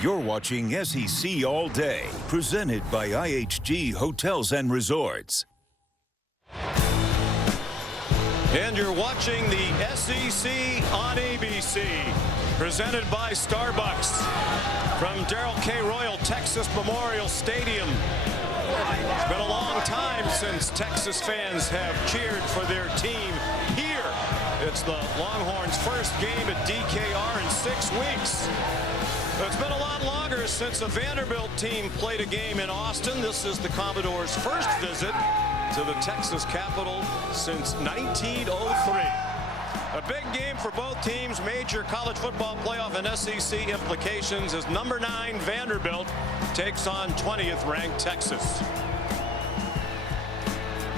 You're watching SEC All Day, presented by IHG Hotels and Resorts. And you're watching the SEC on ABC, presented by Starbucks from Darrell K. Royal Texas Memorial Stadium. It's been a long time since Texas fans have cheered for their team here. It's the Longhorns' first game at DKR in 6 weeks. It's been a lot longer since a Vanderbilt team played a game in Austin. This is the Commodores' first visit to the Texas Capitol since 1903. A big game for both teams. Major college football playoff and SEC implications as number 9 Vanderbilt takes on 20th ranked Texas.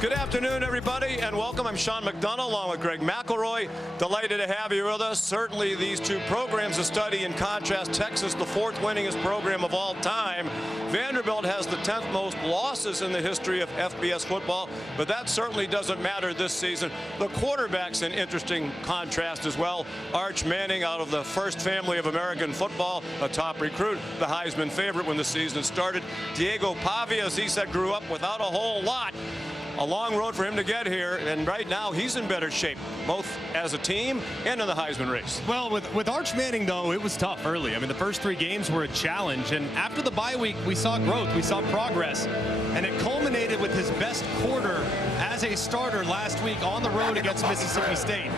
Good afternoon, everybody, and welcome. I'm Sean McDonough along with Greg McElroy. Delighted to have you with us. Certainly these two programs to study. In contrast, Texas, the 4th winningest program of all time. Vanderbilt has the 10th most losses in the history of FBS football, but that certainly doesn't matter this season. The quarterback's an interesting contrast as well. Arch Manning, out of the first family of American football, a top recruit, the Heisman favorite when the season started. Diego Pavia, as he said, grew up without a whole lot. A long road for him to get here, and right now he's in better shape, both as a team and in the Heisman race. Well, with Arch Manning, though, it was tough early. I mean, the first 3 games were a challenge, and after the bye week, we saw growth, we saw progress, and it culminated with his best quarter as a starter last week on the road against Mississippi State.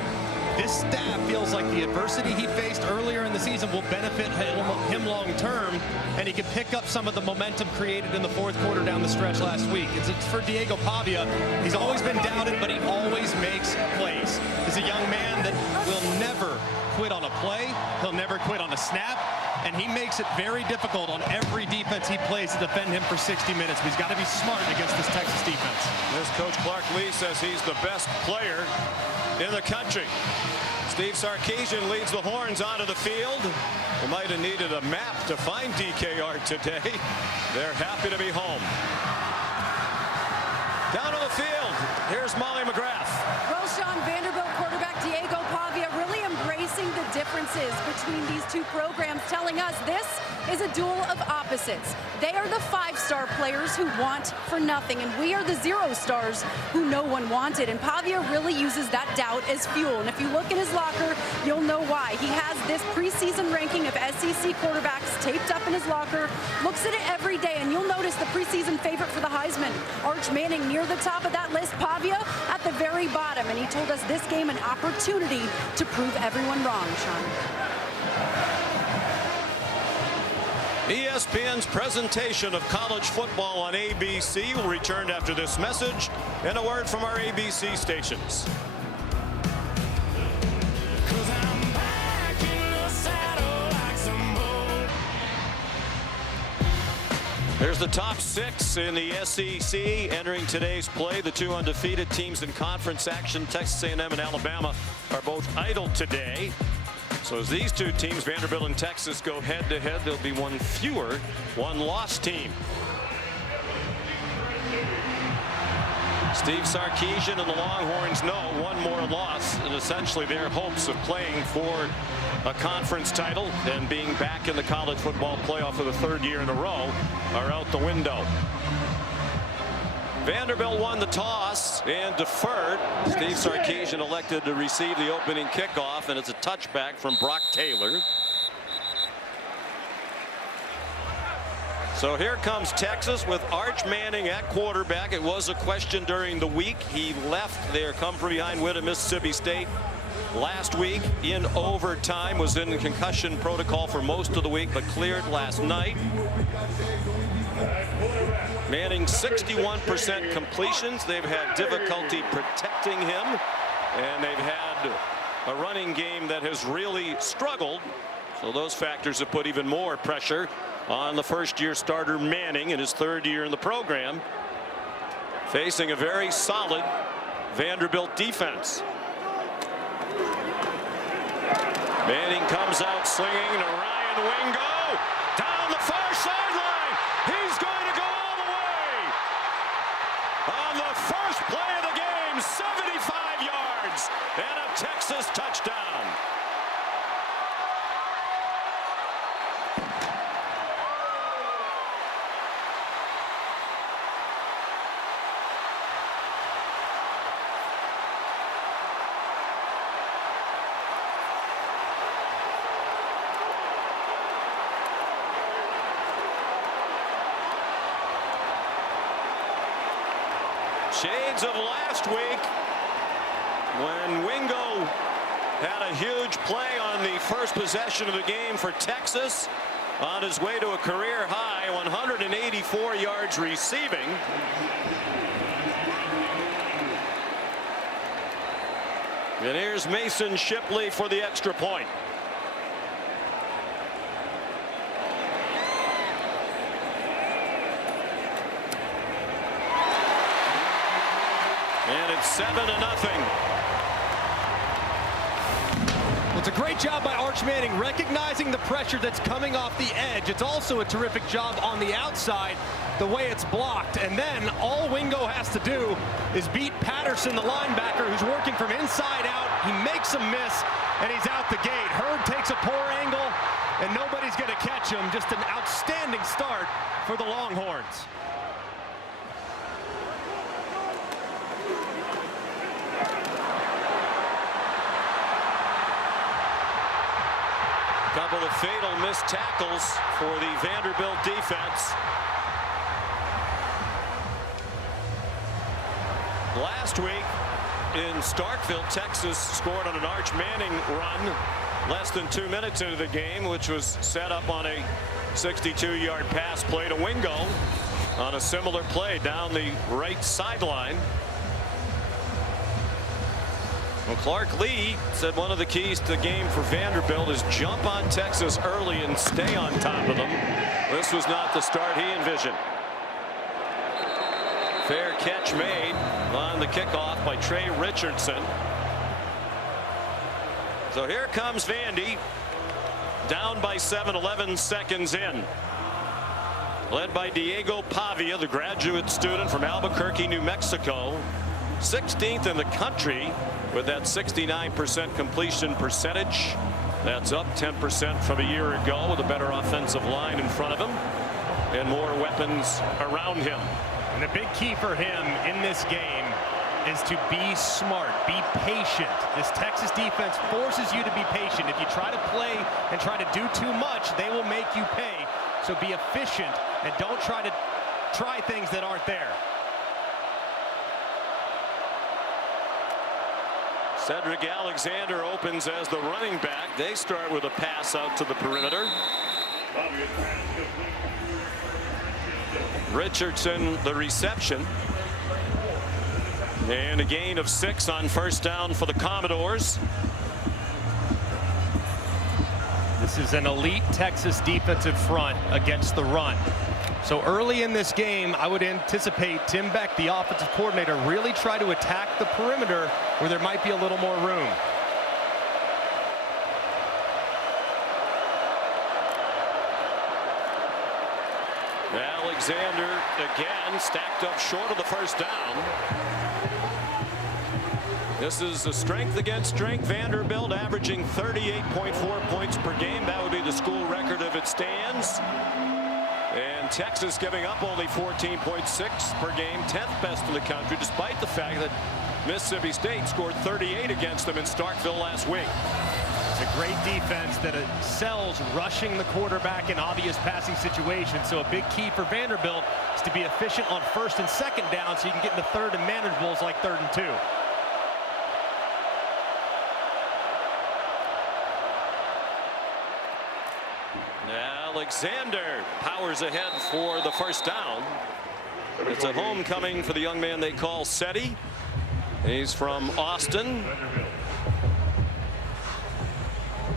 This staff feels like the adversity he faced earlier in the season will benefit him long term, and he can pick up some of the momentum created in the 4th quarter down the stretch last week. It's for Diego Pavia. He's always been doubted, but he always makes plays. He's a young man that will never quit on a play. He'll never quit on a snap, and he makes it very difficult on every defense he plays to defend him for 60 minutes. But he's got to be smart against this Texas defense. This coach Clark Lee says he's the best player in the country. Steve Sarkisian leads the Horns onto the field. They might have needed a map to find DKR today. They're happy to be home. Down to the field, here's Molly McGrath. Well, Sean, Vanderbilt quarterback Diego Pavia really embracing the differences between these two programs, telling us this is a duel of opposites. They are the 5-star players who want for nothing, and we are the 0 stars who no one wanted. And Pavia really uses that doubt as fuel. And if you look in his locker, you'll know why. He has this preseason ranking of SEC quarterbacks taped up in his locker, looks at it every day, and you'll notice the preseason favorite for the Heisman, Arch Manning, near the top of that list, Pavia at the very bottom. And he told us this game an opportunity to prove everyone wrong, Sean. ESPN's presentation of college football on ABC will return after this message and a word from our ABC stations. There's the top 6 in the SEC entering today's play. The 2 undefeated teams in conference action, Texas A&M and Alabama, are both idle today. So as these 2 teams, Vanderbilt and Texas, go head-to-head, there'll be one fewer, one-loss team. Steve Sarkisian and the Longhorns know one more loss, and essentially their hopes of playing for a conference title and being back in the college football playoff for the 3rd year in a row are out the window. Vanderbilt won the toss and deferred. Steve Sarkisian elected to receive the opening kickoff, and it's a touchback from Brock Taylor. So here comes Texas with Arch Manning at quarterback. It was a question during the week. He left their come from behind win at Mississippi State last week in overtime, was in concussion protocol for most of the week, but cleared last night. Manning 61% completions. They've had difficulty protecting him, and they've had a running game that has really struggled. So those factors have put even more pressure on the first-year starter Manning in his 3rd year in the program, facing a very solid Vanderbilt defense. Manning comes out slinging to Ryan Wingo down the far sideline. He's going to go all the way on the first play of the game, 75 yards and a Texas touchdown. Shades of last week when Wingo had a huge play on the first possession of the game for Texas on his way to a career high 184 yards receiving. And here's Mason Shipley for the extra point. And it's 7-0. It's a great job by Arch Manning recognizing the pressure that's coming off the edge. It's also a terrific job on the outside, the way it's blocked. And then all Wingo has to do is beat Patterson, the linebacker, who's working from inside out. He makes him miss, and he's out the gate. Hurd takes a poor angle, and nobody's going to catch him. Just an outstanding start for the Longhorns. Couple of fatal missed tackles for the Vanderbilt defense. Last week in Starkville, Texas scored on an Arch Manning run less than 2 minutes into the game, which was set up on a 62-yard pass play to Wingo on a similar play down the right sideline. Well, Clark Lee said one of the keys to the game for Vanderbilt is jump on Texas early and stay on top of them. This was not the start he envisioned. Fair catch made on the kickoff by Trey Richardson. So here comes Vandy, down by 7, 11 seconds in. Led by Diego Pavia, the graduate student from Albuquerque, New Mexico. 16th in the country with that 69% completion percentage. That's up 10% from a year ago with a better offensive line in front of him and more weapons around him. And the big key for him in this game is to be smart, be patient. This Texas defense forces you to be patient. If you try to play and try to do too much, they will make you pay. So be efficient and don't try things that aren't there. Cedric Alexander opens as the running back. They start with a pass out to the perimeter. Richardson the reception. And a gain of 6 on first down for the Commodores. This is an elite Texas defensive front against the run. So early in this game, I would anticipate Tim Beck, the offensive coordinator, really try to attack the perimeter where there might be a little more room. Alexander again stacked up short of the first down. This is a strength against strength. Vanderbilt averaging 38.4 points per game. That would be the school record if it stands. And Texas giving up only 14.6 per game, 10th best in the country, despite the fact that Mississippi State scored 38 against them in Starkville last week. It's a great defense that excels rushing the quarterback in obvious passing situations. So a big key for Vanderbilt is to be efficient on first and second down so you can get into third and manageables like 3rd and 2. Alexander powers ahead for the first down. It's a homecoming for the young man they call Seti. He's from Austin.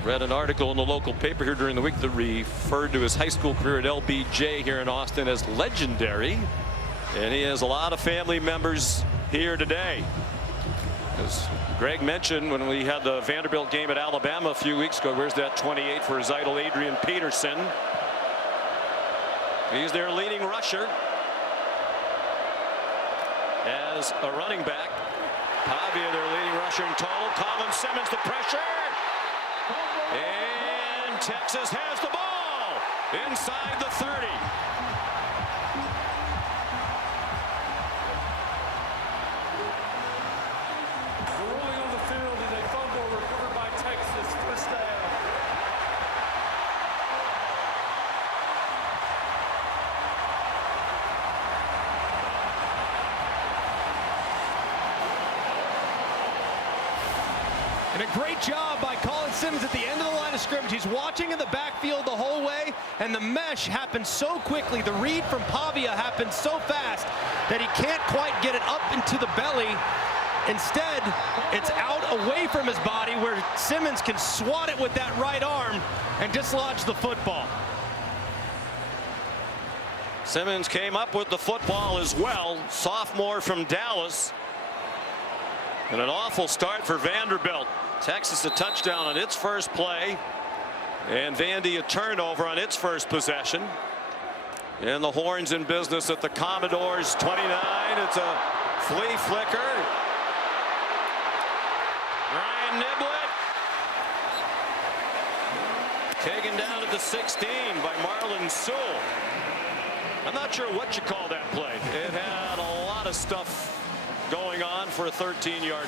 Read an article in the local paper here during the week that referred to his high school career at LBJ here in Austin as legendary. And he has a lot of family members here today. As Greg mentioned when we had the Vanderbilt game at Alabama a few weeks ago, where's that 28 for his idol Adrian Peterson? He's their leading rusher. As a running back, Pavia their leading rusher in total. Colin Simmons the pressure. And Texas has the ball inside the 30. Rolling on the field is a fumble recovered by Texas. First down. And a great job by Colin Simmons at the end of the line of scrimmage. He's watching in the backfield the whole way, and the mesh happens so quickly. The read from PAVILLA happens so fast that he can't quite get it up into the belly. Instead, it's out away from his body where Simmons can swat it with that right arm and dislodge the football. Simmons came up with the football as well. Sophomore from Dallas. And an awful start for Vanderbilt. Texas a touchdown on its first play. And Vandy a turnover on its first possession. And the Horns in business at the Commodores 29. It's a flea flicker. Ryan Niblett taken down at the 16 by Marlon Sewell. I'm not sure what you call that play. It had a lot of stuff going on for a 13-yard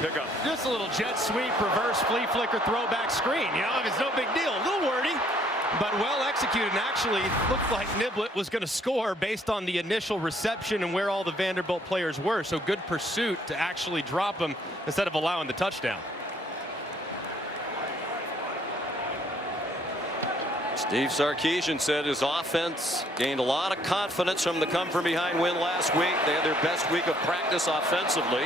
pickup. Just a little jet sweep, reverse flea flicker, throwback screen. You know, it's no big deal. A little wordy, but well executed. And actually, looked like Niblett was going to score based on the initial reception and where all the Vanderbilt players were. So good pursuit to actually drop him instead of allowing the touchdown. Steve Sarkisian said his offense gained a lot of confidence from the come-from-behind win last week. They had their best week of practice offensively.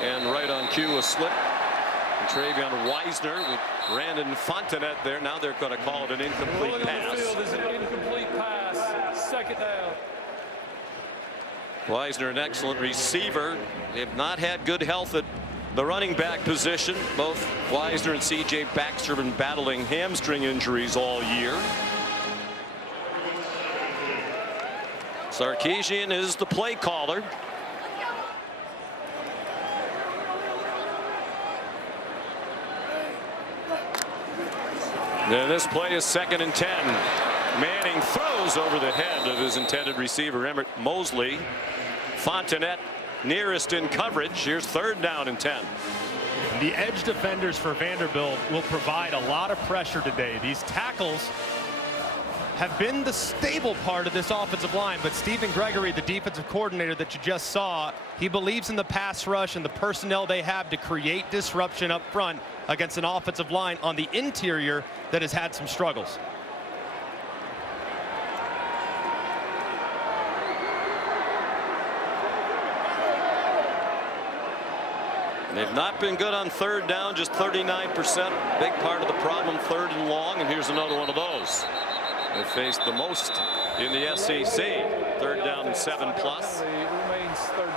And right on cue, a slip. And Travion Wisner with Brandon Fontenette there. Now they're going to call it an incomplete pass. On the field is an incomplete pass. Second down. Wisner, an excellent receiver. They have not had good health at the running back position. Both Wisner and C.J. Baxter have been battling hamstring injuries all year. Sarkisian is the play caller. Then this play is 2nd and 10. Manning throws over the head of his intended receiver, Emmett Mosley. Fontenette nearest in coverage. Here's 3rd down and 10. The edge defenders for Vanderbilt will provide a lot of pressure today. These tackles have been the stable part of this offensive line, but Stephen Gregory, the defensive coordinator that you just saw, he believes in the pass rush and the personnel they have to create disruption up front against an offensive line on the interior that has had some struggles. They've not been good on 3rd down, just 39%. Big part of the problem, 3rd and long, and here's another one of those. They faced the most in the SEC. 3rd down and 7+.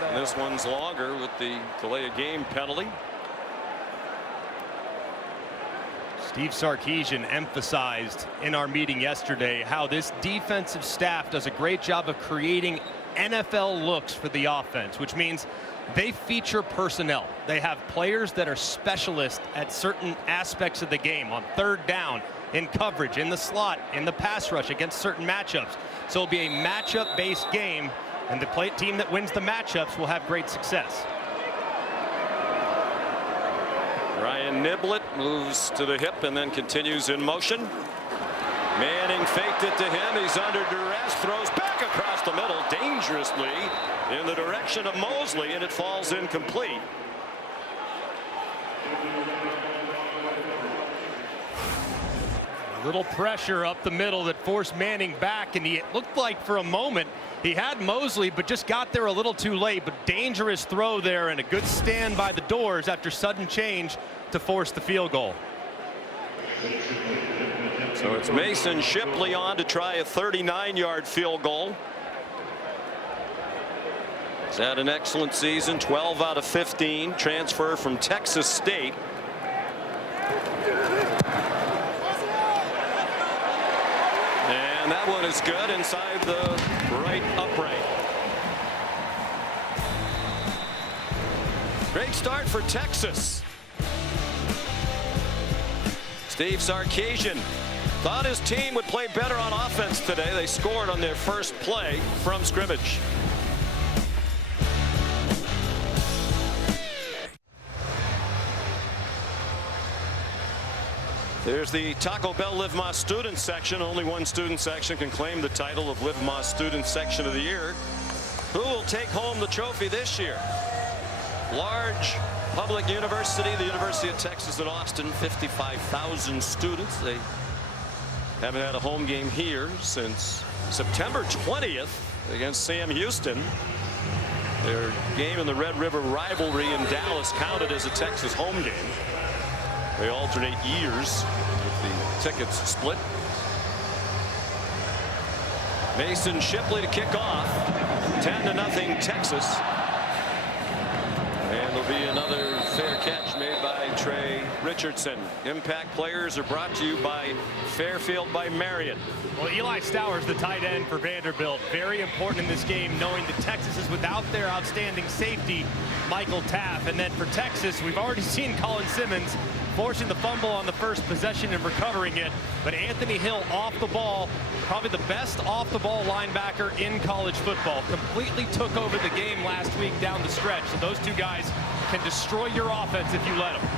And this one's longer with the delay of game penalty. Steve Sarkisian emphasized in our meeting yesterday how this defensive staff does a great job of creating NFL looks for the offense, which means they feature personnel. They have players that are specialists at certain aspects of the game, on 3rd down, in coverage, in the slot, in the pass rush against certain matchups. So it'll be a matchup-based game, and the team that wins the matchups will have great success. Ryan Niblett moves to the hip and then continues in motion. Manning faked it to him. He's under duress, throws back across the middle dangerously in the direction of Mosley, and it falls incomplete. A little pressure up the middle that forced Manning back, and it looked like for a moment he had Mosley, but just got there a little too late. But dangerous throw there, and a good stand by the doors after sudden change to force the field goal. So it's Mason Shipley on to try a 39-yard field goal. He's had an excellent season, 12 out of 15, transfer from Texas State. And that one is good inside the right upright. Great start for Texas. Steve Sarkisian thought his team would play better on offense today. They scored on their first play from scrimmage. There's the Taco Bell Live Más student section. Only one student section can claim the title of Live Más student section of the year. Who will take home the trophy this year? Large public university, the University of Texas at Austin, 55,000 students. They haven't had a home game here since September 20th against Sam Houston. Their game in the Red River rivalry in Dallas counted as a Texas home game. They alternate years with the tickets split. Mason Shipley to kick off. 10-0 Texas. And there'll be another fair catch made by Trey Richardson. Impact players are brought to you by Fairfield by Marriott. Well, Eli Stowers, the tight end for Vanderbilt, very important in this game, knowing that Texas is without their outstanding safety, Michael Taff. And then for Texas, we've already seen Colin Simmons forcing the fumble on the first possession and recovering it. But Anthony Hill off the ball, probably the best off-the-ball linebacker in college football. Completely took over the game last week down the stretch. So those two guys can destroy your offense if you let them.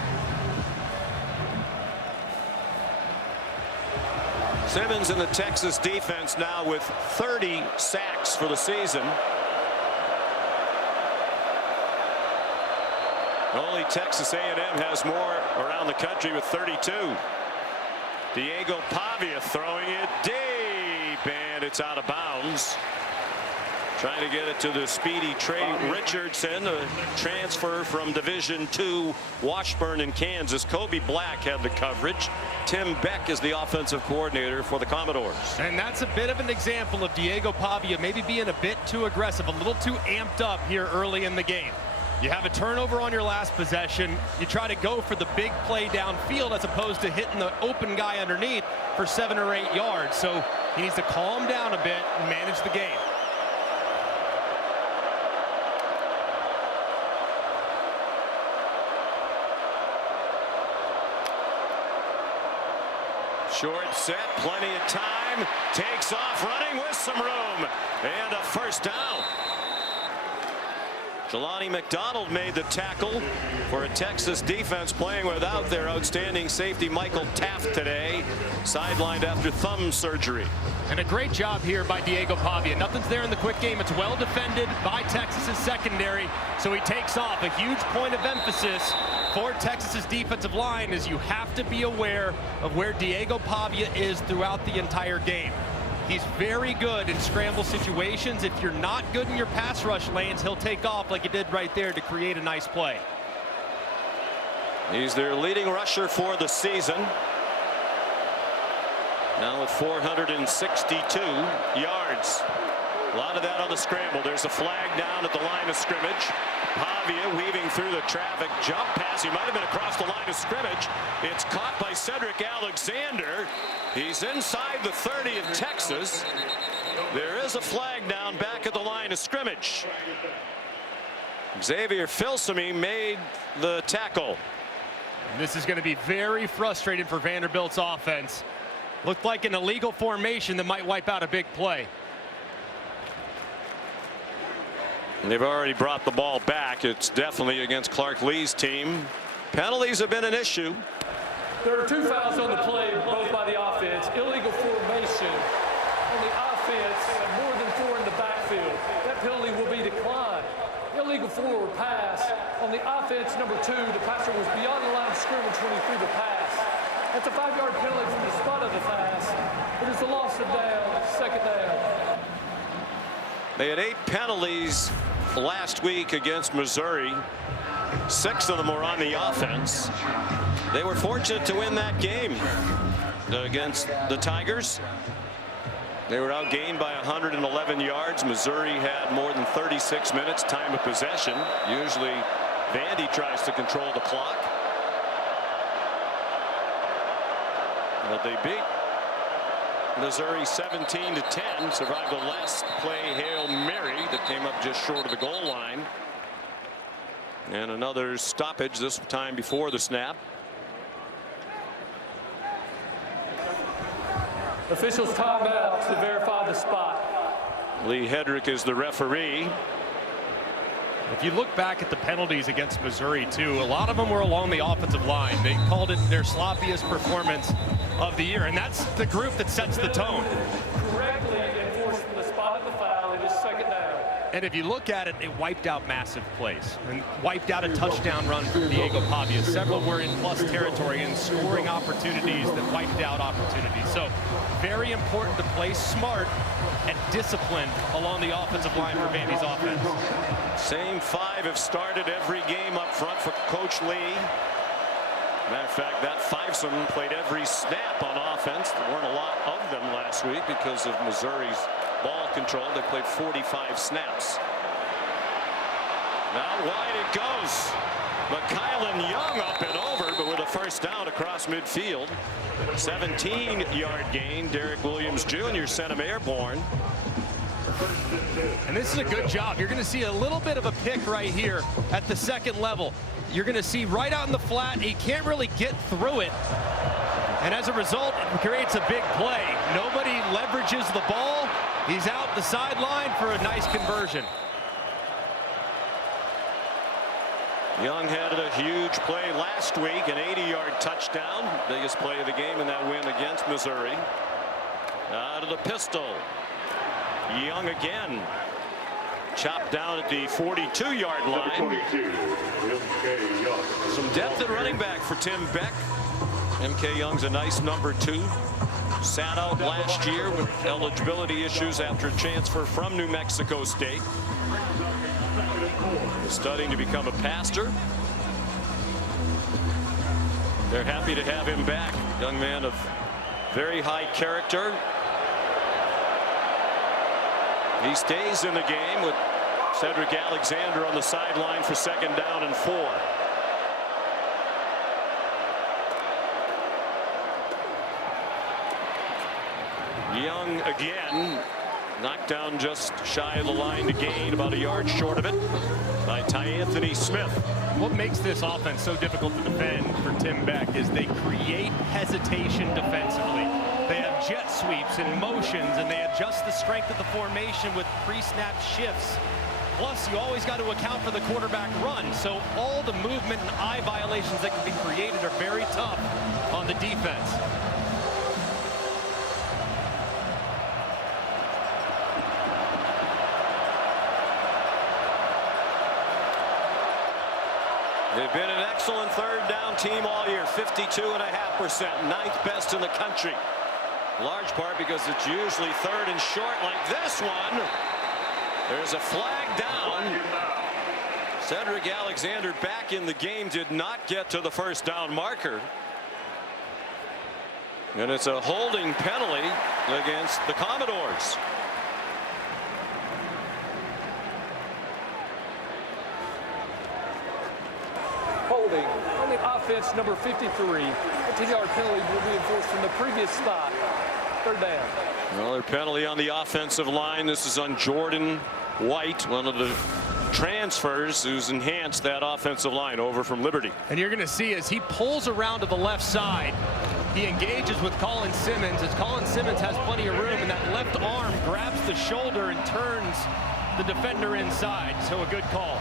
Simmons in the Texas defense now with 30 sacks for the season. Only Texas A&M has more around the country with 32. Diego Pavia throwing it deep, and it's out of bounds. Trying to get it to the speedy Trey Richardson, a transfer from Division II Washburn in Kansas. Kobe Black had the coverage. Tim Beck is the offensive coordinator for the Commodores. And that's a bit of an example of Diego Pavia maybe being a bit too aggressive, a little too amped up here early in the game. You have a turnover on your last possession. You try to go for the big play downfield as opposed to hitting the open guy underneath for 7 or 8 yards. So he needs to calm down a bit and manage the game. Short set, plenty of time, takes off running with some room, and a first down. Jelani McDonald made the tackle for a Texas defense playing without their outstanding safety Michael Taft today, sidelined after thumb surgery. And a great job here by Diego Pavia. Nothing's there in the quick game. It's well defended by Texas's secondary, so he takes off. A huge point of emphasis for Texas's defensive line is you have to be aware of where Diego Pavia is throughout the entire game. He's very good in scramble situations. If you're not good in your pass rush lanes, he'll take off like he did right there to create a nice play. He's their leading rusher for the season. Now with 462 yards. A lot of that on the scramble. There's a flag down at the line of scrimmage. Pavia weaving through the traffic. Jump pass. He might have been across the line of scrimmage. It's caught by Cedric Alexander. He's inside the 30 of Texas. There is a flag down back at the line of scrimmage. Xavier Filsaime made the tackle. This is going to be very frustrating for Vanderbilt's offense. Looked like an illegal formation that might wipe out a big play. They've already brought the ball back. It's definitely against Clark Lee's team. Penalties have been an issue. There are 2 fouls on the play, both by the offense. Illegal formation on the offense, more than 4 in the backfield. That penalty will be declined. Illegal forward pass on the offense, number 2. The passer was beyond the line of scrimmage when he threw the pass. That's a 5-yard penalty from the spot of the pass. It is a loss of down, second down. They had 8 penalties last week against Missouri. 6 of them were on the offense. They were fortunate to win that game against the Tigers. They were outgained by 111 yards. Missouri had more than 36 minutes time of possession. Usually Vandy tries to control the clock. But they beat Missouri 17-10, survived the last play Hail Mary that came up just short of the goal line. And another stoppage, this time before the snap. Officials timeout to verify the spot. Lee Hedrick is the referee. If you look back at the penalties against Missouri, too, a lot of them were along the offensive line. They called it their sloppiest performance of the year, and that's the group that sets the tone. Correctly enforced from the spot of the foul. It is second down. And if you look at it, it wiped out massive plays and wiped out a touchdown run from Diego Pavia. Several were in plus territory and scoring opportunities that wiped out opportunities. So very important to play smart and disciplined along the offensive line for Vandy's offense. Same 5 have started every game up front for Coach Lee. Matter of fact, that fivesome played every snap on offense. There weren't a lot of them last week because of Missouri's ball control. They played 45 snaps. Now wide it goes. McKylan Young up and over, but with a first down across midfield. 17-yard gain. Derek Williams Jr. sent him airborne. And this is a good job. You're going to see a little bit of a pick right here at the second level. You're going to see right out in the flat, he can't really get through it. And as a result, it creates a big play. Nobody leverages the ball. He's out the sideline for a nice conversion. Young had a huge play last week, an 80-yard touchdown. Biggest play of the game in that win against Missouri. Out of the pistol. Young again. Chopped down at the 42-yard line. Some depth at running back for Tim Beck. MK Young's a nice number 2. Sat out last year with eligibility issues after a transfer from New Mexico State. Studying to become a pastor. They're happy to have him back. Young man of very high character. He stays in the game with Cedric Alexander on the sideline for 2nd down and 4. Young again, knocked down just shy of the line to gain, about a yard short of it by Anthony Smith. What makes this offense so difficult to defend for Tim Beck is they create hesitation defensively. They have jet sweeps and motions, and they adjust the strength of the formation with pre-snap shifts. Plus, you always got to account for the quarterback run. So all the movement and eye violations that can be created are very tough on the defense. They've been an excellent 3rd down team all year, 52.5%, 9th best in the country. Large part because it's usually 3rd and short like this one. There's a flag down. Cedric Alexander back in the game, did not get to the 1st down marker. And it's a holding penalty against the Commodores. Holding on the offense, number 53. 15-yard penalty will be enforced from the previous stop. 3rd down. Another penalty on the offensive line. This is on Jordan White, one of the transfers who's enhanced that offensive line over from Liberty. And you're going to see as he pulls around to the left side, he engages with Colin Simmons. As Colin Simmons has plenty of room, and that left arm grabs the shoulder and turns the defender inside. So a good call.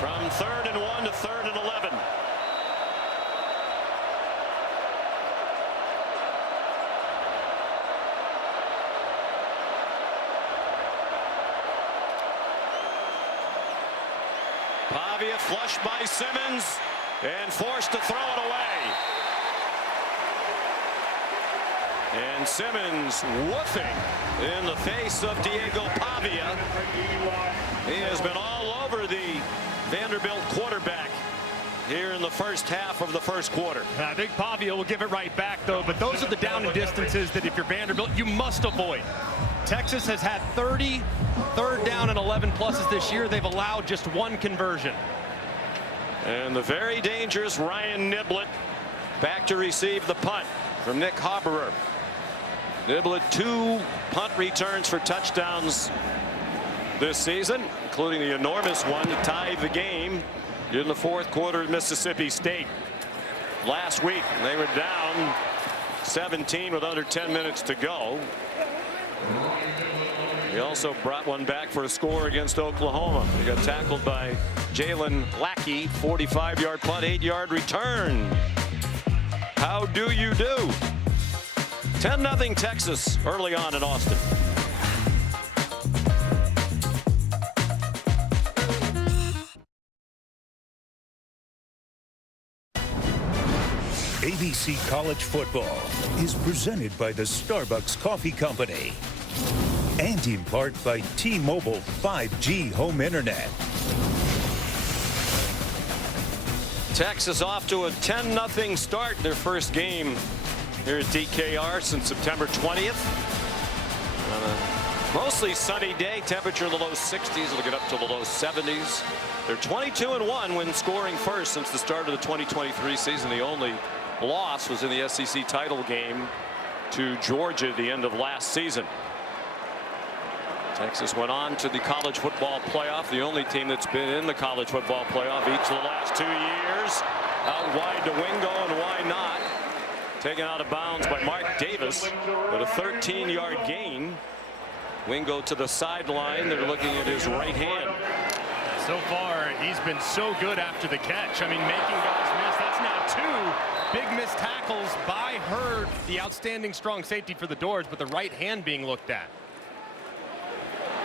From 3rd and 1 to 3rd and 11. Pavia flushed by Simmons and forced to throw it away. And Simmons woofing in the face of Diego Pavia. He has been all over the Vanderbilt quarterback here in the first half of the first quarter. I think Pavia will give it right back, though, but those are the down and distances that if you're Vanderbilt, you must avoid. Texas has had 30 3rd down and 11 pluses this year. They've allowed just 1 conversion. And the very dangerous Ryan Niblett back to receive the punt from Nick Haberer. Niblett 2 punt returns for touchdowns this season, including the enormous one to tie the game in the 4th quarter at Mississippi State. Last week they were down 17 with under 10 minutes to go. He also brought one back for a score against Oklahoma. He got tackled by Jalen Lackey. 45-yard punt, 8-yard return. How do you do? 10-0 Texas early on in Austin. ABC College Football is presented by the Starbucks Coffee Company and in part by T-Mobile 5G Home Internet. Texas off to a 10-0 start, their first game here at DKR since September 20th. On a mostly sunny day, temperature in the low 60s. It'll get up to the low 70s. They're 22-1 when scoring first since the start of the 2023 season. The only loss was in the SEC title game to Georgia at the end of last season. Texas went on to the college football playoff, the only team that's been in the college football playoff each of the last 2 years. Out wide to Wingo, and why not? Taken out of bounds by Mark Davis, but a 13-yard gain. Wingo to the sideline. They're looking at his right hand. So far, he's been so good after the catch. I mean, making guys miss. That's now 2 big missed tackles by Hurd, the outstanding strong safety for the Doors, but the right hand being looked at.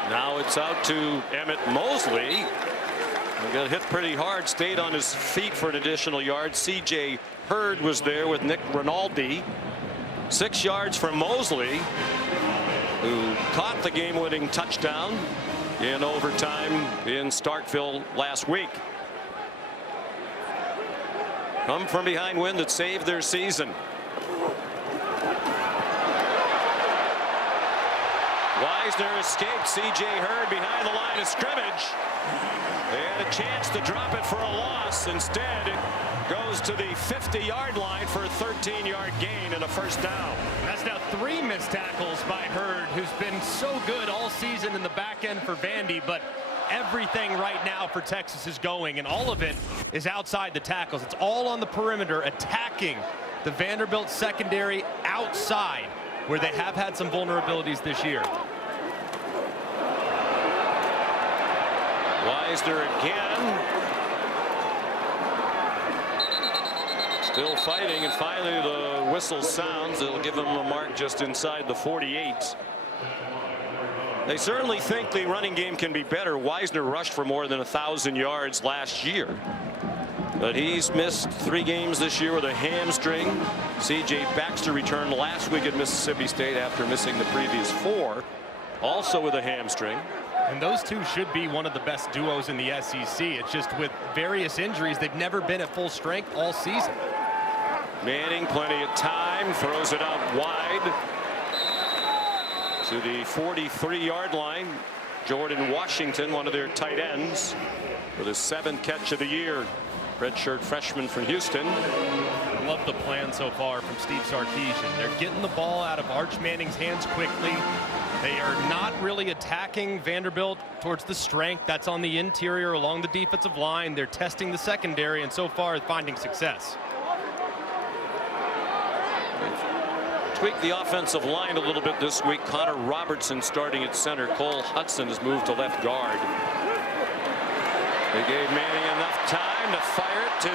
Now it's out to Emmett Mosley. He got hit pretty hard, stayed on his feet for an additional yard. C.J. Hurd was there with Nick Rinaldi. 6 yards for Mosley, who caught the game-winning touchdown in overtime in Starkville last week. Come from behind win that saved their season. Wisner escaped. C.J. Hurd behind the line of scrimmage. They had a chance to drop it for a loss. Instead, it goes to the 50-yard line for a 13-yard gain and a first down. That's now 3 missed tackles by Hurd, who's been so good all season in the back end for Vandy, but everything right now for Texas is going, and all of it is outside the tackles. It's all on the perimeter, attacking the Vanderbilt secondary outside, where they have had some vulnerabilities this year. Wisner again. Still fighting, and finally the whistle sounds. It'll give them a mark just inside the 48. They certainly think the running game can be better. Wisner rushed for more than 1,000 yards last year, but he's missed 3 games this year with a hamstring. C.J. Baxter returned last week at Mississippi State after missing the previous 4, also with a hamstring. And those two should be one of the best duos in the SEC. It's just with various injuries, they've never been at full strength all season. Manning, plenty of time, throws it out wide to the 43-yard line. Jordan Washington, one of their tight ends, with his 7th catch of the year. Redshirt freshman from Houston. I love the plan so far from Steve Sarkisian. They're getting the ball out of Arch Manning's hands quickly. They are not really attacking Vanderbilt towards the strength that's on the interior along the defensive line. They're testing the secondary, and so far finding success. Tweaked the offensive line a little bit this week. Connor Robertson starting at center. Cole Hudson has moved to left guard. They gave Manning enough time to fire it to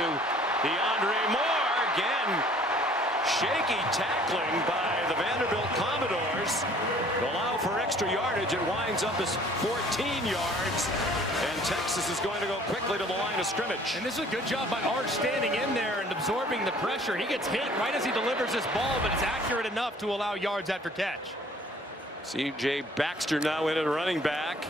DeAndre Moore. Again, shaky tackling by the Vanderbilt Commodores. Allow for extra yardage. It winds up as 14 yards, and Texas is going to go quickly to the line of scrimmage. And this is a good job by Arch standing in there and absorbing the pressure. He gets hit right as he delivers this ball, but it's accurate enough to allow yards after catch. C.J. Baxter now in at running back.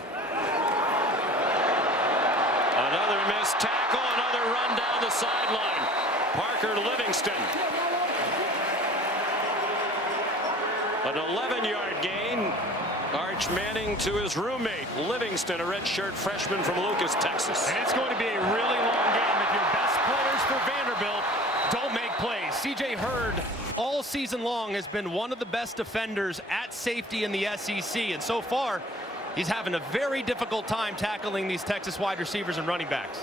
Another missed tackle, another run down the sideline. Parker Livingston. An 11-yard gain. Arch Manning to his roommate Livingston, a redshirt freshman from Lucas, Texas. And it's going to be a really long game if your best players for Vanderbilt don't make plays. C.J. Hurd all season long has been one of the best defenders at safety in the SEC, and so far he's having a very difficult time tackling these Texas wide receivers and running backs.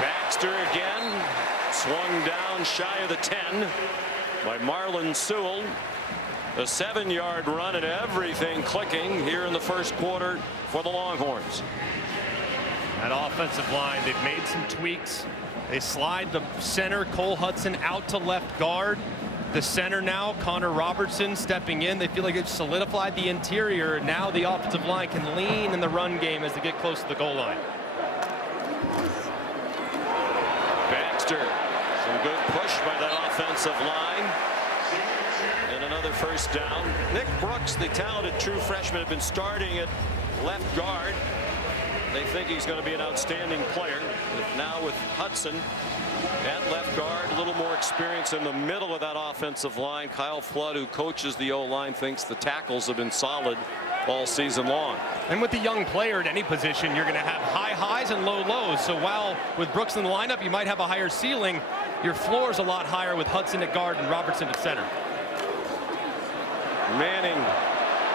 Baxter again, swung down shy of the 10 by Marlon Sewell. A 7-yard run and everything clicking here in the first quarter for the Longhorns. That offensive line, they've made some tweaks They slide the center, Cole Hudson, out to left guard. The center now, Connor Robertson, stepping in. They feel like they've solidified the interior. Now the offensive line can lean in the run game as they get close to the goal line. Baxter, some good push by that offensive line. And another first down. Nick Brooks, the talented true freshman, had been starting at left guard. They think he's going to be an outstanding player. But now with Hudson at left guard, a little more experience in the middle of that offensive line. Kyle Flood, who coaches the O-line, thinks the tackles have been solid all season long. And with the young player at any position, you're going to have high highs and low lows. So while with Brooks in the lineup, you might have a higher ceiling, your floor is a lot higher with Hudson at guard and Robertson at center. Manning,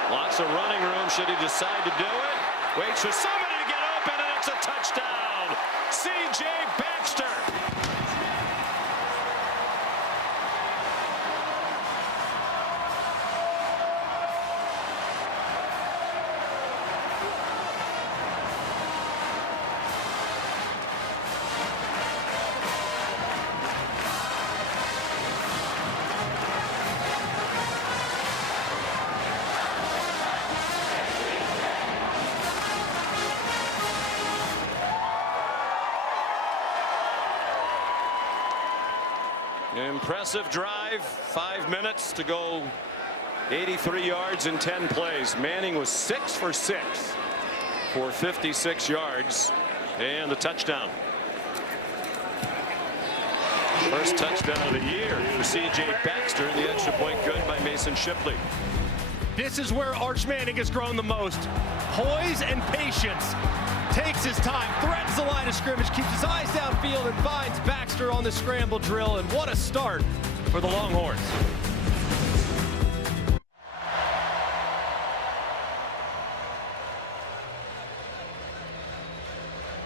lots of running room should he decide to do it. Waits for somebody to get open, and it's a touchdown. C.J. Baxter. Impressive drive, 5 minutes to go, 83 yards in 10 plays. Manning was 6 for 6 for 56 yards and a touchdown. First touchdown of the year for C.J. Baxter. The extra point good by Mason Shipley. This is where Arch Manning has grown the most. Poise and patience. Takes his time, threatens the line of scrimmage, keeps his eyes downfield, and finds Baxter on the scramble drill. And what a start for the Longhorns.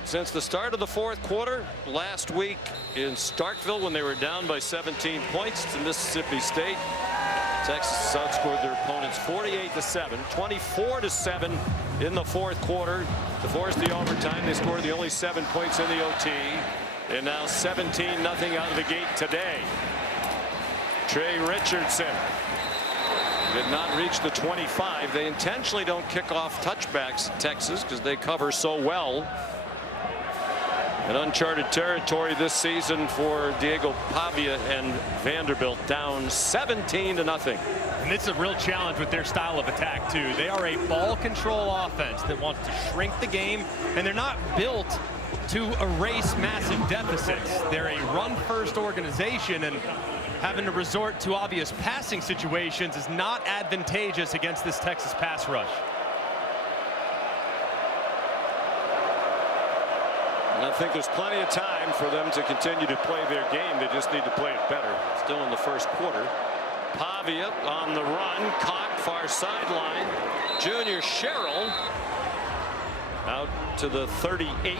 Since the start of the fourth quarter last week in Starkville, when they were down by 17 points to Mississippi State, Texas outscored their opponents 48-7, 24-7 in the fourth quarter. To force the overtime, they scored the only 7 points in the OT, and now 17-0 out of the gate today. Trey Richardson did not reach the 25. They intentionally don't kick off touchbacks, Texas, because they cover so well. An uncharted territory this season for Diego Pavia and Vanderbilt, down 17-0. And it's a real challenge with their style of attack too. They are a ball control offense that wants to shrink the game, and they're not built to erase massive deficits. They're a run-first organization, and having to resort to obvious passing situations is not advantageous against this Texas pass rush. I think there's plenty of time for them to continue to play their game. They just need to play it better. Still in the first quarter. Pavia on the run, caught far sideline. Junior Sherrill out to the 38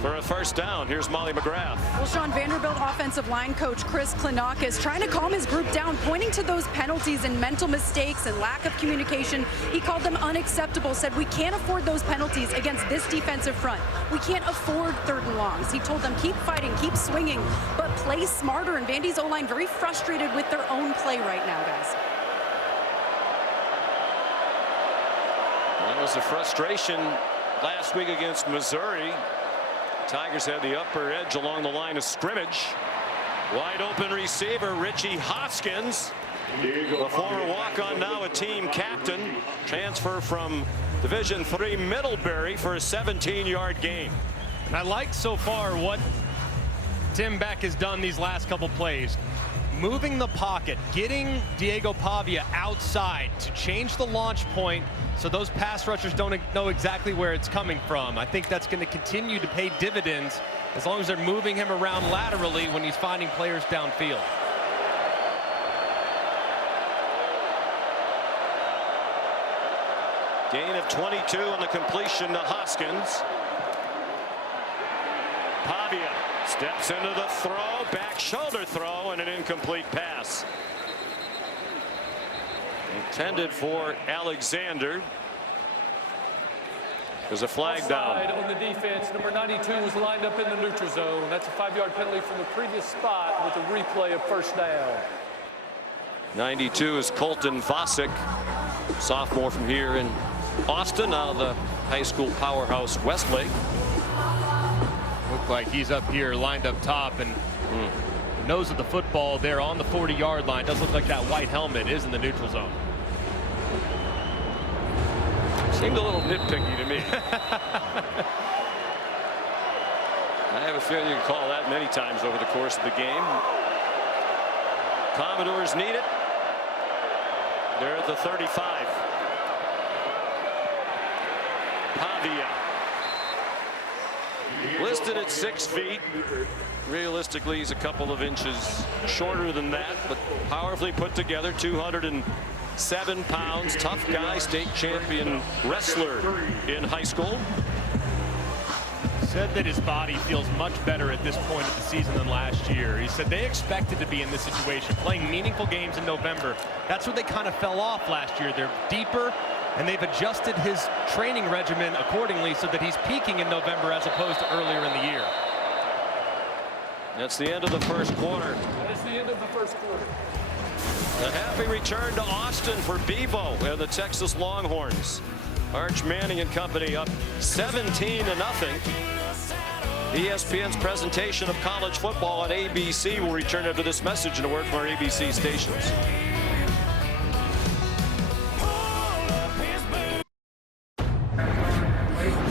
for a first down. Here's Molly McGrath. Well, Sean, Vanderbilt offensive line coach Chris Klinakis trying to calm his group down, pointing to those penalties and mental mistakes and lack of communication. He called them unacceptable, said we can't afford those penalties against this defensive front. We can't afford third and longs. He told them keep fighting, keep swinging, but play smarter. And Vandy's O-line very frustrated with their own play right now, guys. That was a frustration last week against Missouri. Tigers had the upper edge along the line of scrimmage. Wide open receiver Richie Hoskins, the former walk-on, now a team captain, transfer from Division III Middlebury for a 17-yard gain. And I like so far what Tim Beck has done these last couple plays. Moving the pocket, getting Diego Pavia outside to change the launch point so those pass rushers don't know exactly where it's coming from. I think that's going to continue to pay dividends as long as they're moving him around laterally when he's finding players downfield. Gain of 22 on the completion to Hoskins. Pavia steps into the throw, back shoulder throw, and an incomplete pass. Intended for Alexander. There's a flag down. Offside on the defense. Number 92 was lined up in the neutral zone. That's a 5-yard penalty from the previous spot with a replay of first down. 92 is Colton Vosick, sophomore from here in Austin, out of the high school powerhouse Westlake. Look like he's up here lined up top, and the nose of the football there on the 40-yard line. Does look like that white helmet is in the neutral zone. Seemed a little nitpicky to me. I have a feeling you can call that many times over the course of the game. Commodores need it. They're at the 35. PAVILLA. Listed at 6 feet. Realistically, he's a couple of inches shorter than that, but powerfully put together. 207 pounds. Tough guy, state champion wrestler in high school. Said that his body feels much better at this point of the season than last year. He said they expected to be in this situation, playing meaningful games in November. That's where they kind of fell off last year. They're deeper, and they've adjusted his training regimen accordingly so that he's peaking in November as opposed to earlier in the year. That's the end of the first quarter. That is the end of the first quarter. A happy return to Austin for Bevo and the Texas Longhorns. Arch Manning and company up 17-0. ESPN's presentation of college football on ABC will return after this message and a word from our ABC stations.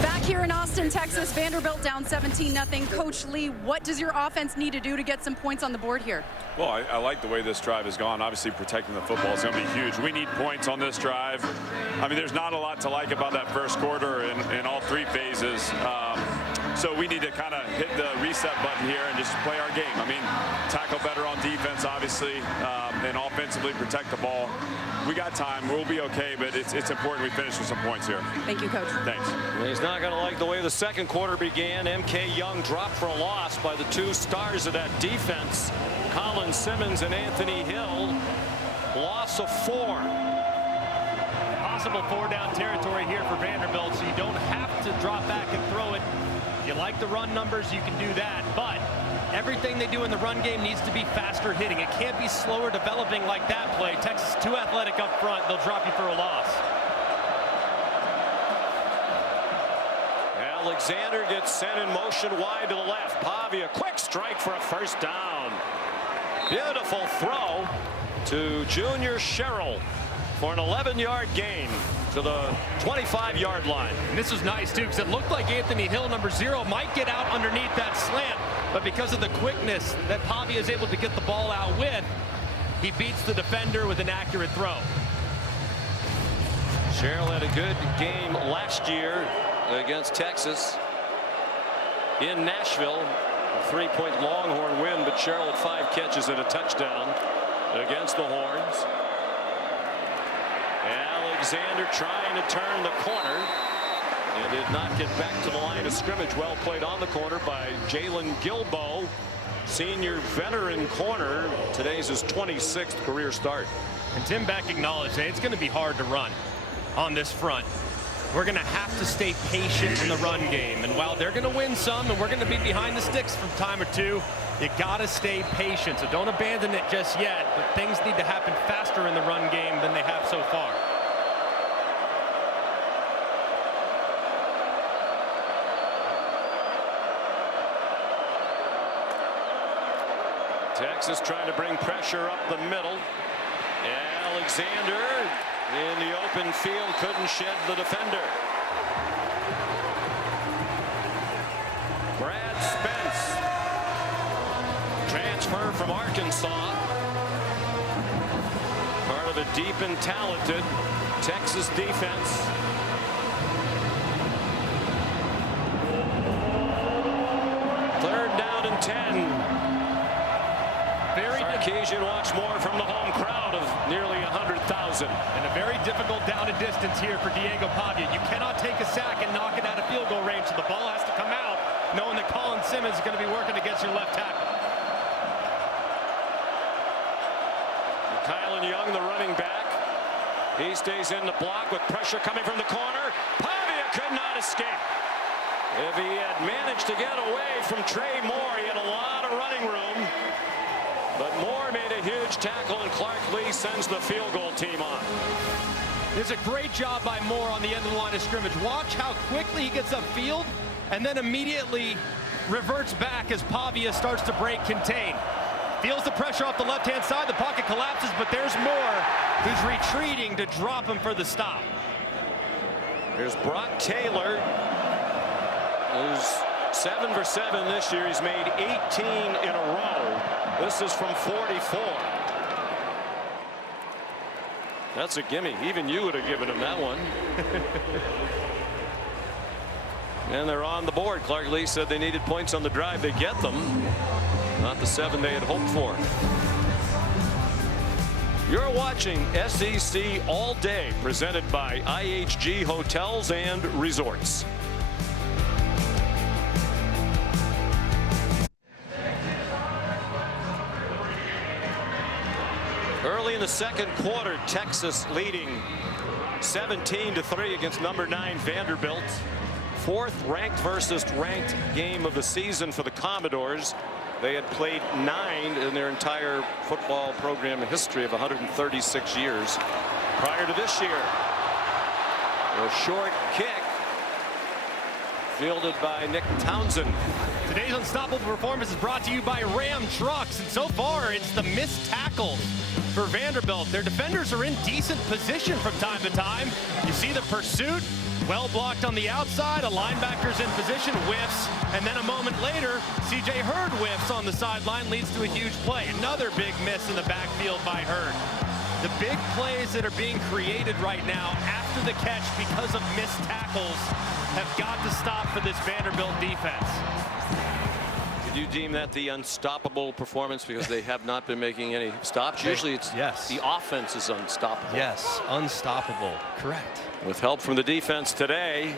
Back here in Austin, Texas, Vanderbilt down 17-0. Coach Lee, what does your offense need to do to get some points on the board here? Well, I like the way this drive has gone. Obviously, protecting the football is going to be huge. We need points on this drive. I mean, there's not a lot to like about that first quarter in all three phases. So we need to kind of hit the reset button here and just play our game. I mean, tackle better on defense, obviously, and offensively protect the ball. We got time. We'll be okay, but it's important we finish with some points here. Thank you, Coach. Thanks. He's not going to like the way the second quarter began. M.K. Young dropped for a loss by the two stars of that defense, Colin Simmons and Anthony Hill. Loss of 4. Possible 4-down territory here for Vanderbilt, so you don't have to drop back and throw it. If you like the run numbers, you can do that, but everything they do in the run game needs to be faster hitting. It can't be slower developing like that play. Texas too athletic up front. They'll drop you for a loss. Alexander gets sent in motion wide to the left. Pavia, quick strike for a first down. Beautiful throw to Junior Sherrill for an 11-yard gain to the 25-yard line. And this was nice, too, because it looked like Anthony Hill, number 0, might get out underneath that slant, but because of the quickness that Pavia is able to get the ball out with, he beats the defender with an accurate throw. Sherrill had a good game last year against Texas in Nashville. A 3-point Longhorn win, but Sherrill had 5 catches and a touchdown against the Horns. Alexander trying to turn the corner and did not get back to the line of scrimmage. Well played on the corner by Jalen Gilbo, senior veteran corner. Today's his 26th career start. And Tim Beck acknowledged that it's going to be hard to run on this front. We're going to have to stay patient in the run game. And while they're going to win some and we're going to be behind the sticks for a time or two, you got to stay patient. So don't abandon it just yet. But things need to happen faster in the run game than they have so far. Texas trying to bring pressure up the middle. Alexander in the open field couldn't shed the defender. Brad Spence, transfer from Arkansas, part of a deep and talented Texas defense. Third down and 10. Sarkisian wants more from the home crowd of nearly 100,000. And a very difficult down and distance here for Diego Pavia. You cannot take a sack and knock it out of field goal range, so the ball has to come out, knowing that Colin Simmons is going to be working against your left tackle. Kylan Young, the running back. He stays in the block with pressure coming from the corner. Pavia could not escape. If he had managed to get away from Trey Moore, he had a lot of running room. But Moore made a huge tackle, and Clark Lee sends the field goal team on. There's a great job by Moore on the end of the line of scrimmage. Watch how quickly he gets upfield and then immediately reverts back as PAVILLA starts to break contain. Feels the pressure off the left-hand side. The pocket collapses, but there's Moore, who's retreating to drop him for the stop. There's Brock Taylor, who's 7 for 7 this year. He's made 18 in a row. This is from 44. That's a gimme. Even you would have given him that one. And they're on the board. Clark Lee said they needed points on the drive. They get them. Not the 7 they had hoped for. You're watching SEC All Day, presented by IHG Hotels and Resorts. Early in the second quarter, Texas leading 17-3 against number 9 Vanderbilt. Fourth ranked versus ranked game of the season for the Commodores. They had played 9 in their entire football program history of 136 years prior to this year. A short kick fielded by Nick Townsend. Today's Unstoppable Performance is brought to you by Ram Trucks, and so far it's the missed tackles for Vanderbilt. Their defenders are in decent position from time to time. You see the pursuit, well blocked on the outside, a linebacker's in position, whiffs, and then a moment later, C.J. Hurd whiffs on the sideline, leads to a huge play. Another big miss in the backfield by Hurd. The big plays that are being created right now after the catch because of missed tackles have got to stop for this Vanderbilt defense. Did you deem that the unstoppable performance because they have not been making any stops? Usually it's the offense is unstoppable. Yes, unstoppable. Correct. With help from the defense today.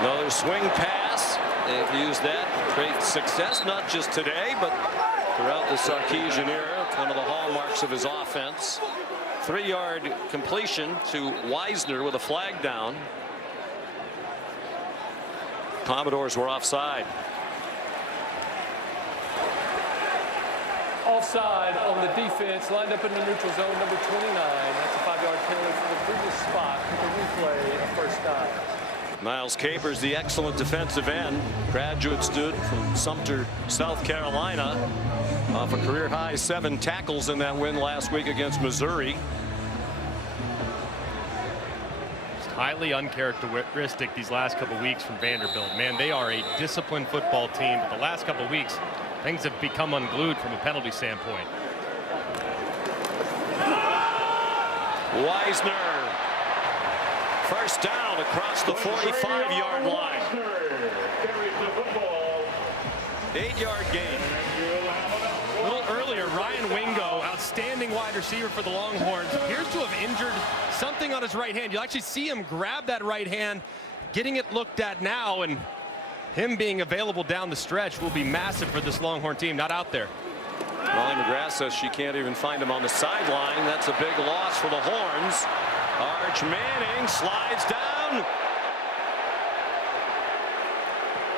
Another swing pass. They've used that great success, not just today, but throughout the Sarkisian era. It's one of the hallmarks of his offense. 3-yard completion to Wisner with a flag down. Commodores were offside. Offside on the defense, lined up in the neutral zone, number 29. That's a 5-yard penalty for the previous spot. The replay, a first down. Miles Capers, the excellent defensive end, graduate student from Sumter, South Carolina, off a career-high 7 tackles in that win last week against Missouri. Highly uncharacteristic these last couple weeks from Vanderbilt. Man, they are a disciplined football team, but the last couple weeks, things have become unglued from a penalty standpoint. Wisner, first down across the 45-yard line. 8-yard gain. A little earlier, Ryan Wingo, outstanding wide receiver for the Longhorns, appears to have injured something on his right hand. You'll actually see him grab that right hand, getting it looked at now, and him being available down the stretch will be massive for this Longhorn team. Not out there. Molly McGrath says she can't even find him on the sideline. That's a big loss for the Horns. Arch Manning slides down.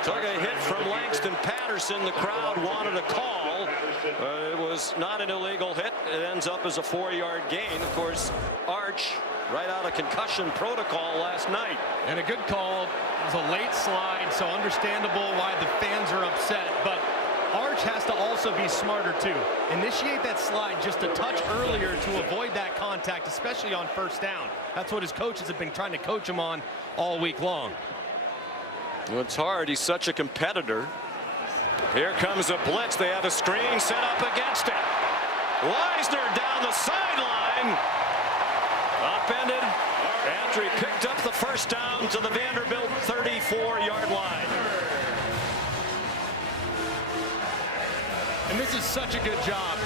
Took a hit from Langston Patterson. The crowd wanted a call. It was not an illegal hit. It ends up as a 4-yard gain. Of course, Arch right out of concussion protocol last night. And a good call. It was a late slide, so understandable why the fans are upset. But Arch has to also be smarter too. Initiate that slide just a touch earlier to avoid that contact, especially on first down. That's what his coaches have been trying to coach him on all week long. Well, it's hard. He's such a competitor. Here comes a blitz. They have a screen set up against it. Wisner down the sideline. Upended after he picked up the first down to the Vanderbilt 34-yard line. And this is such a good job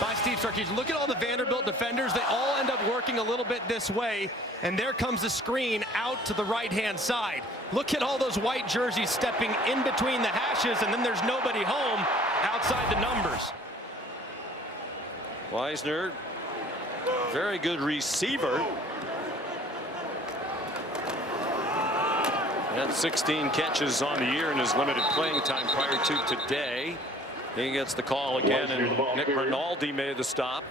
by Steve Sarkisian. Look at all the Vanderbilt defenders. They all end up working a little bit this way. And there comes the screen out to the right-hand side. Look at all those white jerseys stepping in between the hashes, and then there's nobody home outside the numbers. Wisner, very good receiver. Had 16 catches on the year in his limited playing time prior to today. He gets the call again, and Nick Rinaldi made the stop.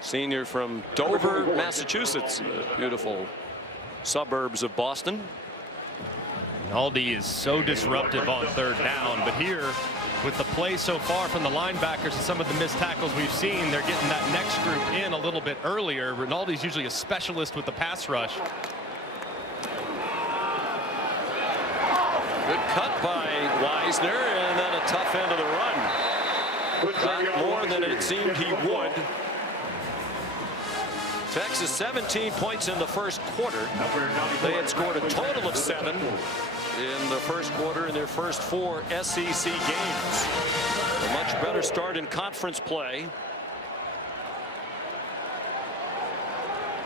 Senior from Dover, Massachusetts, beautiful suburbs of Boston. Rinaldi is so disruptive on third down, but here with the play so far from the linebackers and some of the missed tackles we've seen, they're getting that next group in a little bit earlier. Rinaldi's usually a specialist with the pass rush. Good cut by Wisner, and then a tough end of the run. Got more than it seemed he would. Texas 17 points in the first quarter. They had scored a total of 7 in the first quarter in their first 4 SEC games. A much better start in conference play.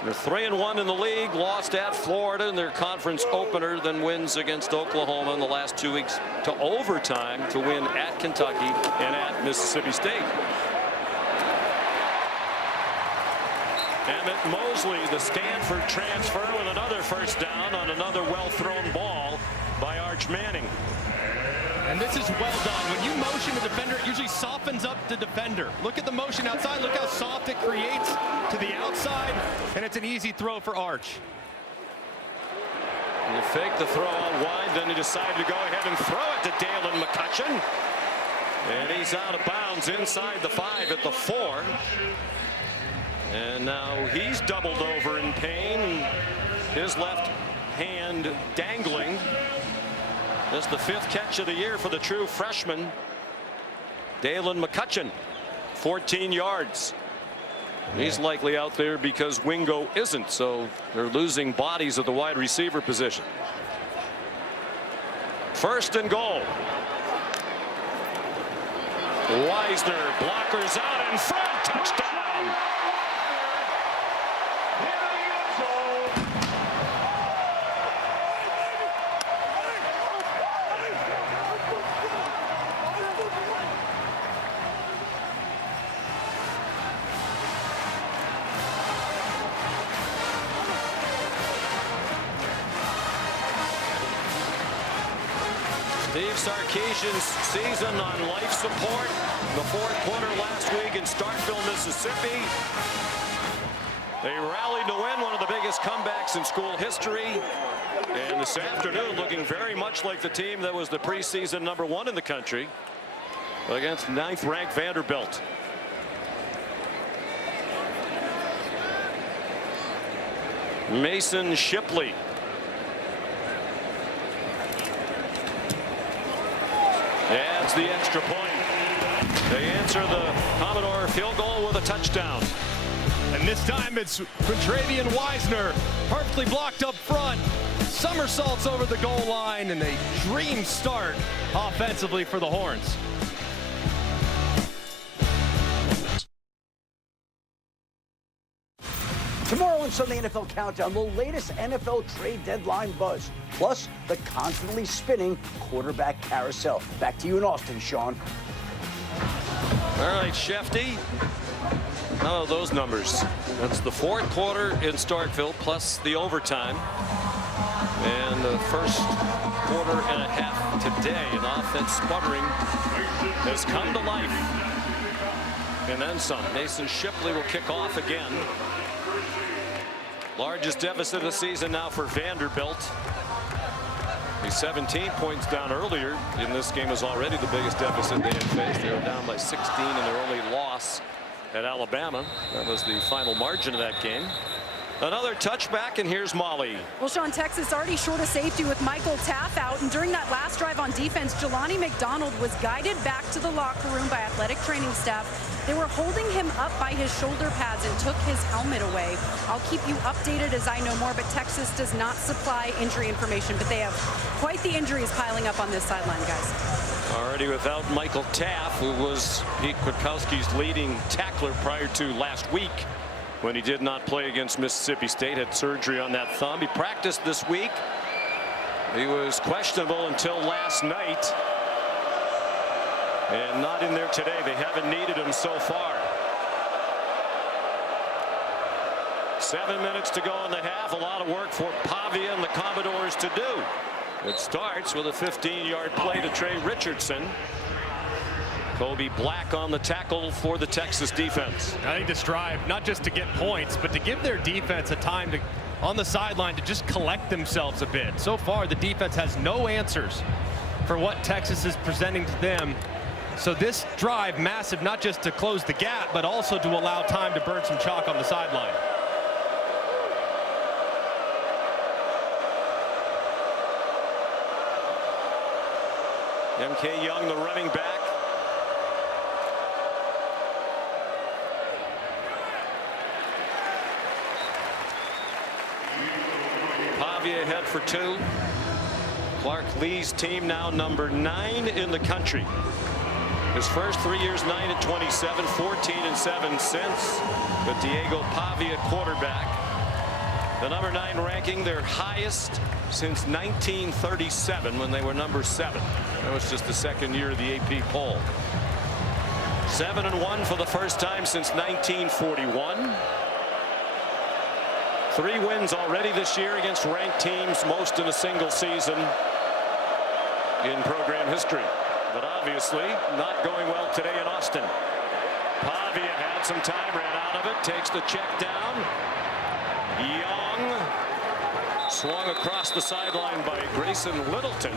They're 3-1 in the league, lost at Florida in their conference opener, then wins against Oklahoma in the last 2 weeks to overtime to win at Kentucky and at Mississippi State. Emmett Mosley, the Stanford transfer, with another first down on another well-thrown ball by Arch Manning. And this is well done. When you motion the defender, it usually softens up the defender. Look at the motion outside. Look how soft it creates to the outside. And it's an easy throw for Arch. And you fake the throw out wide, then he decided to go ahead and throw it to Dalen McCutcheon. And he's out of bounds inside the 5 at the 4. And now he's doubled over in pain. His left hand dangling. That's the 5th catch of the year for the true freshman, Dalen McCutcheon. 14 yards. He's likely out there because Wingo isn't, so they're losing bodies at the wide receiver position. 1st and goal. Wisner, blockers out in front, touchdown. Steve Sarkisian's season on life support. The 4th quarter last week in Starkville, Mississippi. They rallied to win one of the biggest comebacks in school history. And this afternoon looking very much like the team that was the preseason #1 in the country against 9th-ranked Vanderbilt. Mason Shipley. Adds the extra point. They answer the Commodore field goal with a touchdown. And this time it's Quintravian Wisner, perfectly blocked up front. Somersaults over the goal line, and a dream start offensively for the Horns. Tomorrow on Sunday NFL Countdown, the latest NFL trade deadline buzz, plus the constantly spinning quarterback carousel. Back to you in Austin, Sean. All right, Shefty. Oh, those numbers. That's the 4th quarter in Starkville plus the overtime. And the first quarter and a half today. An offense sputtering has come to life. And then some. Mason Shipley will kick off again. Largest deficit of the season now for Vanderbilt. He's 17 points down earlier in this game, is already the biggest deficit they had faced. They were down by 16 in their only loss at Alabama. That was the final margin of that game. Another touchback, and here's Molly. Well, Sean, Texas already short a safety with Michael Taff out, and during that last drive on defense, Jelani McDonald was guided back to the locker room by athletic training staff. They were holding him up by his shoulder pads and took his helmet away. I'll keep you updated as I know more, but Texas does not supply injury information, but they have quite the injuries piling up on this sideline, guys. Already without Michael Taff, who was Pete Kwiatkowski's leading tackler prior to last week, when he did not play against Mississippi State, had surgery on that thumb. He practiced this week. He was questionable until last night. And not in there today. They haven't needed him so far. 7 minutes to go in the half. A lot of work for Pavia and the Commodores to do. It starts with a 15-yard play to Trey Richardson. Kobe Black on the tackle for the Texas defense. I think this drive, not just to get points, but to give their defense a time to, on the sideline, to just collect themselves a bit. So far, the defense has no answers for what Texas is presenting to them. So this drive, massive, not just to close the gap, but also to allow time to burn some chalk on the sideline. MK Young, the running back. Pavia ahead for 2. Clark Lee's team now number 9 in the country. His first 3 years, 9-27, 14-7 since. But Diego Pavia, quarterback. The number 9 ranking, their highest since 1937 when they were number 7. That was just the second year of the AP poll. 7-1 for the first time since 1941. 3 wins already this year against ranked teams, most in a single season in program history. But obviously not going well today in Austin. Pavia had some time, ran out of it, takes the check down. Young swung across the sideline by Grayson Littleton,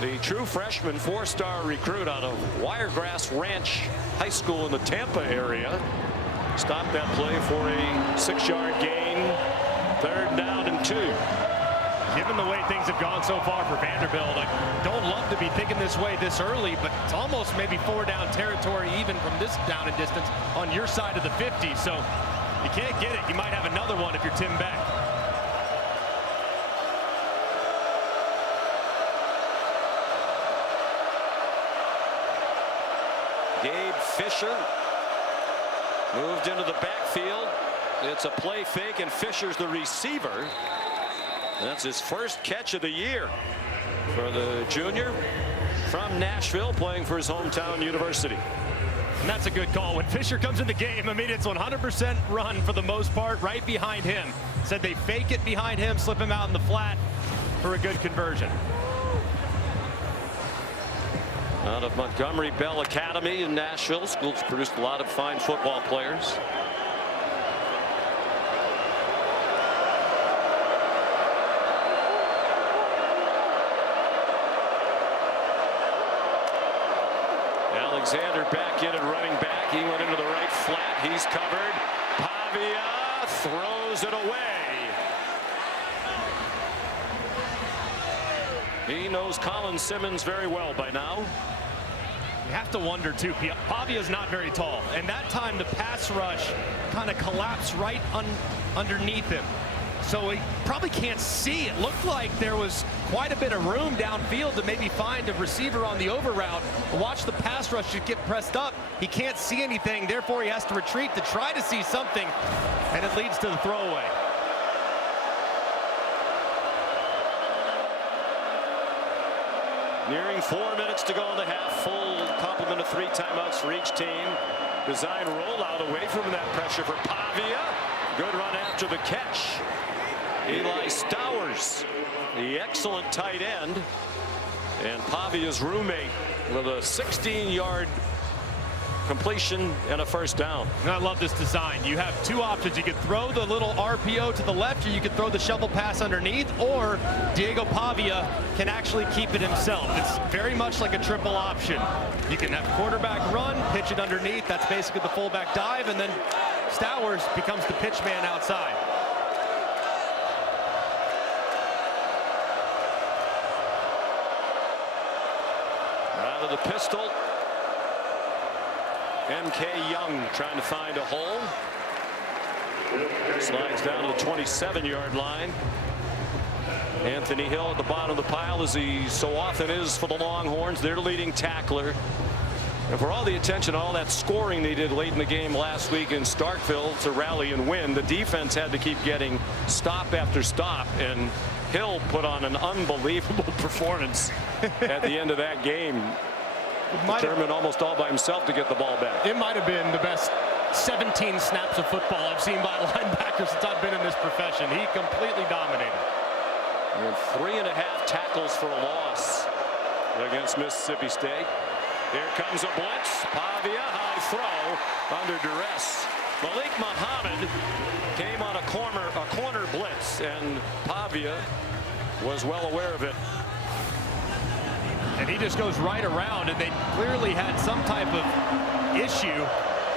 the true freshman 4-star recruit out of Wiregrass Ranch High School in the Tampa area. Stopped that play for a 6-yard gain. 3rd down and 2. Given the way things have gone so far for Vanderbilt, I don't love to be thinking this way this early, but it's almost maybe 4-down territory even from this down and distance on your side of the 50. So you can't get it. You might have another one if you're Tim Beck. Gabe Fisher moved into the backfield. It's a play fake, and Fisher's the receiver. That's his first catch of the year for the junior from Nashville, playing for his hometown university. And that's a good call. When Fisher comes in the game, I mean, it's 100% run for the most part, right behind him. Said they fake it behind him, slip him out in the flat for a good conversion. Out of Montgomery Bell Academy in Nashville, school's produced a lot of fine football players. Alexander back in at running back. He went into the right flat. He's covered. Pavia throws it away. He knows Colin Simmons very well by now. You have to wonder, too, Pavia's not very tall. And that time, the pass rush kind of collapsed right underneath him. So he probably can't see. It looked like there was quite a bit of room downfield to maybe find a receiver on the over route. Watch the pass rush just get pressed up. He can't see anything. Therefore, he has to retreat to try to see something. And it leads to the throwaway. Nearing 4 minutes to go in the half. Full complement of 3 timeouts for each team. Design rollout away from that pressure for Pavia. Good run after the catch. Eli Stowers, the excellent tight end, and Pavia's roommate with a 16-yard completion and a 1st down. And I love this design. You have 2 options. You could throw the little RPO to the left, or you could throw the shovel pass underneath, or Diego Pavia can actually keep it himself. It's very much like a triple option. You can have quarterback run, pitch it underneath. That's basically the fullback dive, and then Stowers becomes the pitch man outside. Out of the pistol. MK Young trying to find a hole. Slides down to the 27-yard line. Anthony Hill at the bottom of the pile, as he so often is for the Longhorns, their leading tackler. And for all the attention, all that scoring they did late in the game last week in Starkville to rally and win, the defense had to keep getting stop after stop, and Hill put on an unbelievable performance at the end of that game. Determined almost all by himself to get the ball back. It might have been the best 17 snaps of football I've seen by a linebacker since I've been in this profession. He completely dominated. And 3.5 tackles for a loss against Mississippi State. Here comes a blitz. Pavia, high throw under duress. Malik Muhammad came on a corner blitz, and Pavia was well aware of it. And he just goes right around, and they clearly had some type of issue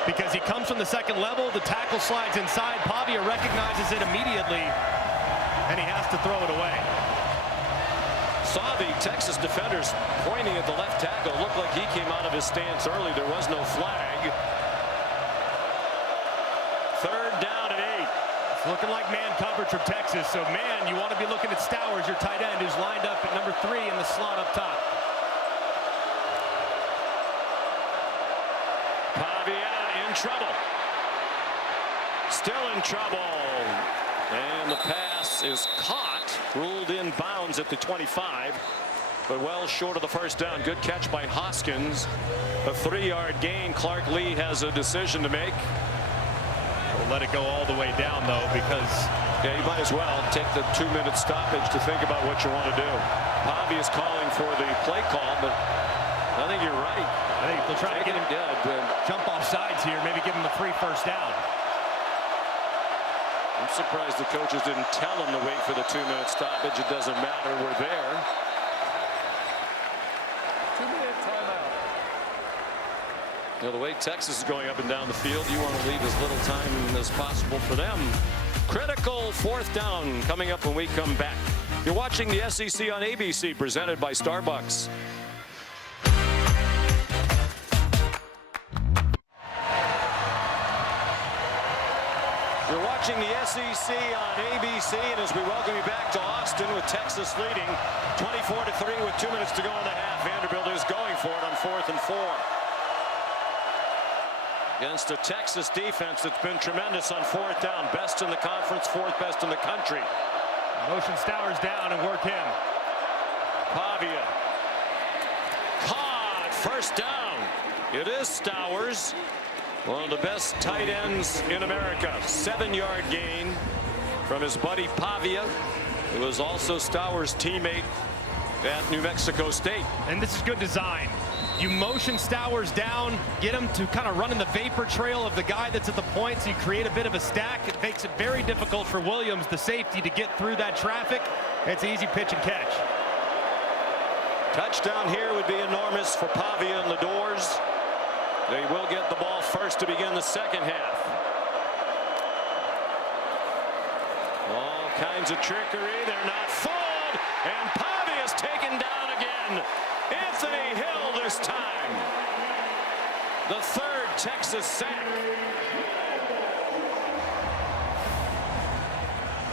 because he comes from the second level. The tackle slides inside. Pavia recognizes it immediately, and he has to throw it away. Saw the Texas defenders pointing at the left tackle. Looked like he came out of his stance early. There was no flag. 3rd down and 8. It's looking like man coverage from Texas. So, man, you want to be looking at Stowers, your tight end, who's lined up at number 3 in the slot up top. Pavia in trouble. Still in trouble. And the pass is caught, ruled in bounds at the 25, but well short of the first down. Good catch by Hoskins. A 3-yard gain. Clark Lee has a decision to make. We'll let it go all the way down, though, because yeah, you might as well take the 2-minute stoppage to think about what you want to do. Pavia is calling for the play call, but I think you're right. I think they'll try to get him jump off sides here, maybe give him a free first down. I'm surprised the coaches didn't tell him to wait for the 2-minute stoppage. It doesn't matter. We're there. 2-minute timeout. You know, the way Texas is going up and down the field, you want to leave as little time as possible for them. Critical 4th down coming up when we come back. You're watching the SEC on ABC, presented by Starbucks. You're watching the SEC on ABC, and as we welcome you back to Austin with Texas leading 24-3 with 2 minutes to go in the half. Vanderbilt is going for it on 4th and 4. Against a Texas defense that's been tremendous on 4th down. Best in the conference, 4th best in the country. Motion Stowers down and work him. Pavia. Caught. 1st down. It is Stowers. One of the best tight ends in America. 7-yard gain from his buddy Pavia, who was also Stowers' teammate at New Mexico State. And this is good design. You motion Stowers down, get him to kind of run in the vapor trail of the guy that's at the point, so you create a bit of a stack. It makes it very difficult for Williams, the safety, to get through that traffic. It's an easy pitch and catch. Touchdown here would be enormous for Pavia and the Doors. They will get the ball first to begin the second half. All kinds of trickery. They're not fooled. And Pavia's taken down again. Anthony Hill this time. The 3rd Texas sack.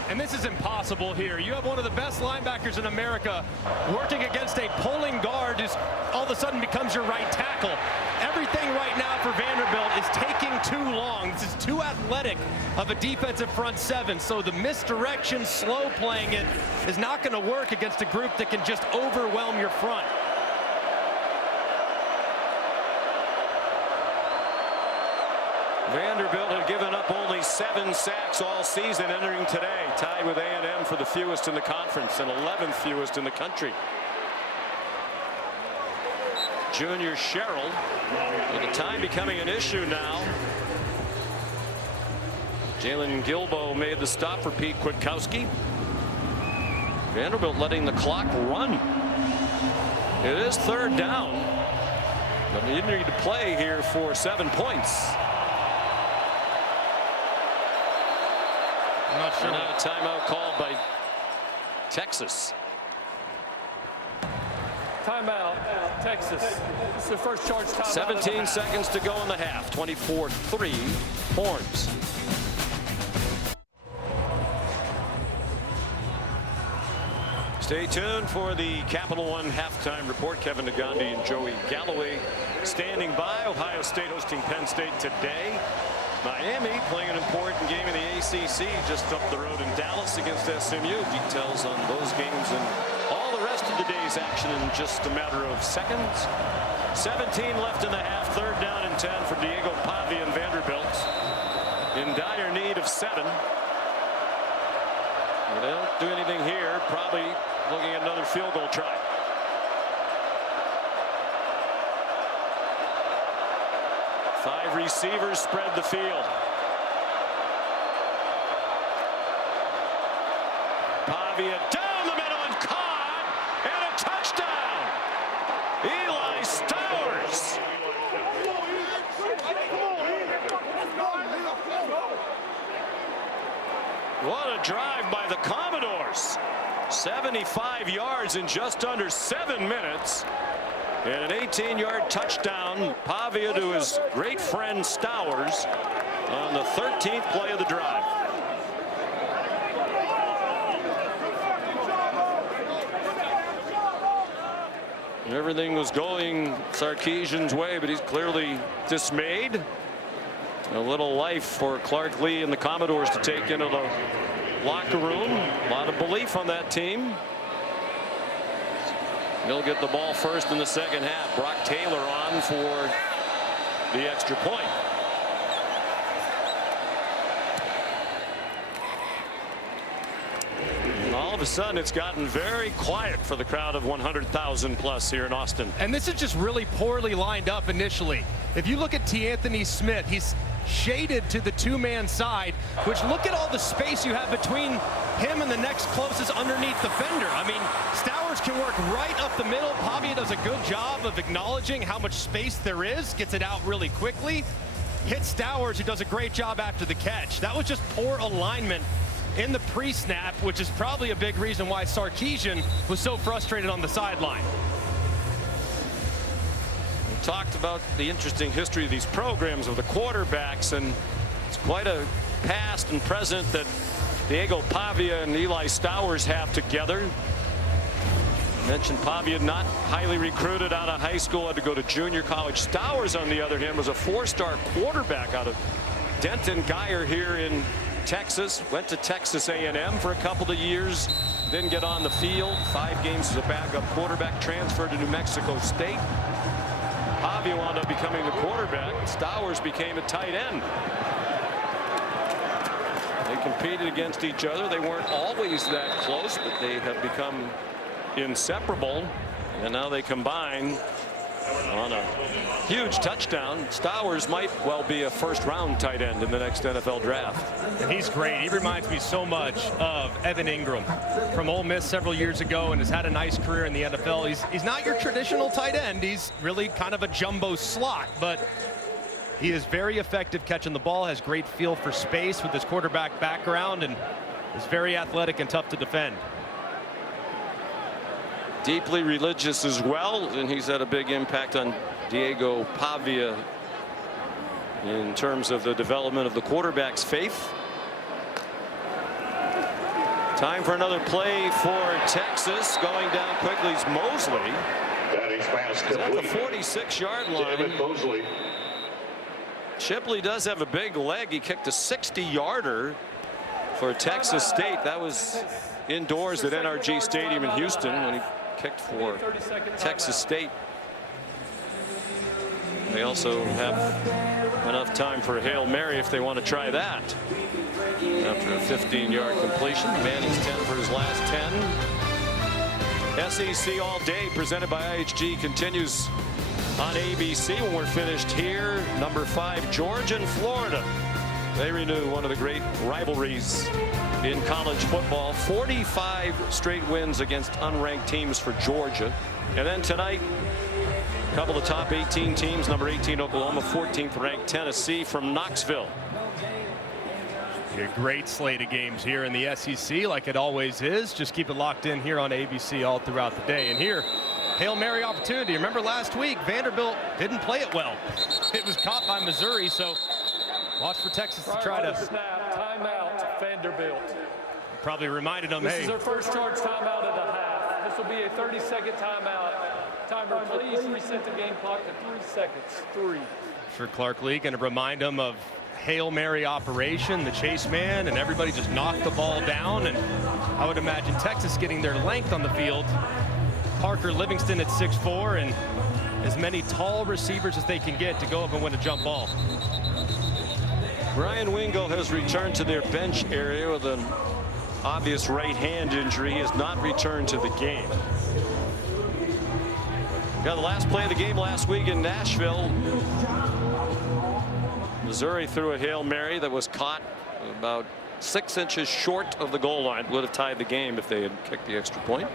And this is impossible here. You have one of the best linebackers in America working against a pulling guard who's all of a sudden becomes your right tackle. Everything right now for Vanderbilt is taking too long. This is too athletic of a defensive front 7. So the misdirection, slow playing it is not going to work against a group that can just overwhelm your front. Vanderbilt had given up only 7 sacks all season entering today, tied with A&M for the fewest in the conference and 11th fewest in the country. Junior Sherrill, with the time becoming an issue now. Jalen Gilbo made the stop for Pete Kwiatkowski. Vanderbilt letting the clock run. It is 3rd down, but you need to play here for 7 points. I'm not sure. And a timeout called by Texas. Timeout, Texas. It's the first charge timeout. 17 seconds to go in the half. 24-3 Horns. Stay tuned for the Capital One halftime report. Kevin Negandhi and Joey Galloway standing by. Ohio State hosting Penn State today. Miami playing an important game in the ACC just up the road in Dallas against SMU. Details on those games and all the rest of the day's action in just a matter of seconds. 17 left in the half. 3rd down and 10 for Diego Pavia and Vanderbilt. In dire need of 7. They don't do anything here. Probably looking at another field goal try. Five receivers spread the field. Pavia down the middle and caught, and a touchdown. Eli Stowers. What a drive by the Commodores. 75 yards in just under 7 minutes. And an 18-yard touchdown. Pavia to his great friend Stowers on the 13th play of the drive. Everything was going Sarkisian's way, but he's clearly dismayed. A little life for Clark Lee and the Commodores to take into the locker room. A lot of belief on that team. He'll get the ball first in the second half. Brock Taylor on for the extra point. And all of a sudden, it's gotten very quiet for the crowd of 100,000 plus here in Austin. And this is just really poorly lined up initially. If you look at T'Anthony Smith, he's shaded to the two-man side, which look at all the space you have between him and the next closest underneath defender. I mean, Stowers can work right up the middle. Pavia does a good job of acknowledging how much space there is, gets it out really quickly, hits Stowers, who does a great job after the catch. That was just poor alignment in the pre-snap, which is probably a big reason why Sarkisian was so frustrated on the sideline. Talked about the interesting history of these programs of the quarterbacks, and it's quite a past and present that Diego Pavia and Eli Stowers have together. Mentioned Pavia not highly recruited out of high school, had to go to junior college. Stowers, on the other hand, was a four-star quarterback out of Denton Guyer here in Texas. Went to Texas A&M for a couple of years, didn't get on the field. 5 games as a backup quarterback, transferred to New Mexico State. Pavia wound up becoming the quarterback. Stowers became a tight end. They competed against each other. They weren't always that close, but they have become inseparable. And now they combine on a huge touchdown. Stowers might well be a first-round tight end in the next NFL draft. And he's great. He reminds me so much of Evan Ingram from Ole Miss several years ago, and has had a nice career in the NFL. He's not your traditional tight end. He's really kind of a jumbo slot, but he is very effective catching the ball, has great feel for space with his quarterback background, and is very athletic and tough to defend. Deeply religious as well, and he's had a big impact on Diego Pavia in terms of the development of the quarterback's faith. Time for another play for Texas. Going down quickly is Mosley. He's at the 46-yard line. Shipley does have a big leg. He kicked a 60-yarder for Texas State. That was indoors at NRG Stadium in Houston when he kicked for Texas State. They also have enough time for a Hail Mary if they want to try that. After a 15-yard completion, Manning's 10 for his last 10. SEC All Day presented by IHG continues on ABC when we're finished here. Number 5, Georgia and Florida. They renew one of the great rivalries in college football. 45 straight wins against unranked teams for Georgia. And then tonight, a couple of top 18 teams. Number 18 Oklahoma, 14th ranked Tennessee from Knoxville. A great slate of games here in the SEC, like it always is. Just keep it locked in here on ABC all throughout the day. And here, Hail Mary opportunity. Remember last week, Vanderbilt didn't play it well. It was caught by Missouri, so watch for Texas to try to snap. Timeout, Vanderbilt. Probably reminded them, This hey, is their first charge timeout of the half. This will be a 30-second timeout. Timer, please reset the game clock to 3 seconds. 3. for Clark Lee, going to remind them of Hail Mary operation, the chase man, and everybody just knocked the ball down. And I would imagine Texas getting their length on the field. Parker Livingston at 6'4", and as many tall receivers as they can get to go up and win a jump ball. Brian Wingo has returned to their bench area with a obvious right hand injury. He has not returned to the game. Got the last play of the game last week in Nashville. Missouri threw a Hail Mary that was caught about 6 inches short of the goal line. Would have tied the game if they had kicked the extra point.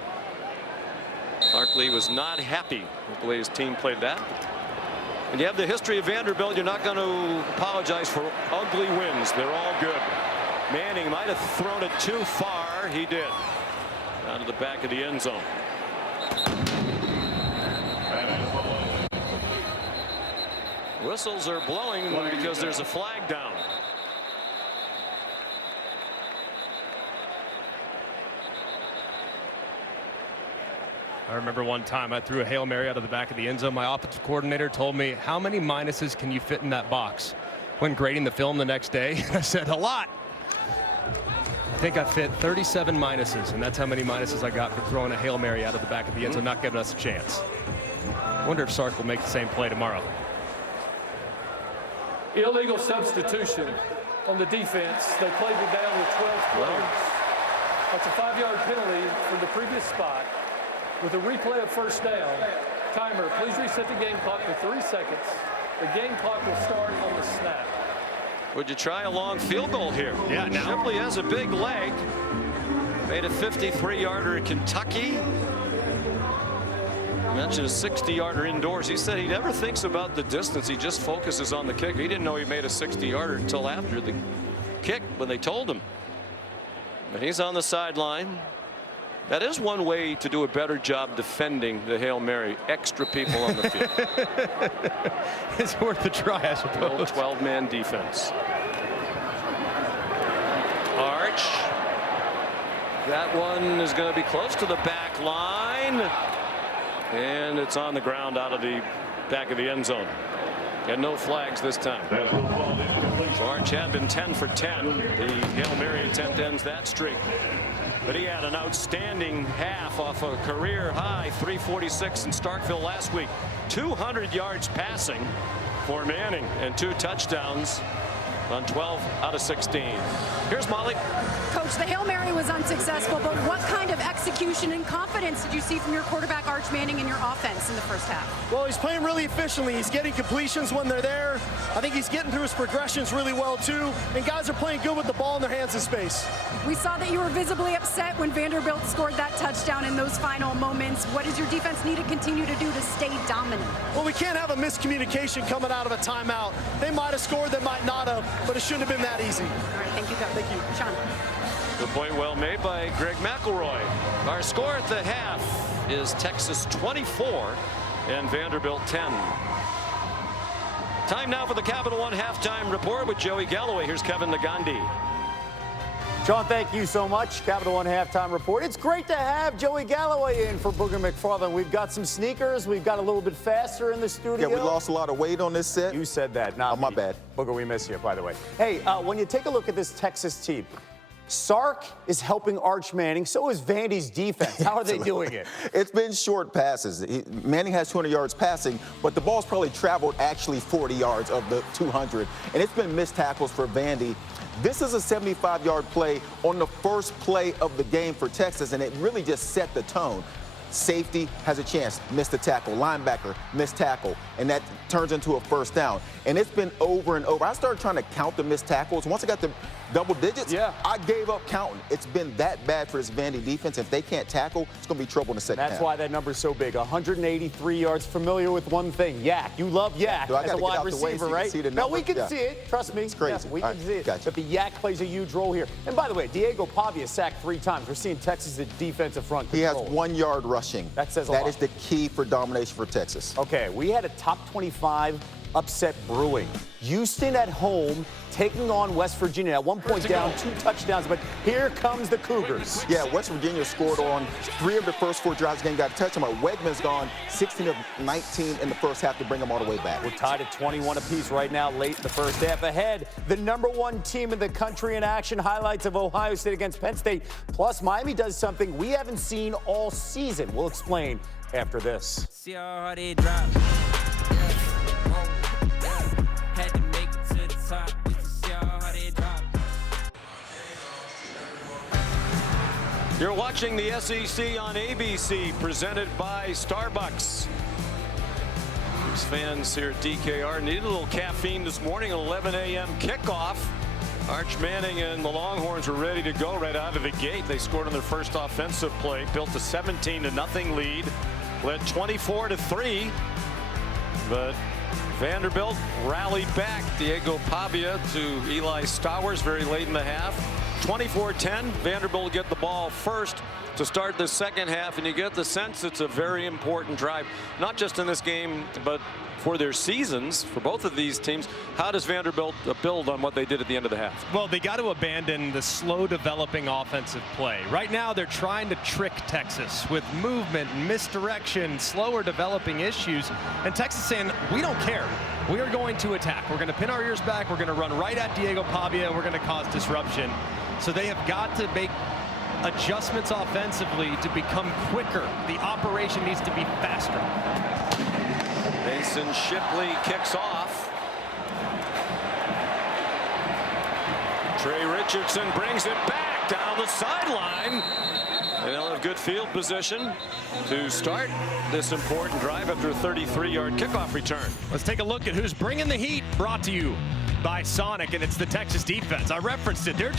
Clark-Lee was not happy with the way his team played that. And you have the history of Vanderbilt. You're not going to apologize for ugly wins. They're all good. Manning might have thrown it too far. He did. Out of the back of the end zone. Whistles are blowing because there's a flag down. I remember one time I threw a Hail Mary out of the back of the end zone. My offensive coordinator told me, how many minuses can you fit in that box? When grading the film the next day, I said, a lot. I think I fit 37 minuses, and that's how many minuses I got for throwing a Hail Mary out of the back of the end zone, not giving us a chance. I wonder if Sark will make the same play tomorrow. Illegal substitution on the defense. They played it down with 12 players. That's a 5-yard penalty from the previous spot. With a replay of first down, timer, please reset the game clock for 3 seconds. The game clock will start on the snap. Would you try a long field goal here? Yeah, now. Shipley has a big leg. Made a 53-yarder at Kentucky. Mentioned a 60-yarder indoors. He said he never thinks about the distance. He just focuses on the kick. He didn't know he made a 60-yarder until after the kick when they told him. But he's on the sideline. That is one way to do a better job defending the Hail Mary. Extra people on the field. It's worth a try, I suppose. 12-man defense. Arch. That one is going to be close to the back line. And it's on the ground out of the back of the end zone. And no flags this time. So Arch had been 10 for 10. The Hail Mary attempt ends that streak. But he had an outstanding half off a career high 346 in Starkville last week. 200 yards passing for Manning and 2 touchdowns on 12 out of 16. Here's Molly. Coach, the Hail Mary was unsuccessful, but what kind of execution and confidence did you see from your quarterback Arch Manning in your offense in the first half? Well, he's playing really efficiently. He's getting completions when they're there. I think he's getting through his progressions really well too, and guys are playing good with the ball in their hands in space. We saw that you were visibly upset when Vanderbilt scored that touchdown in those final moments. What does your defense need to continue to do to stay dominant? Well, we can't have a miscommunication coming out of a timeout. They might have scored, they might not have, but it shouldn't have been that easy. All right, thank you, Coach. Thank you. Sean. The point well made by Greg McElroy. Our score at the half is Texas 24 and Vanderbilt 10. Time now for the Capital One halftime report with Joey Galloway. Here's Kevin Nagandi. Sean, thank you so much. Capital One halftime report. It's great to have Joey Galloway in for Booger McFarland. We've got some sneakers. We've got a little bit faster in the studio. Yeah, we lost a lot of weight on this set. You said that. Not my bad. Booger, we miss you, by the way. Hey, when you take a look at this Texas team, Sark is helping Arch Manning. So is Vandy's defense. How are they doing it? It's been short passes. Manning has 200 yards passing, but the ball's probably traveled actually 40 yards of the 200. And it's been missed tackles for Vandy. This is a 75-yard play on the first play of the game for Texas, and it really just set the tone. Safety has a chance, missed the tackle. Linebacker, missed tackle, and that turns into a first down. And it's been over and over. I started trying to count the missed tackles. Once I got to double digits, I gave up counting. It's been that bad for this Vandy defense. If they can't tackle, it's going to be trouble in the second half. That's why that number's so big. 183 yards. Familiar with one thing, Yak. You love Yak as a wide receiver, right? No, we can see it. Trust me. It's crazy. Yeah, we can see it. Gotcha. But the Yak plays a huge role here. And by the way, Diego Pavia sacked 3 times. We're seeing Texas at defensive front control. He has 1 yard rushing. That says a lot. That is the key for domination for Texas. Okay, we had a top 25 upset brewing. Houston at home taking on West Virginia. At one point down 2 touchdowns, but here comes the Cougars. Yeah, West Virginia scored on 3 of the first 4 drives. Game got a touchdown. Wegman's gone 16 of 19 in the first half to bring them all the way back. We're tied at 21 apiece right now, late in the first half. Ahead, the #1 team in the country in action. Highlights of Ohio State against Penn State. Plus, Miami does something we haven't seen all season. We'll explain after this. See how hard they drop. Had to make it to the top. You're watching the SEC on ABC, presented by Starbucks. These fans here at DKR needed a little caffeine this morning. 11 a.m. kickoff. Arch Manning and the Longhorns were ready to go right out of the gate. They scored on their first offensive play, built a 17-0 lead, led 24-3. But Vanderbilt rallied back. Diego Pavia to Eli Stowers very late in the half. 24-10. Vanderbilt will get the ball first to start the second half, and you get the sense it's a very important drive, not just in this game, but for their seasons, for both of these teams. How does Vanderbilt build on what they did at the end of the half? Well, they got to abandon the slow developing offensive play. Right now, they're trying to trick Texas with movement, misdirection, slower developing issues. And Texas saying, we don't care. We are going to attack. We're going to pin our ears back. We're going to run right at Diego Pavia, and we're going to cause disruption. So they have got to make adjustments offensively to become quicker. The operation needs to be faster. Mason Shipley kicks off. Trey Richardson brings it back down the sideline. They'll have good field position to start this important drive after a 33-yard kickoff return. Let's take a look at who's bringing the heat, brought to you by Sonic, and it's the Texas defense. I referenced it. They're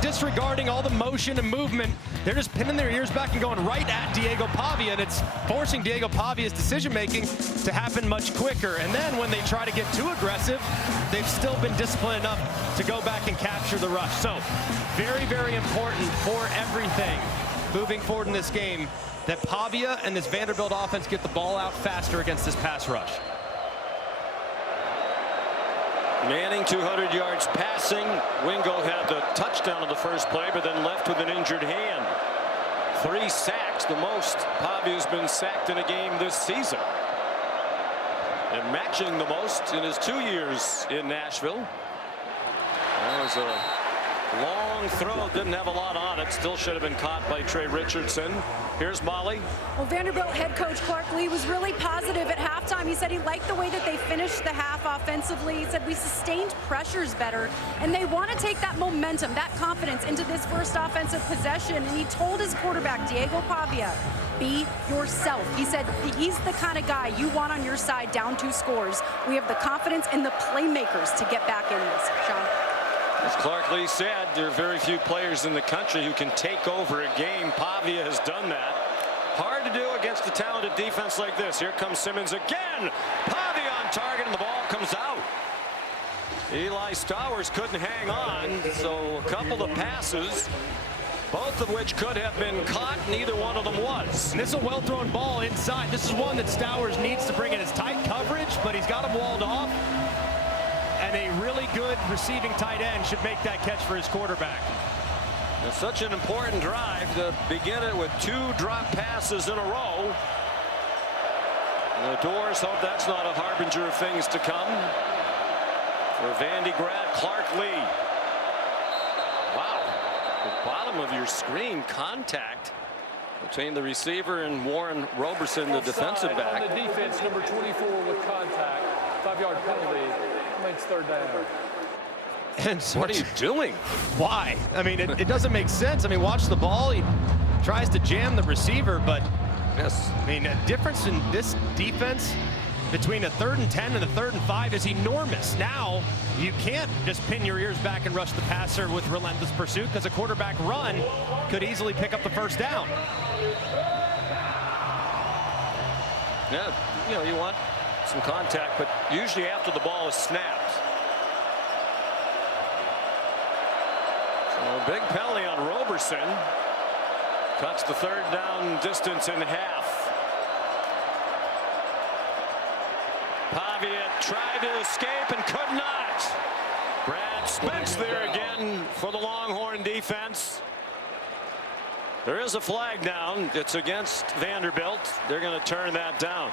disregarding all the motion and movement. They're just pinning their ears back and going right at Diego Pavia, and it's forcing Diego Pavia's decision-making to happen much quicker. And then when they try to get too aggressive, they've still been disciplined enough to go back and capture the rush. So very, very important for everything moving forward in this game that Pavia and this Vanderbilt offense get the ball out faster against this pass rush. Manning 200 yards passing. Wingo had the touchdown on the first play, but then left with an injured hand. 3 sacks, the most Pavia's been sacked in a game this season, and matching the most in his 2 years in Nashville. That was a long throw, didn't have a lot on it, still should have been caught by Trey Richardson. Here's Molly. Well, Vanderbilt head coach Clark Lee was really positive at halftime. He said he liked the way that they finished the half offensively. He said we sustained pressures better, and they want to take that momentum, that confidence into this first offensive possession. And he told his quarterback, Diego Pavia, be yourself. He said he's the kind of guy you want on your side down 2 scores. We have the confidence and the playmakers to get back in this. Sean? As Clark Lee said, there are very few players in the country who can take over a game. Pavia has done that. Hard to do against a talented defense like this. Here comes Simmons again. Pavia on target, and the ball comes out. Eli Stowers couldn't hang on, so a couple of passes, both of which could have been caught. Neither one of them was. And this is a well-thrown ball inside. This is one that Stowers needs to bring in his tight coverage, but he's got him walled off. And a really good receiving tight end should make that catch for his quarterback. It's such an important drive to begin it with 2 drop passes in a row. And the Doors hope that's not a harbinger of things to come. For Vandy grad Clark Lee. Wow. The bottom of your screen, contact between the receiver and Warren Roberson, the defensive back. On the defense, number 24 with contact. 5-yard penalty. Makes 3rd down. And so what are you doing? Why? I mean, it doesn't make sense. I mean, watch the ball. He tries to jam the receiver, but yes, I mean, a difference in this defense between a 3rd and 10 and a 3rd and 5 is enormous. Now, you can't just pin your ears back and rush the passer with relentless pursuit, because a quarterback run could easily pick up the first down. Yeah, you know, you want some contact, but usually after the ball is snapped. So a big penalty on Roberson. Cuts the 3rd down distance in half. Pavia tried to escape and could not. Brad Spence there again for the Longhorn defense. There is a flag down. It's against Vanderbilt. They're going to turn that down.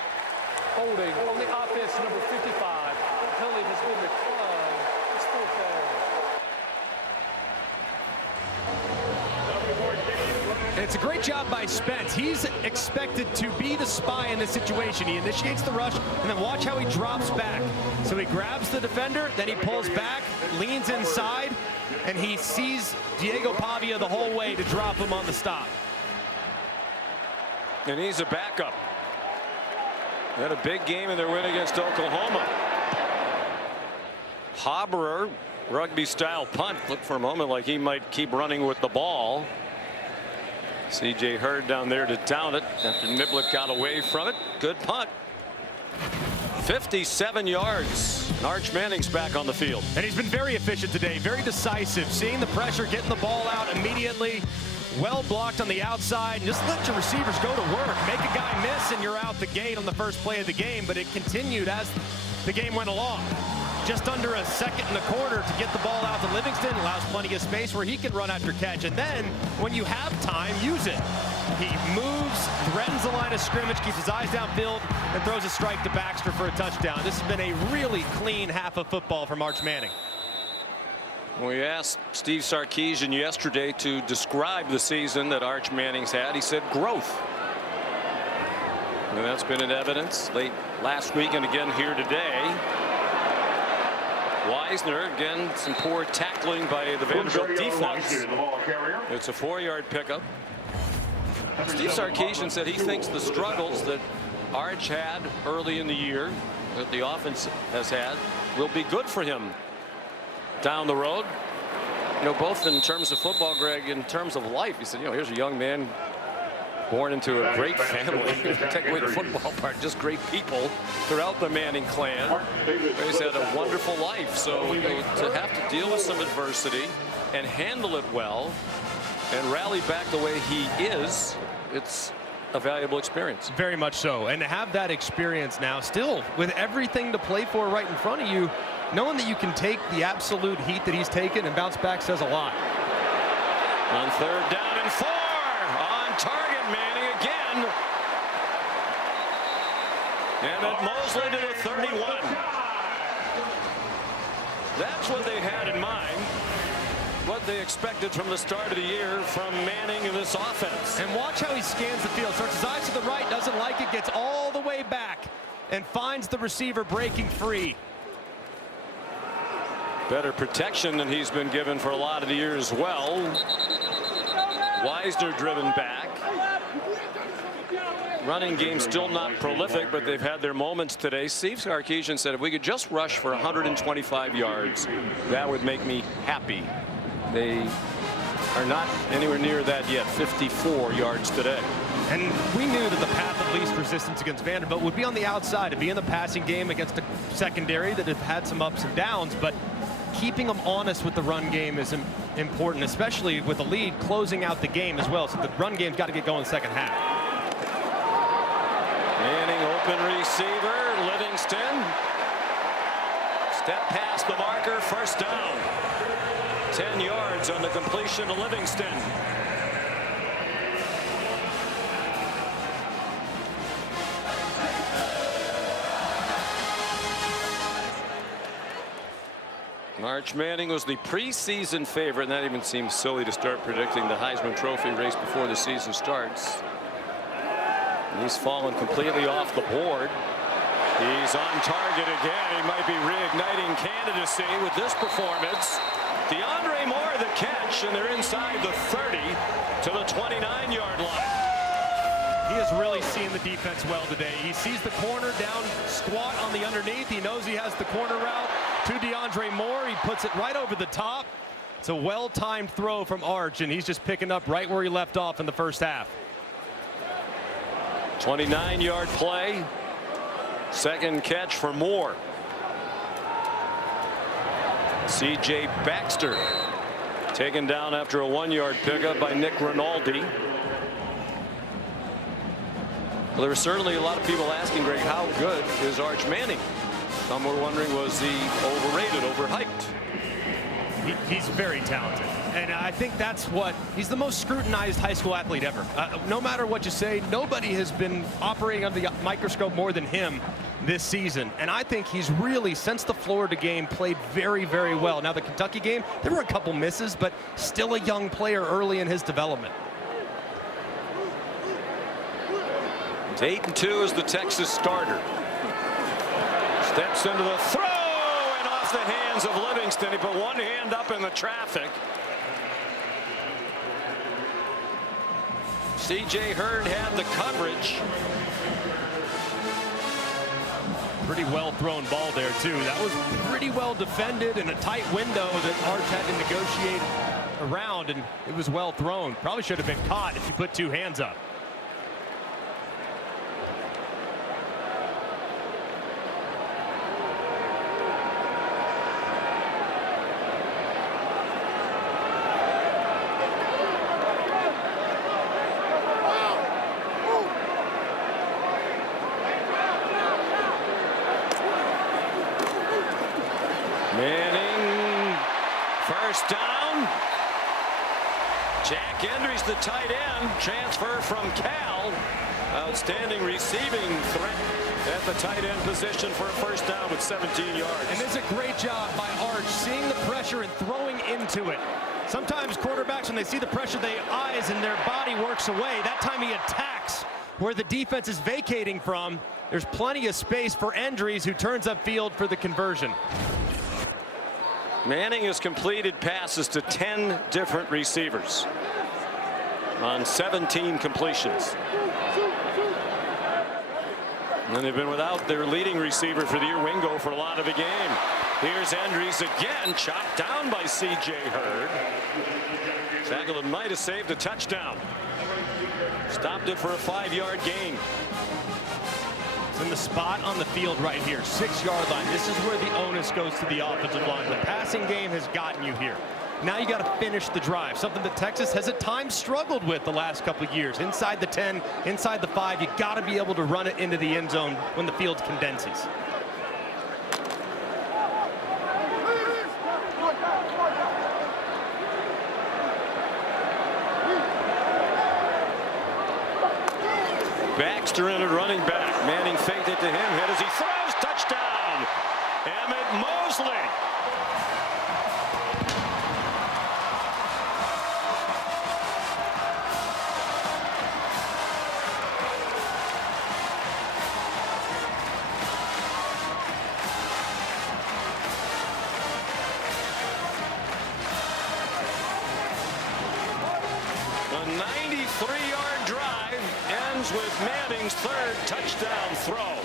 Holding on the offense, number 55. Penalty has been declined. It's 4th down. It's a great job by Spence. He's expected to be the spy in this situation. He initiates the rush, and then watch how he drops back. So he grabs the defender, then he pulls back, leans inside, and he sees Diego Pavia the whole way to drop him on the stop. And he's a backup. They had a big game in their win against Oklahoma. Haberer, rugby-style punt. Looked for a moment like he might keep running with the ball. C.J. Hurd down there to down it after Niblett got away from it. Good punt. 57 yards. And Arch Manning's back on the field. And he's been very efficient today, very decisive, seeing the pressure, getting the ball out immediately. Well blocked on the outside, and just let your receivers go to work. Make a guy miss and you're out the gate on the first play of the game, but it continued as the game went along. Just under a second and a quarter to get the ball out to Livingston, allows plenty of space where he can run after catch, and then when you have time, use it. He moves, threatens the line of scrimmage, keeps his eyes downfield, and throws a strike to Baxter for a touchdown. This has been a really clean half of football from Arch Manning. We asked Steve Sarkisian yesterday to describe the season that Arch Manning's had. He said growth. And that's been in evidence late last week and again here today. Wisner, again, some poor tackling by the Vanderbilt defense. It's a 4-yard pickup. Steve Sarkisian said he thinks the struggles that Arch had early in the year, that the offense has had, will be good for him down the road. You know, both in terms of football, Greg, in terms of life. He said, you know, here's a young man born into a great family. Take away the football part, just great people throughout the Manning clan. He's had a wonderful life. So you know, to have to deal with some adversity and handle it well and rally back the way he is, it's a valuable experience. Very much so. And to have that experience now, still with everything to play for right in front of you, knowing that you can take the absolute heat that he's taken and bounce back says a lot. On 3rd down and 4. On target, Manning again. And at Mosley to the 31. That's what they had in mind. What they expected from the start of the year from Manning in this offense. And watch how he scans the field. Starts his eyes to the right, doesn't like it, gets all the way back and finds the receiver breaking free. Better protection than he's been given for a lot of the year as well. Wisner driven back. Running game still not prolific, but they've had their moments today. Steve Sarkisian said if we could just rush for 125 yards, that would make me happy. They are not anywhere near that yet. 54 yards today. And we knew that the path of least resistance against Vanderbilt would be on the outside, to be in the passing game against a secondary that have had some ups and downs, but keeping them honest with the run game is important, especially with a lead closing out the game as well. So the run game's got to get going in the second half. Manning open receiver, Livingston. Step past the marker, first down. 10 yards on the completion to Livingston. Arch Manning was the preseason favorite, and that even seems silly to start predicting the Heisman Trophy race before the season starts. And he's fallen completely off the board. He's on target again. He might be reigniting candidacy with this performance. DeAndre Moore the catch, and they're inside the 30 to the 29-yard line. He is really seeing the defense well today. He sees the corner down squat on the underneath. He knows he has the corner route to DeAndre Moore. He puts it right over the top. It's a well-timed throw from Arch, and he's just picking up right where he left off in the first half. 29-yard play. Second catch for Moore. C.J. Baxter taken down after a 1-yard pickup by Nick Rinaldi. Well, there were certainly a lot of people asking, Greg, how good is Arch Manning? Some were wondering, was he overrated, overhyped? He's very talented. And I think that's what, he's the most scrutinized high school athlete ever. No matter what you say, nobody has been operating under the microscope more than him this season. And I think he's really, since the Florida game, played very, very well. Now, the Kentucky game, there were a couple misses, but still a young player early in his development. 8-2 is the Texas starter. Steps into the throw and off the hands of Livingston. He put one hand up in the traffic. C.J. Hurd had the coverage. Pretty well thrown ball there too. That was pretty well defended in a tight window that Arch had to negotiate around, and it was well thrown. Probably should have been caught if you put two hands up. Manning, first down. Jack Endry's the tight end. Transfer from Cal. Outstanding receiving threat at the tight end position for a first down with 17 yards. And it's a great job by Arch seeing the pressure and throwing into it. Sometimes quarterbacks, when they see the pressure, they eyes and their body works away. That time he attacks where the defense is vacating from. There's plenty of space for Endrys, who turns upfield for the conversion. Manning has completed passes to 10 different receivers on 17 completions. And they've been without their leading receiver for the year, Wingo, for a lot of the game. Here's Endrys again, chopped down by C.J. Hurd. Zagalin might have saved a touchdown. Stopped it for a 5-yard gain. It's in the spot on the field right here, 6-yard line. This is where the onus goes to the offensive line. The passing game has gotten you here. Now you got to finish the drive, something that Texas has at times struggled with the last couple of years. Inside the 10, inside the 5, you got to be able to run it into the end zone when the field condenses. Baxter in at running back. Manning faked it to him. Hit as he throws. Touchdown. Emmett Mosley. A 93-yard drive ends with Manning's third touchdown throw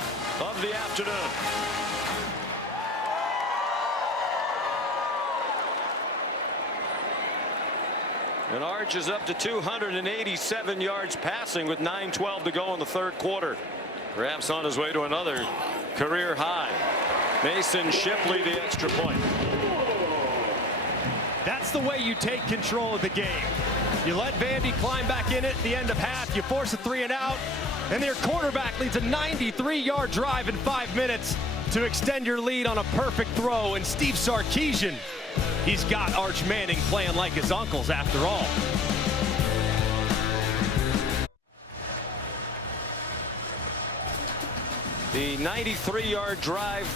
of the afternoon. And Arch is up to 287 yards passing with 9:12 to go in the third quarter. Perhaps on his way to another career high. Mason Shipley the extra point. That's the way you take control of the game. You let Vandy climb back in it at the end of half. You force a 3 and out. And their quarterback leads a 93-yard drive in 5 minutes to extend your lead on a perfect throw. And Steve Sarkisian, he's got Arch Manning playing like his uncles after all. The 93-yard drive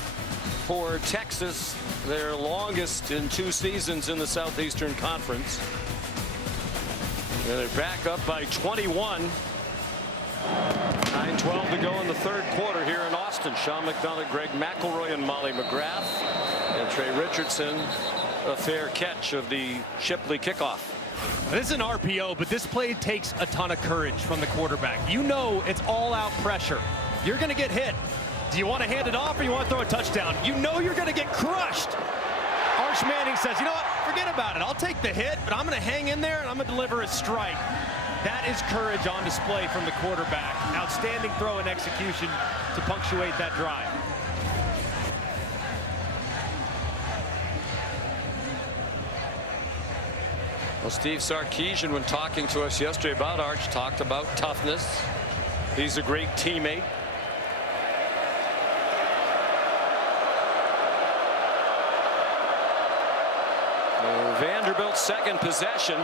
for Texas, their longest in 2 seasons in the Southeastern Conference. And they're back up by 21. 9:12 to go in the third quarter here in Austin. Sean McDonough, Greg McElroy, and Molly McGrath. And Trey Richardson, a fair catch of the Shipley kickoff. This is an RPO, but this play takes a ton of courage from the quarterback. You know it's all-out pressure. You're going to get hit. Do you want to hand it off or you want to throw a touchdown? You know you're going to get crushed. Arch Manning says, you know what, forget about it. I'll take the hit, but I'm going to hang in there and I'm going to deliver a strike. That is courage on display from the quarterback. Outstanding throw and execution to punctuate that drive. Well, Steve Sarkisian, when talking to us yesterday about Arch, talked about toughness. He's a great teammate. Vanderbilt's second possession.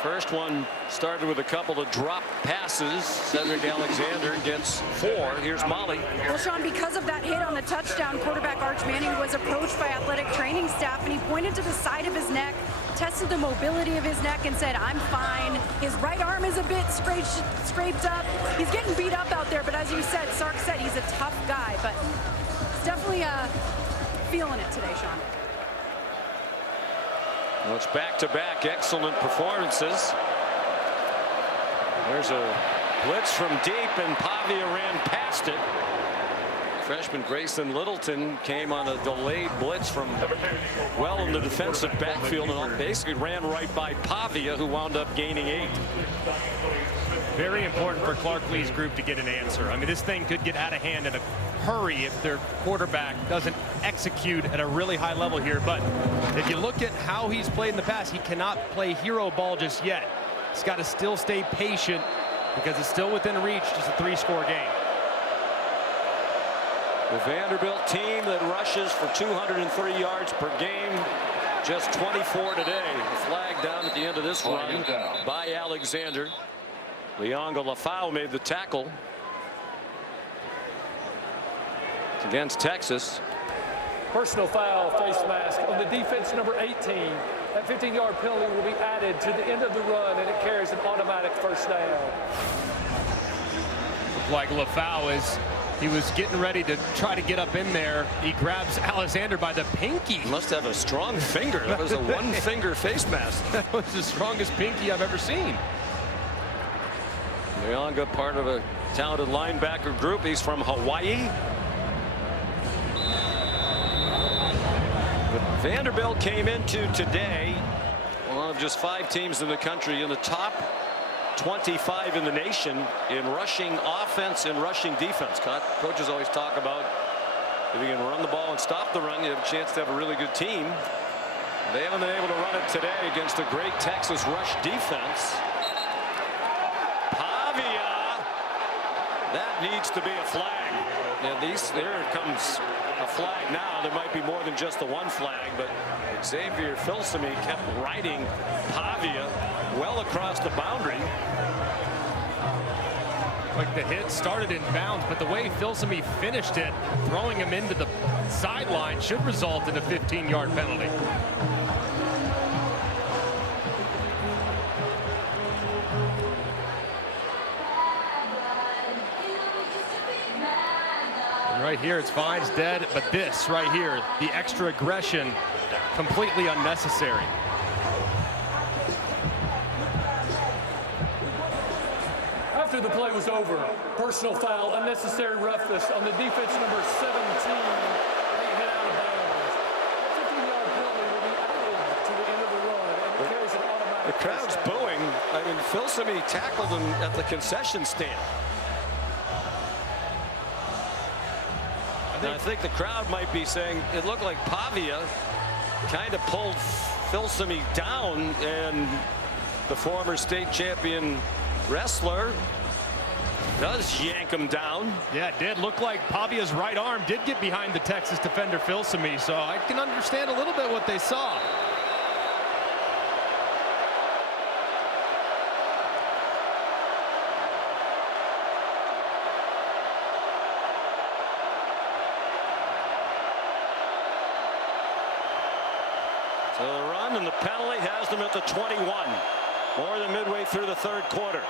First one started with a couple of drop passes. Cedric Alexander gets 4. Here's Molly. Well, Sean, because of that hit on the touchdown, quarterback Arch Manning was approached by athletic training staff, and he pointed to the side of his neck, tested the mobility of his neck, and said, I'm fine. His right arm is a bit scraped up. He's getting beat up out there, but as you said, Sark said he's a tough guy, but he's definitely feeling it today, Sean. Well, it's back-to-back excellent performances. There's a blitz from deep, and Pavia ran past it. Freshman Grayson Littleton came on a delayed blitz from well in the defensive backfield and basically ran right by Pavia, who wound up gaining 8. Very important for Clark Lee's group to get an answer. I mean, this thing could get out of hand in a hurry if their quarterback doesn't execute at a really high level here. But if you look at how he's played in the past, he cannot play hero ball just yet. He's got to still stay patient because it's still within reach, just a 3-score game. The Vanderbilt team that rushes for 203 yards per game, just 24 today. The flag down at the end of this run by Alexander. Leonga Lafau made the tackle against Texas. Personal foul, face mask on the defense, number 18. That 15-yard penalty will be added to the end of the run, and it carries an automatic first down. Looked like Lafau he was getting ready to try to get up in there. He grabs Alexander by the pinky. He must have a strong finger. That was a one-finger face mask. That was the strongest pinky I've ever seen. Leonga, part of a talented linebacker group. He's from Hawaii. But Vanderbilt came into today one of just 5 teams in the country in the top 25 in the nation in rushing offense and rushing defense. Coaches always talk about if you can run the ball and stop the run, you have a chance to have a really good team. They haven't been able to run it today against a great Texas rush defense. Pavia, that needs to be a flag. Yeah, there comes a flag now. There might be more than just the one flag, but Xavier Filsaime kept riding Pavia well across the boundary. Like the hit started in bounds, but the way Filsaime finished it, throwing him into the sideline, should result in a 15-yard penalty. And right here, it's fine, it's dead, but this right here, the extra aggression, completely unnecessary. After the play was over, personal foul, unnecessary roughness on the defense, number 17. They hit out of bounds. 15-yard penalty will be added to the end of the run, and it carries an automatic. The crowd's booing. I mean, Filsaime tackled him at the concession stand. I think the crowd might be saying it looked like Pavia kind of pulled Filsaime down, and the former state champion wrestler does yank him down. Yeah, it did look like Pavia's right arm did get behind the Texas defender Filsaime, so I can understand a little bit what they saw. So the run and the penalty has them at the 21. More than midway through the third quarter.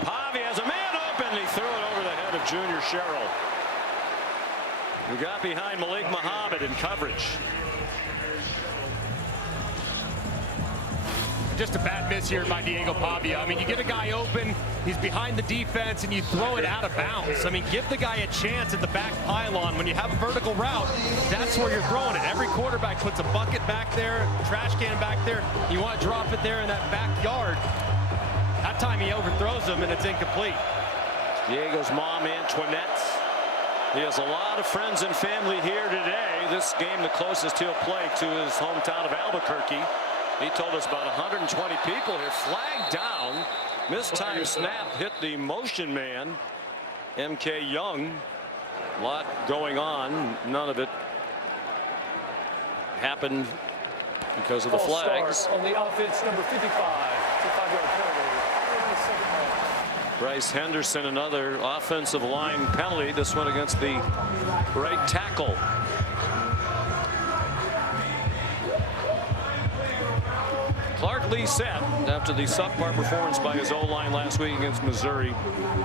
Pavia has a man open. He threw it over the head of Junior Sherrill, who got behind Malik Muhammad in coverage. Just a bad miss here by Diego Pavia. I mean, you get a guy open, he's behind the defense, and you throw it out of bounds. I mean, give the guy a chance at the back pylon. When you have a vertical route, that's where you're throwing it. Every quarterback puts a bucket back there, trash can back there. You want to drop it there in that backyard. That time he overthrows him, and it's incomplete. Diego's mom, Antoinette. He has a lot of friends and family here today. This game the closest he'll play to his hometown of Albuquerque. He told us about 120 people here. Flag down. Mistimed snap hit the motion man, MK Young. A lot going on. None of it happened because of the flags. On the offense, number 55. It's a 5-yard penalty. Bryce Henderson, another offensive line penalty. This one against the right tackle. Clark Lee said after the subpar performance by his O-line last week against Missouri,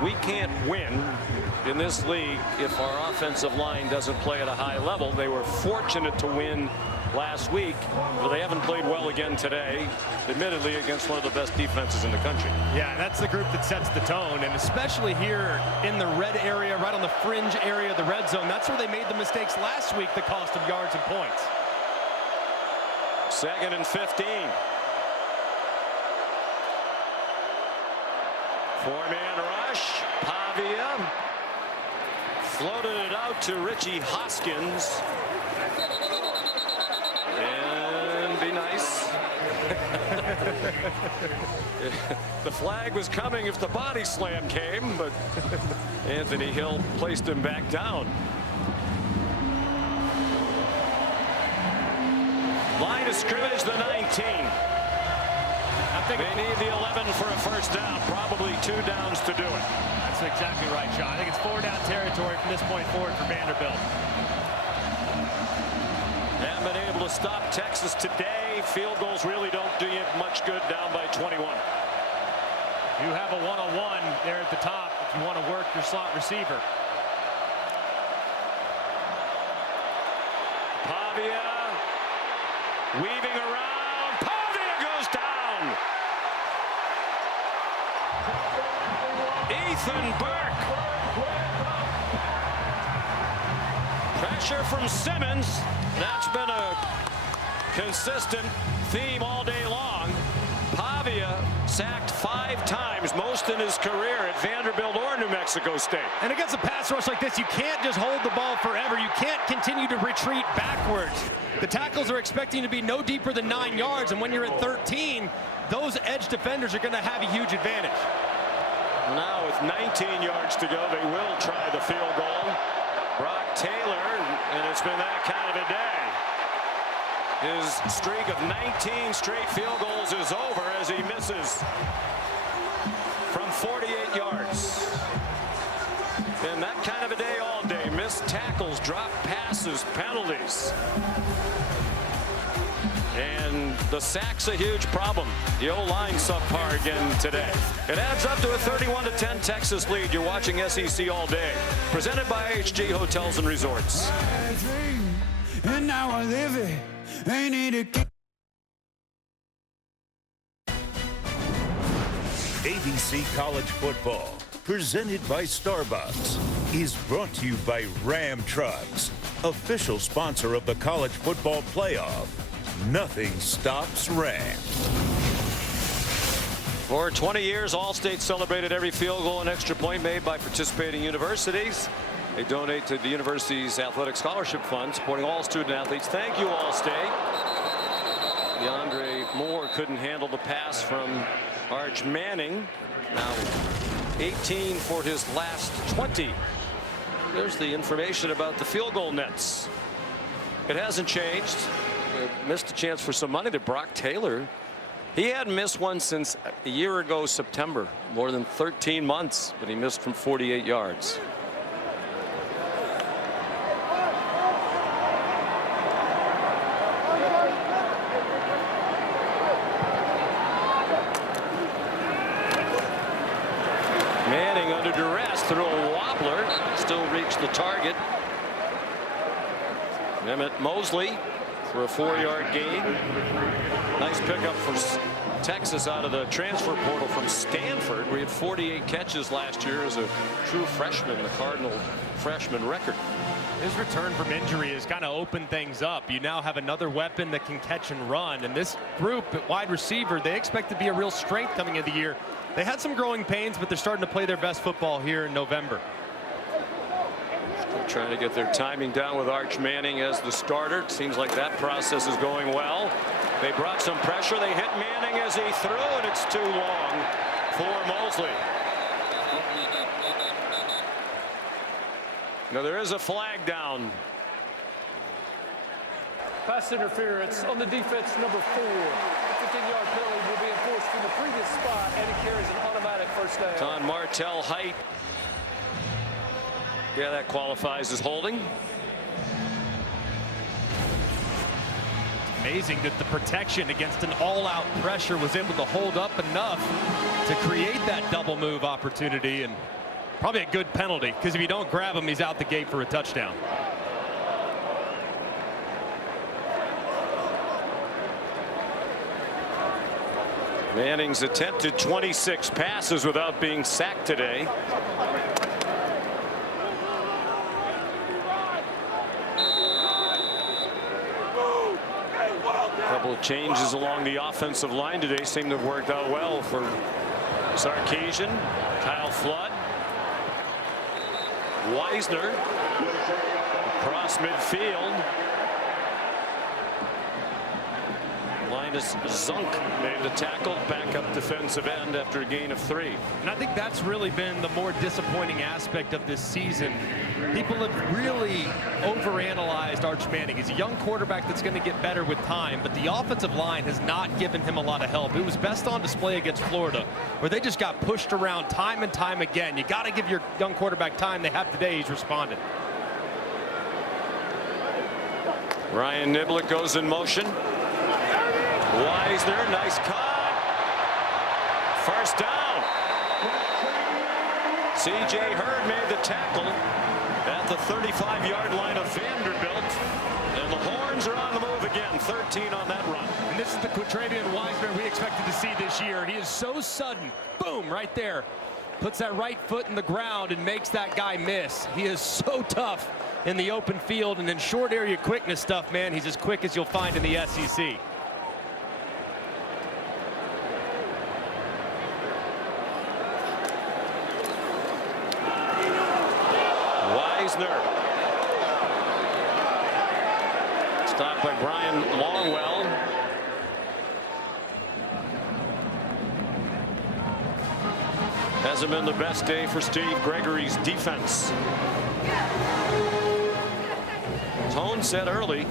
we can't win in this league if our offensive line doesn't play at a high level. They were fortunate to win last week. Well, they haven't played well again today, admittedly against one of the best defenses in the country. Yeah, that's the group that sets the tone, and especially here in the red area, right on the fringe area of the red zone. That's where they made the mistakes last week that cost them yards and points. 2nd and 15. 4-man rush. Pavia floated it out to Richie Hoskins. And be nice. The flag was coming if the body slam came, but Anthony Hill placed him back down. Line of scrimmage, the 19. They need the 11 for a first down, probably 2 downs to do it. That's exactly right, Sean. I think it's 4-down territory from this point forward for Vanderbilt. Haven't been able to stop Texas today. Field goals really don't do you much good down by 21. You have a one-on-one there at the top if you want to work your slot receiver. Pavia weaving around. Pavia goes down. Ethan Burke. Pressure from Simmons. That's been a consistent theme all day long. Pavia sacked 5 times, most in his career at Vanderbilt or New Mexico State. And against a pass rush like this, you can't just hold the ball forever. You can't continue to retreat backwards. The tackles are expecting to be no deeper than 9 yards, and when you're at 13, those edge defenders are going to have a huge advantage. Now with 19 yards to go, they will try the field goal. Brock Taylor, and it's been that kind of a day. His streak of 19 straight field goals is over as he misses from 48 yards. And that kind of a day all day. Missed tackles, dropped passes, penalties. And the sack's a huge problem. The O-line subpar again today. It adds up to a 31-10 Texas lead. You're watching SEC All Day. Presented by HG Hotels and Resorts. And now I live it. Ain't it ABC College Football, presented by Starbucks, is brought to you by Ram Trucks, official sponsor of the College Football Playoff. Nothing stops Ram. For 20 years, All-State celebrated every field goal and extra point made by participating universities. They donate to the university's athletic scholarship fund, supporting all student athletes. Thank you, All-State. DeAndre Moore couldn't handle the pass from Arch Manning. Now 18 for his last 20. There's the information about the field goal nets. It hasn't changed. Missed a chance for some money to Brock Taylor. He hadn't missed one since a year ago, September. More than 13 months, but he missed from 48 yards. Manning under duress threw a wobbler, still reached the target. Emmett Mosley for a 4-yard gain. Nice pickup for Texas out of the transfer portal from Stanford, where he had 48 catches last year as a true freshman, the Cardinal freshman record. His return from injury has kind of opened things up. You now have another weapon that can catch and run, and this group at wide receiver, they expect to be a real strength coming into the year. They had some growing pains, but they're starting to play their best football here in November. Still trying to get their timing down with Arch Manning as the starter. It seems like that process is going well. They brought some pressure. They hit Manning as he threw, and it's too long for Mosley. Now there is a flag down. Pass interference on the defense, number 4. 15-yard penalty will be enforced from the previous spot, and it carries an automatic first down. It's on Martell Height. Yeah, that qualifies as holding. Amazing that the protection against an all-out pressure was able to hold up enough to create that double move opportunity, and probably a good penalty, because if you don't grab him, he's out the gate for a touchdown. Manning's attempted 26 passes without being sacked today. Couple of changes along the offensive line today seem to have worked out well for Sarkisian. Kyle Flood. Weisner across midfield. Linus Zunk made the tackle, back up defensive end after a gain of 3. And I think that's really been the more disappointing aspect of this season. People have really overanalyzed Arch Manning. He's a young quarterback that's going to get better with time, but the offensive line has not given him a lot of help. It was best on display against Florida, where they just got pushed around time and time again. You got to give your young quarterback time. They have today. He's responded. Ryan Niblick goes in motion. Weisner, nice cut. First down. C.J. Hurd made the tackle at the 35-yard line of Vanderbilt. And the Horns are on the move again. 13 on that run. And this is the Quatravian Weisner we expected to see this year. He is so sudden. Boom, right there. Puts that right foot in the ground and makes that guy miss. He is so tough in the open field and in short area quickness stuff, man. He's as quick as you'll find in the SEC. Weisner. Stopped by Brian Longwell. Hasn't been the best day for Steve Gregory's defense. Tone set early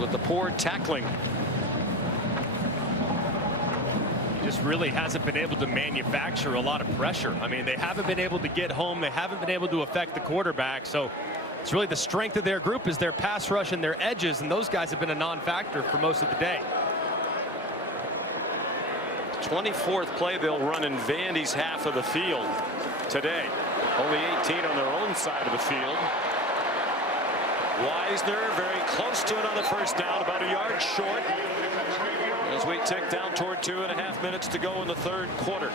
with the poor tackling. Just really hasn't been able to manufacture a lot of pressure. I mean, they haven't been able to get home. They haven't been able to affect the quarterback. So it's really the strength of their group is their pass rush and their edges, and those guys have been a non-factor for most of the day. 24th play they'll run in Vandy's half of the field today. Only 18 on their own side of the field. Weisner very close to another first down, about a yard short, as we tick down toward 2.5 minutes to go in the third quarter.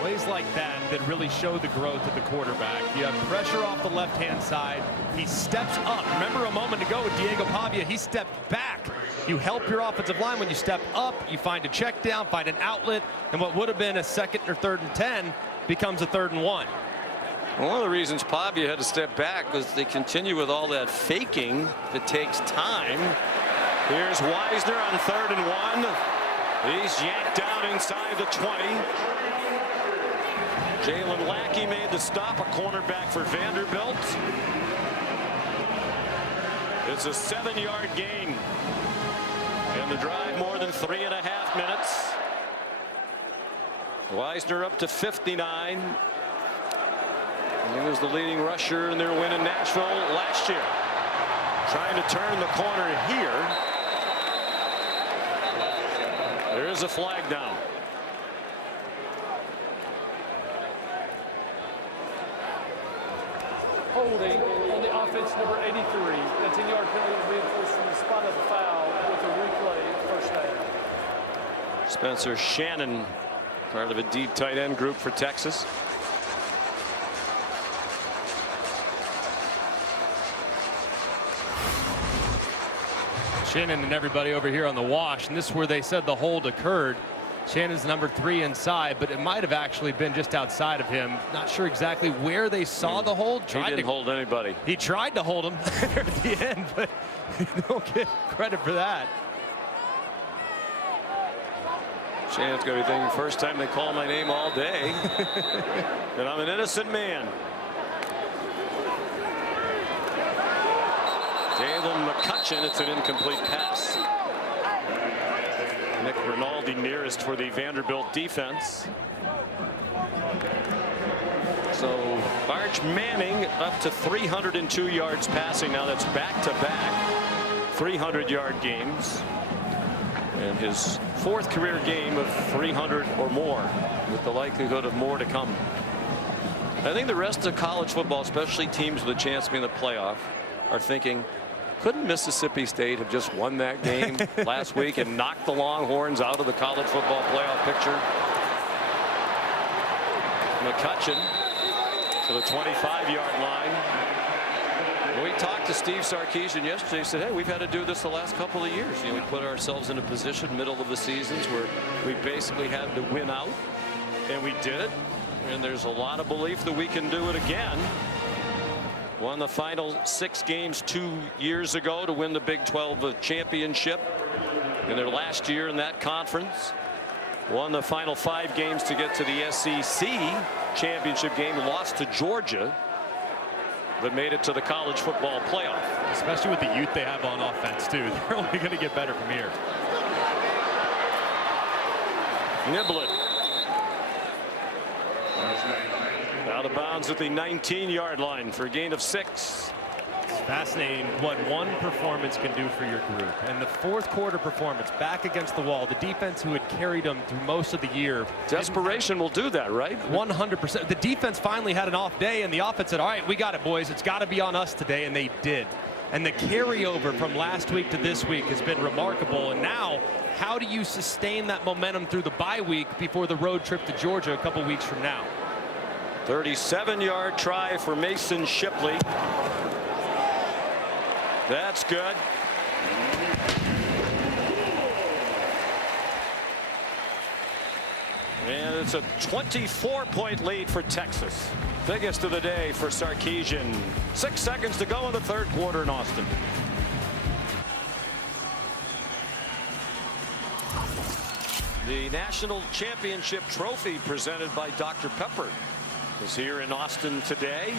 Plays like that really show the growth of the quarterback. You have pressure off the left-hand side. He steps up. Remember a moment ago with Diego Pavia, he stepped back. You help your offensive line when you step up. You find a check down, find an outlet, and what would have been a 2nd or 3rd and 10 becomes a 3rd and 1. One of the reasons Pavia had to step back was they continue with all that faking that takes time. Here's Weisner on 3rd and 1. He's yanked down inside the 20. Jalen Lackey made the stop, a cornerback for Vanderbilt. It's a 7-yard gain. And the drive more than 3.5 minutes. Weisner up to 59. He was the leading rusher in their win in Nashville last year. Trying to turn the corner here. There is a flag down. Holding on the offense, number 83. That 10-yard penalty will be enforced from the spot of the foul with a replay first down. Spencer Shannon, part of a deep tight end group for Texas. Shannon and everybody over here on the wash, and this is where they said the hold occurred. Shannon's number 3 inside, but it might have actually been just outside of him. Not sure exactly where they saw the hold. He didn't hold anybody. He tried to hold him at the end, but you don't get credit for that. Shannon's going to be thinking, first time they call my name all day, and I'm an innocent man. Jalen McCutcheon, it's an incomplete pass. Nick Rinaldi nearest for the Vanderbilt defense. So Arch Manning up to 302 yards passing. Now that's back-to-back 300-yard games. And his 4th career game of 300 or more, with the likelihood of more to come. I think the rest of college football, especially teams with a chance to be in the playoff, are thinking Couldn't Mississippi State have just won that game last week and knocked the Longhorns out of the college football playoff picture? McCutcheon to the 25-yard line. We talked to Steve Sarkisian yesterday. He said, hey, we've had to do this the last couple of years. We put ourselves in a position middle of the seasons where we basically had to win out, and we did it. And there's a lot of belief that we can do it again. Won the final 6 games 2 years ago to win the Big 12 championship in their last year in that conference. Won the final 5 games to get to the SEC championship game. Lost to Georgia, but made it to the college football playoff. Especially with the youth they have on offense, too. They're only going to get better from here. Niblett. Out of bounds at the 19-yard line for a gain of 6. It's fascinating what one performance can do for your group. And the fourth quarter performance back against the wall, the defense who had carried them through most of the year. Desperation will do that, right? 100%. The defense finally had an off day, and the offense said, all right, we got it, boys. It's got to be on us today, and they did. And the carryover from last week to this week has been remarkable. And now, how do you sustain that momentum through the bye week before the road trip to Georgia a couple weeks from now? 37-yard try for Mason Shipley. That's good. And it's a 24-point lead for Texas. Biggest of the day for Sarkisian. 6 seconds to go in the third quarter in Austin. The national championship trophy presented by Dr. Pepper is here in Austin today.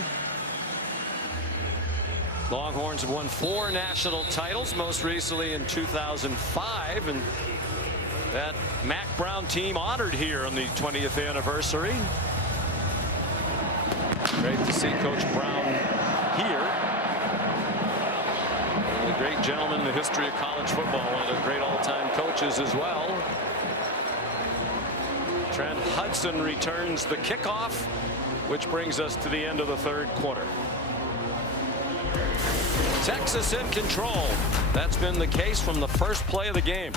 Longhorns have won 4 national titles, most recently in 2005, and that Mac Brown team honored here on the 20th anniversary. Great to see Coach Brown here. One of the great gentlemen in the history of college football, one of the great all-time coaches as well. Trent Hudson returns the kickoff, which brings us to the end of the third quarter. Texas in control. That's been the case from the first play of the game.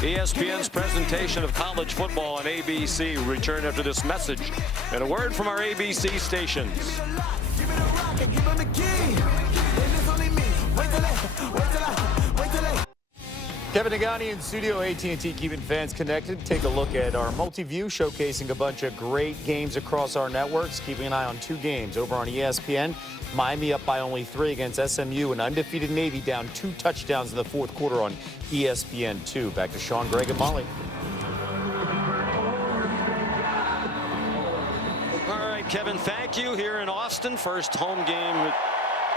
ESPN's presentation of college football on ABC will return after this message and a word from our ABC stations. Kevin Nagani in studio, AT&T keeping fans connected. Take a look at our multi-view showcasing a bunch of great games across our networks. Keeping an eye on 2 games over on ESPN. Miami up by only 3 against SMU, and undefeated Navy down 2 touchdowns in the fourth quarter on ESPN2. Back to Sean, Greg, and Molly. All right, Kevin, thank you. Here in Austin, first home game at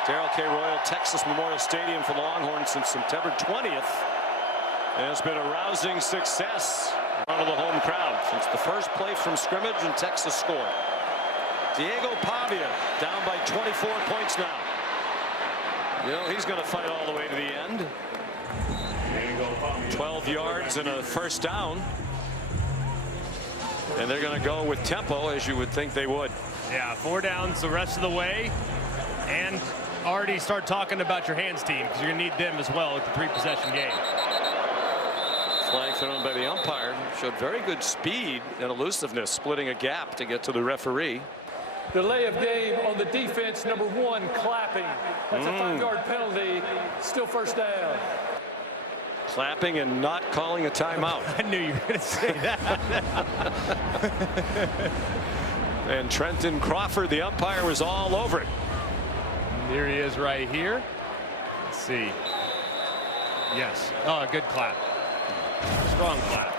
Darrell K. Royal Texas Memorial Stadium for the Longhorns since September 20th. And it's been a rousing success in front of the home crowd since the first play from scrimmage and Texas scored. Diego Pavia down by 24 points now. You know, he's going to fight all the way to the end. 12 yards and a first down. And they're going to go with tempo, as you would think they would. Yeah, 4 downs the rest of the way. And already start talking about your hands team, because you're going to need them as well with the 3-possession game. Flag thrown by the umpire. Showed very good speed and elusiveness, splitting a gap to get to the referee. Delay of game on the defense, number 1, clapping. That's a 5-yard penalty. Still first down. Clapping and not calling a timeout. I knew you were going to say that. And Trenton Crawford, the umpire, was all over it. There he is right here. Let's see. Yes. Oh, a good clap. Strong clap.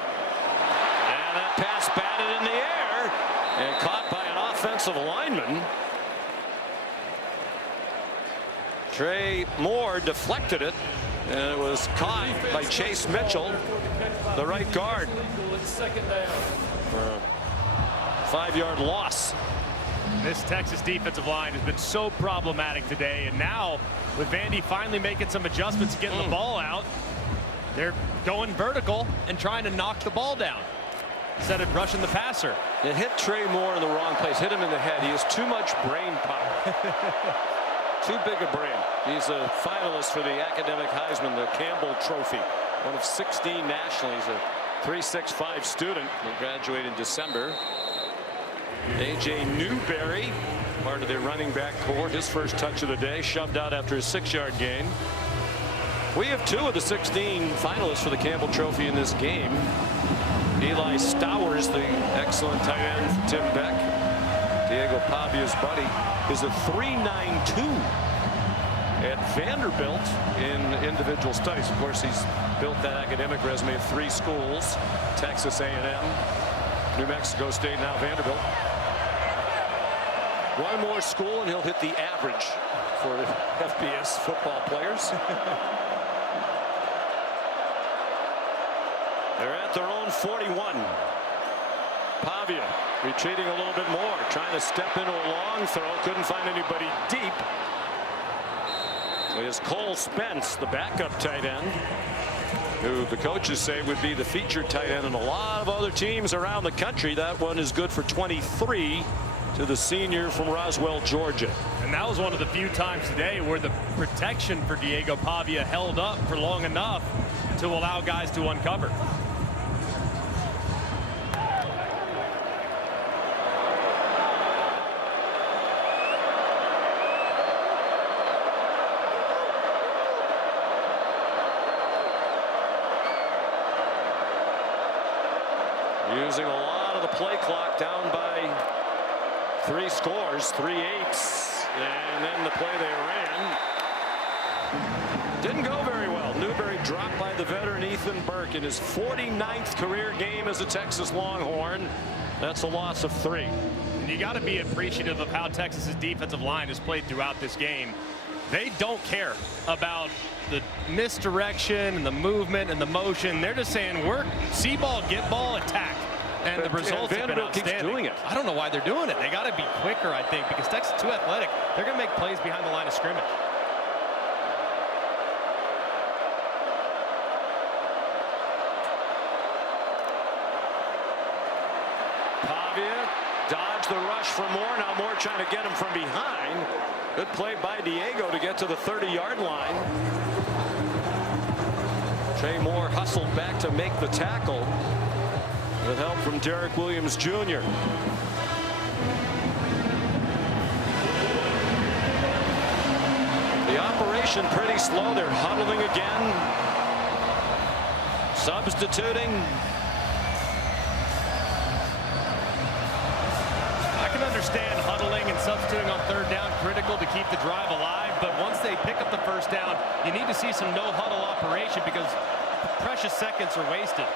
And that pass batted in the air and caught by an offensive lineman. Trey Moore deflected it, and it was caught by Chase Mitchell, the right guard, for a 5-yard loss. This Texas defensive line has been so problematic today, and now with Vandy finally making some adjustments, getting the ball out, they're going vertical and trying to knock the ball down instead of rushing the passer. It hit Trey Moore in the wrong place, hit him in the head. He has too much brain power. Too big a brain. He's a finalist for the academic Heisman, the Campbell Trophy. One of 16 nationally. He's a 3.65 student. He'll graduate in December. A.J. Newberry, part of the running back core. His first touch of the day, shoved out after a 6-yard gain. We have 2 of the 16 finalists for the Campbell Trophy in this game. Eli Stowers, the excellent tight end for Tim Beck, Diego Pavilla's buddy, is a 3.92 at Vanderbilt in individual studies. Of course, he's built that academic resume of 3 schools: Texas A&M, New Mexico State, now Vanderbilt. One more school and he'll hit the average for FBS football players. They're at their own 41. Pavia retreating a little bit more, trying to step into a long throw. Couldn't find anybody deep. So here's Cole Spence, the backup tight end, who the coaches say would be the featured tight end in a lot of other teams around the country. That one is good for 23 to the senior from Roswell, Georgia. And that was one of the few times today where the protection for Diego Pavia held up for long enough to allow guys to uncover. Using a lot of the play clock, down by 3 scores, 3 8s, and then the play they ran didn't go very well. Newberry dropped by the veteran Ethan Burke in his 49th career game as a Texas Longhorn. That's a loss of 3. And you got to be appreciative of how Texas's defensive line has played throughout this game. They don't care about the misdirection and the movement and the motion. They're just saying, work, see ball, get ball, attack. And the results have been outstanding. Keeps doing it. I don't know why they're doing it. They got to be quicker, I think, because Texas is too athletic. They're going to make plays behind the line of scrimmage. Pavia dodged the rush for Moore. Now Moore trying to get him from behind. Good play by Diego to get to the 30-yard line. Trey Moore hustled back to make the tackle with help from Derek Williams Jr. The operation pretty slow. They're huddling again. Substituting. I can understand huddling and substituting on 3rd down, critical to keep the drive alive, but once they pick up the 1st down, you need to see some no-huddle operation because precious seconds are wasted.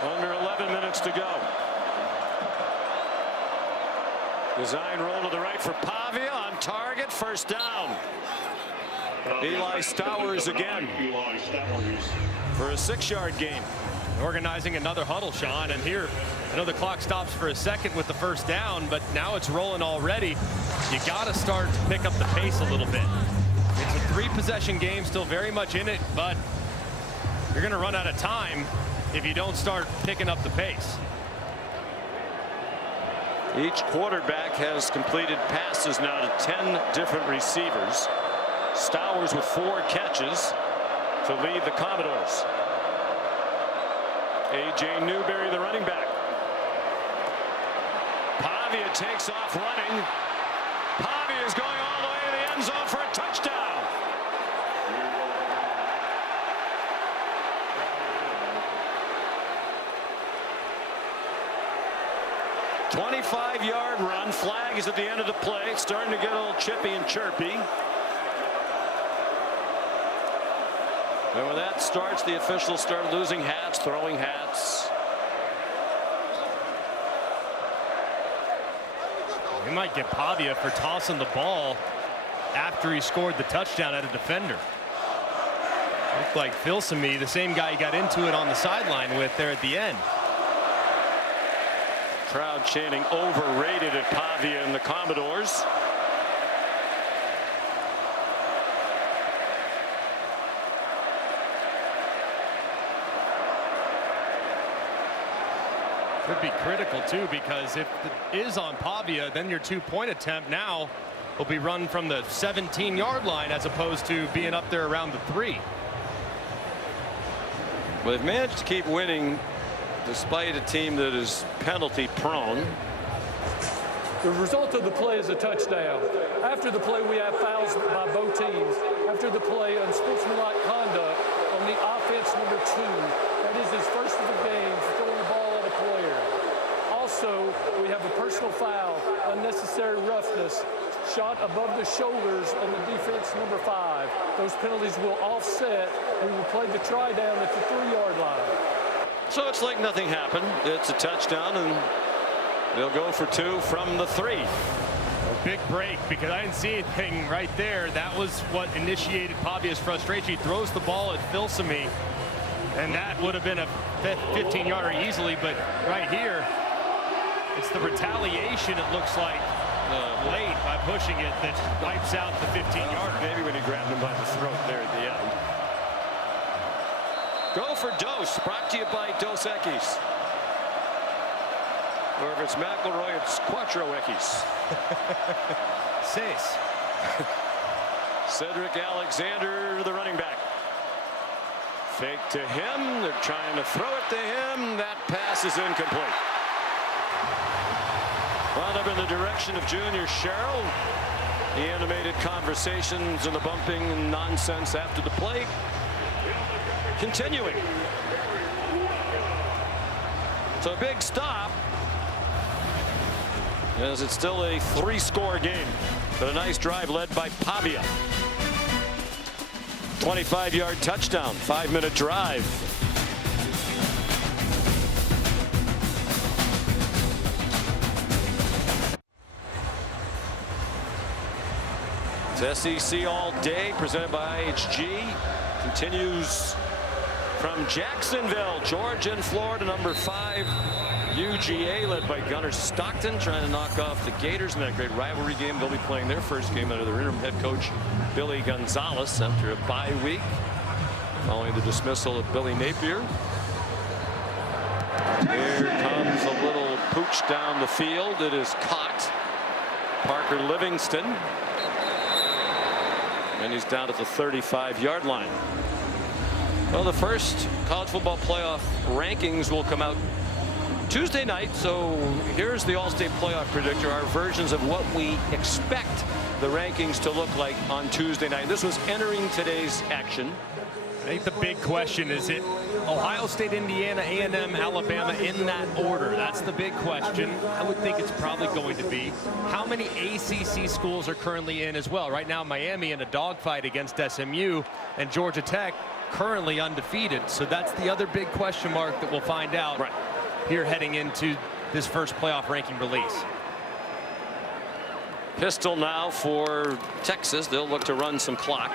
Under 11 minutes to go. Design roll to the right for Pavia, on target, 1st down. Eli Stowers again for a 6-yard gain. Organizing another huddle, Sean, and here I know the clock stops for a second with the 1st down, but now it's rolling already. You got to start to pick up the pace a little bit. It's a 3-possession game, still very much in it, but you're going to run out of time if you don't start picking up the pace. Each quarterback has completed passes now to 10 different receivers. Stowers with 4 catches to lead the Commodores. A.J. Newberry, the running back. Pavia takes off running. Pavia is going all the way to the end zone for a touchdown. 25-yard run. Flag is at the end of the play. It's starting to get a little chippy and chirpy. And when that starts, the officials start losing hats, throwing hats. They might get Pavia for tossing the ball after he scored the touchdown at a defender. Looked like Filsamy, the same guy he got into it on the sideline with there at the end. Crowd chanting overrated at Pavia and the Commodores. Could be critical too, because if it is on Pavia, then your 2-point attempt now will be run from the 17-yard line as opposed to being up there around the 3. Well, they've managed to keep winning despite a team that is penalty prone. The result of the play is a touchdown. After the play, we have fouls by both teams. After the play, unsportsmanlike conduct on the offense number 2. That is his first of the game, throwing the ball at a player. Also, we have a personal foul, unnecessary roughness, shot above the shoulders on the defense number 5. Those penalties will offset. We will play the try down at the 3-yard line. So it's like nothing happened. It's a touchdown, and they'll go for 2 from the 3. A big break, because I didn't see anything right there. That was what initiated Pavilla's frustration. He throws the ball at Filsamy, and that would have been a 15-yarder easily. But right here, it's the retaliation, it looks like, late by pushing it, that wipes out the 15-yarder. Maybe when he grabbed him by the throat there at the end. Go for Dos, brought to you by Dos Equis. Or if it's McElroy, it's Quattro Equis. Seis. Cedric Alexander, the running back. Fake to him. They're trying to throw it to him. That pass is incomplete. Wound up in the direction of Junior Sherrill. The animated conversations and the bumping and nonsense after the play continuing. So a big stop, as it's still a 3-score game, but a nice drive led by Pavilla. 25-yard touchdown, 5-minute drive. It's SEC all day, presented by IHG. Continues from Jacksonville, Georgia and Florida, number 5 UGA, led by Gunnar Stockton, trying to knock off the Gators in that great rivalry game. They'll be playing their first game under their interim head coach Billy Gonzalez after a bye week following the dismissal of Billy Napier. Here comes a little pooch down the field. It is caught. Parker Livingston, and he's down at the 35-yard line. Well, the first college football playoff rankings will come out Tuesday night. So here's the All-State playoff predictor, our versions of what we expect the rankings to look like on Tuesday night. This was entering today's action. I think the big question is it Ohio State, Indiana, A&M, Alabama in that order. That's the big question. I would think it's probably going to be how many ACC schools are currently in as well. Right now, Miami in a dogfight against SMU, and Georgia Tech currently undefeated. So that's the other big question mark that we'll find out here heading into this first playoff ranking release. Pistol now for Texas. They'll look to run some clock.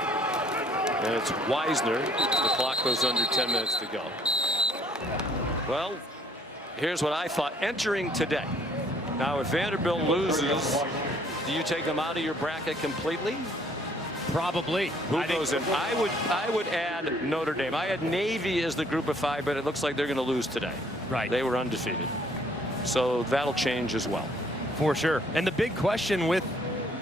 And it's Wisner. The clock goes under 10 minutes to go. Well, here's what I thought entering today. Now, if Vanderbilt loses, do you take them out of your bracket completely? Probably. Who goes in? I would add Notre Dame. I had Navy as the group of 5, but it looks like they're going to lose today. Right. They were undefeated. So that'll change as well. For sure. And the big question with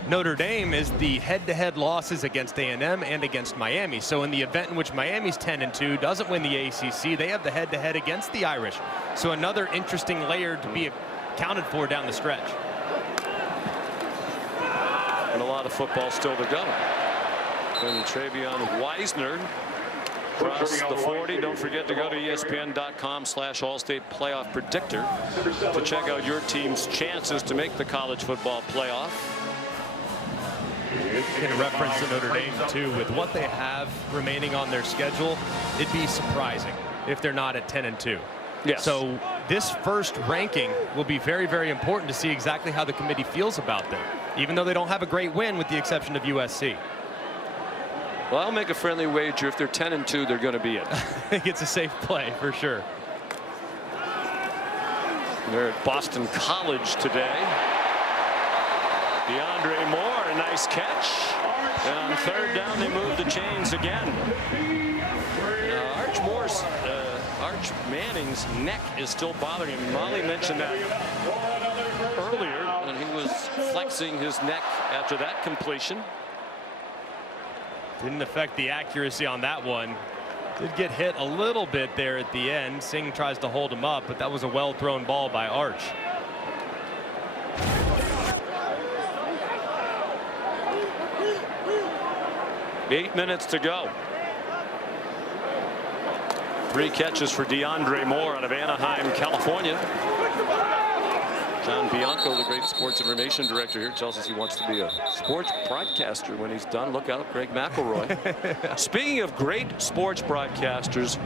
Notre Dame is the head-to-head losses against A&M and against Miami. So in the event in which Miami's 10-2, doesn't win the ACC, they have the head-to-head against the Irish. So another interesting layer to be accounted for down the stretch. And a lot of football still to go. And Travion Wisner across the 40. Don't forget to go to ESPN.com/All-State Playoff Predictor to check out your team's chances to make the college football playoff. In reference to Notre Dame, too, with what they have remaining on their schedule, it'd be surprising if they're not at 10-2. Yes. So this first ranking will be very, very important to see exactly how the committee feels about them, even though they don't have a great win with the exception of USC. Well, I'll make a friendly wager. If they're 10-2, they're going to be it. I think it's a safe play for sure. They're at Boston College today. DeAndre Moore, a nice catch. And on third down, they move the chains again. Arch Manning's neck is still bothering him. Molly mentioned that earlier, and he was flexing his neck after that completion. Didn't affect the accuracy on that one. Did get hit a little bit there at the end. Singh tries to hold him up, but that was a well thrown ball by Arch. Eight minutes to go. 3 catches for DeAndre Moore out of Anaheim, California. John Bianco, the great sports information director here, tells us he wants to be a sports broadcaster when he's done. Look out, Greg McElroy. Speaking of great sports broadcasters,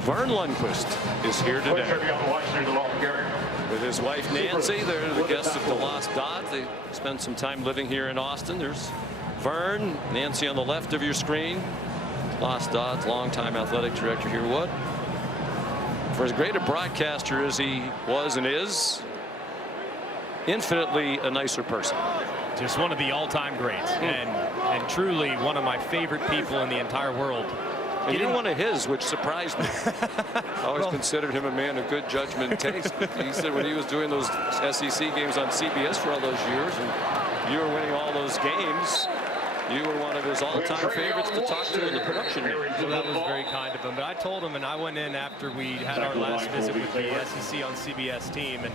Vern Lundquist is here today. With his wife Nancy, they're the guests of the Lost Dodds. They spent some time living here in Austin. There's Vern, Nancy on the left of your screen. Lost Dodds, longtime athletic director here. What? For as great a broadcaster as he was and is, infinitely a nicer person. Just one of the all-time greats, and truly one of my favorite people in the entire world. And you're one of his, which surprised me. I always considered him a man of good judgment and taste. He said when he was doing those SEC games on CBS for all those years, and you were winning all those games, you were one of his all-time favorites to talk to in the production meeting. So that was very kind of him. But I told him, and I went in after we had our last visit with the SEC on CBS team, and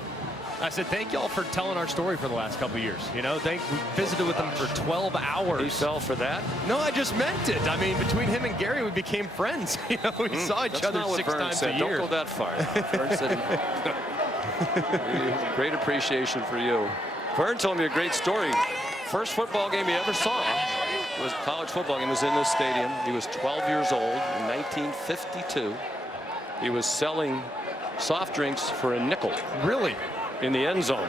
I said, thank y'all for telling our story for the last couple of years. You know, we visited with them for 12 hours. He fell for that? No, I just meant it. I mean, between him and Gary, we became friends. You know, we saw each other 6 times a year. Don't go that far. Vern said, great appreciation for you. Vern told me a great story. First football game he ever saw was a college football game. It was in this stadium. He was 12 years old in 1952. He was selling soft drinks for a nickel. Really? In the end zone.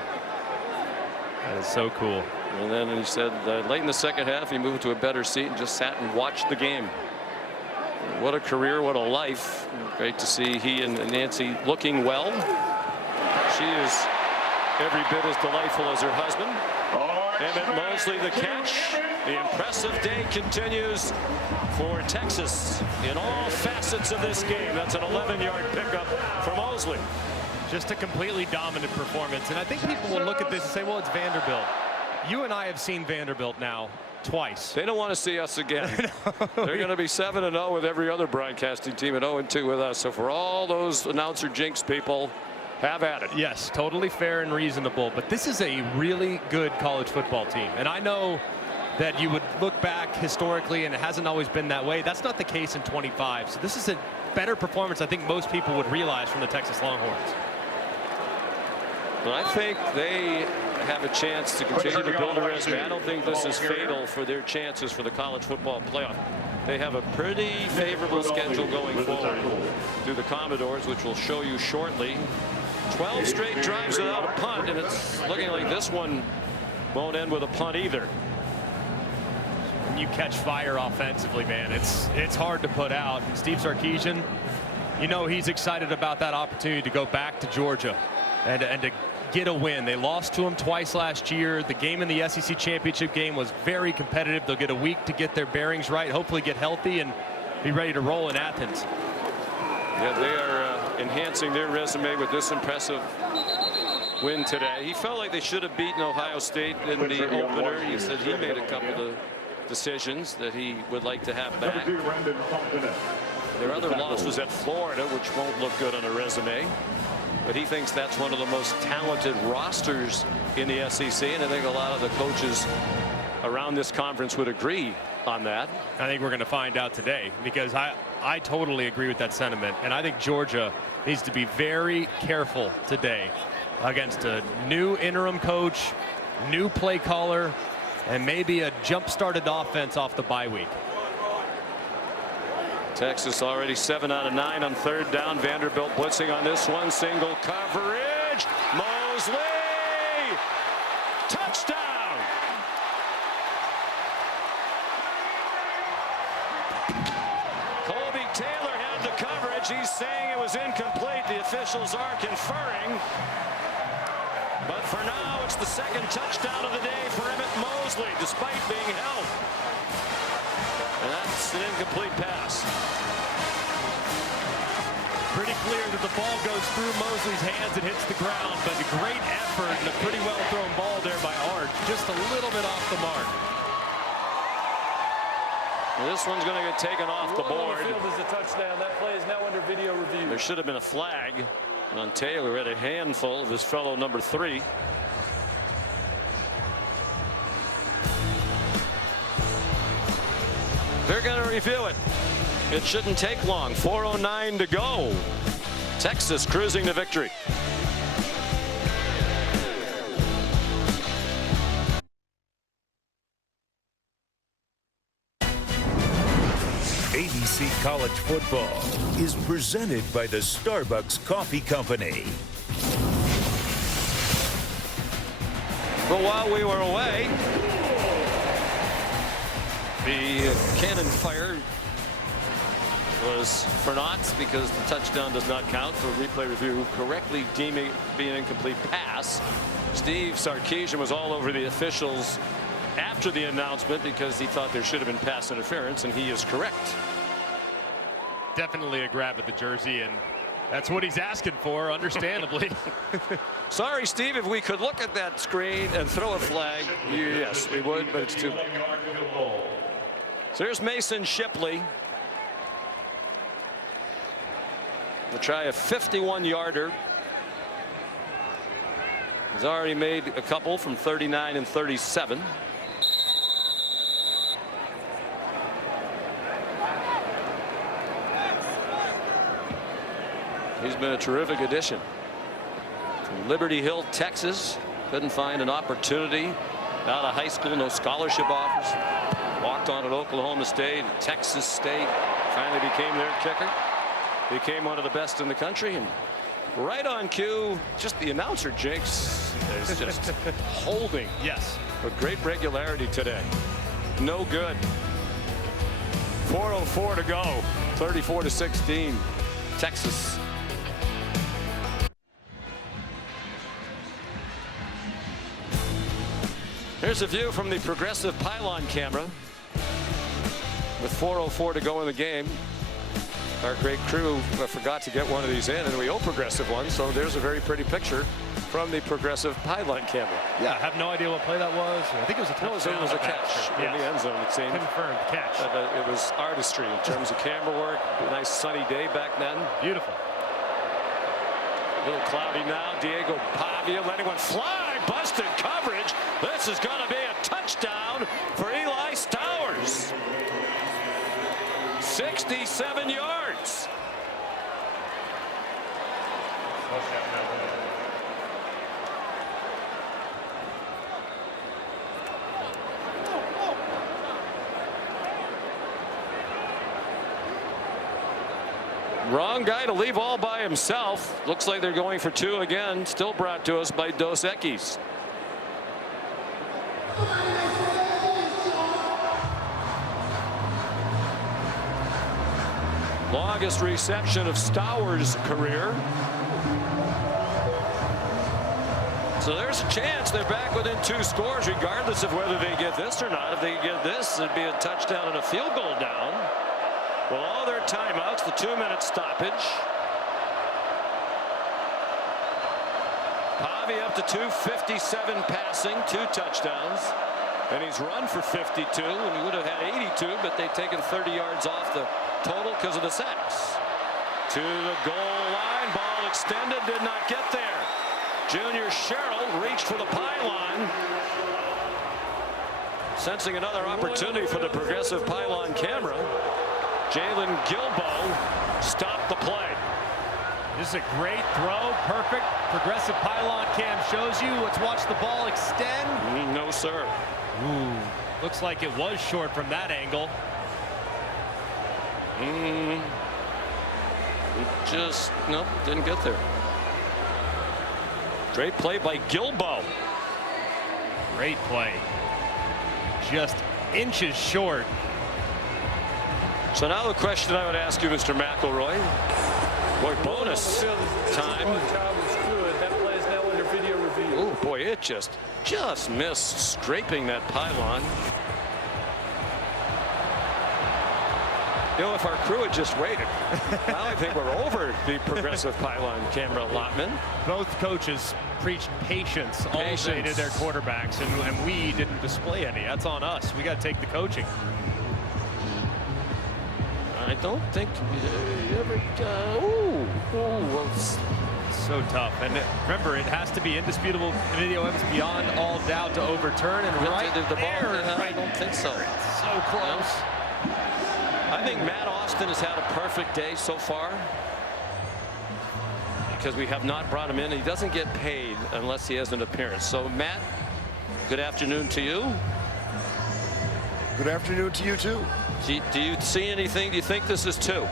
That is so cool. And then he said late in the second half he moved to a better seat and just sat and watched the game. What a career, what a life. Great to see he and Nancy looking well. She is every bit as delightful as her husband. Emmett Mosley the catch. The impressive day continues for Texas in all facets of this game. That's an 11-yard pickup for Mosley. Just a completely dominant performance. And I think people will look at this and say, well, it's Vanderbilt. You and I have seen Vanderbilt now twice. They don't want to see us again. They're going to be 7-0 with every other broadcasting team and 0-2 with us. So for all those announcer jinx people, have at it. Yes, totally fair and reasonable. But this is a really good college football team. And I know that you would look back historically and it hasn't always been that way. That's not the case in 25. So this is a better performance I think most people would realize from the Texas Longhorns. But I think they have a chance to continue to build a resume. I don't think this is fatal for their chances for the college football playoff. They have a pretty favorable schedule going forward through the Commodores, which we'll show you shortly. 12 straight drives without a punt, and it's looking like this one won't end with a punt either. When you catch fire offensively, man, it's hard to put out. And Steve Sarkisian, you know he's excited about that opportunity to go back to Georgia and to get a win. They lost to him twice last year. The game in the SEC championship game was very competitive. They'll get a week to get their bearings right, hopefully get healthy and be ready to roll in Athens. Yeah, they are enhancing their resume with this impressive win today. He felt like they should have beaten Ohio State in the opener. He said he made a couple of decisions that he would like to have back. Their other loss was at Florida, which won't look good on a resume. But he thinks that's one of the most talented rosters in the SEC, and I think a lot of the coaches around this conference would agree on that. I think we're going to find out today, because I totally agree with that sentiment, and I think Georgia needs to be very careful today against a new interim coach, new play caller, and maybe a jump-started offense off the bye week. Texas already 7 out of 9 on third down. Vanderbilt blitzing on this one. Single coverage. Mosley. Touchdown. Colby Taylor had the coverage. He's saying it was incomplete. The officials are conferring. But for now, it's the second touchdown of the day for Emmett Mosley, despite being held. And that's an incomplete pass. Pretty clear that the ball goes through Mosley's hands and hits the ground, but a great effort and a pretty well thrown ball there by Art. Just a little bit off the mark. Well, this one's going to get taken off the board. The field is a touchdown. That play is now under video review. There should have been a flag on Taylor. Had a handful of his fellow number 3. They're going to review it. It shouldn't take long. 4:09 to go. Texas cruising to victory. ABC College Football is presented by the Starbucks Coffee Company. But while we were away, the cannon fire was for naught because the touchdown does not count for replay review, correctly deeming it being an incomplete pass. Steve Sarkisian was all over the officials after the announcement because he thought there should have been pass interference, and he is correct. Definitely a grab at the jersey, and that's what he's asking for, understandably. Sorry, Steve, if we could look at that screen and throw a flag, yes, we would, but it's too late. So here's Mason Shipley. We'll try a 51-yarder. He's already made a couple from 39 and 37. He's been a terrific addition. From Liberty Hill, Texas. Couldn't find an opportunity out of high school, no scholarship offers. Walked on at Oklahoma State, Texas State. Finally became their kicker. Became one of the best in the country, and right on cue, just the announcer jinx is just holding. Yes. With great regularity today. No good. 4:04 to go. 34-16. Texas. Here's a view from the progressive pylon camera. With 4:04 to go in the game. Our great crew forgot to get one of these in, and we owe Progressive one, so there's a very pretty picture from the Progressive pylon camera. Yeah, I have no idea what play that was. I think it was a touchdown. It was a catch in the end zone, it seemed. Confirmed catch. It was artistry in terms of camera work. A nice sunny day back then. Beautiful. A little cloudy now. Diego Pavia letting one fly. Busted coverage. This is going to be a touchdown for Eli Stowers. 67 yards. Wrong guy to leave all by himself. Looks like they're going for 2 again. Still brought to us by Dos Equis. Longest reception of Stowers' career. So there's a chance they're back within 2 scores, regardless of whether they get this or not. If they get this, it'd be a touchdown and a field goal down. Well, all their timeouts, the 2-minute stoppage. Pavi up to 257 passing, 2 touchdowns. And he's run for 52, and he would have had 82, but they've taken 30 yards off the total because of the sacks. To the goal line, ball extended, did not get there. Junior Sherrill reached for the pylon. Sensing another opportunity for the progressive pylon camera. Jalen Gilbo stopped the play. This is a great throw, perfect. Progressive pylon cam shows you. Let's watch the ball extend. No, sir. Ooh, looks like it was short from that angle. Just, no, didn't get there. Great play by Gilbo. Great play. Just inches short. So now the question I would ask you, Mr. McElroy. Boy, bonus time. That play is now under video review. Oh boy, it just missed scraping that pylon. You know, if our crew had just waited, now I think we're over the progressive pylon camera allotment. Both coaches preached patience all day to their quarterbacks, and we didn't display any. That's on us. We got to take the coaching. I don't think you ever. Well, so tough. And remember, it has to be indisputable video evidence beyond all doubt to overturn. And right the ball, there, I don't think so. It's so close. I think Matt Austin has had a perfect day so far because we have not brought him in. He doesn't get paid unless he has an appearance. So, Matt, good afternoon to you. Good afternoon to you, too. Do you see anything? Do you think this is 2?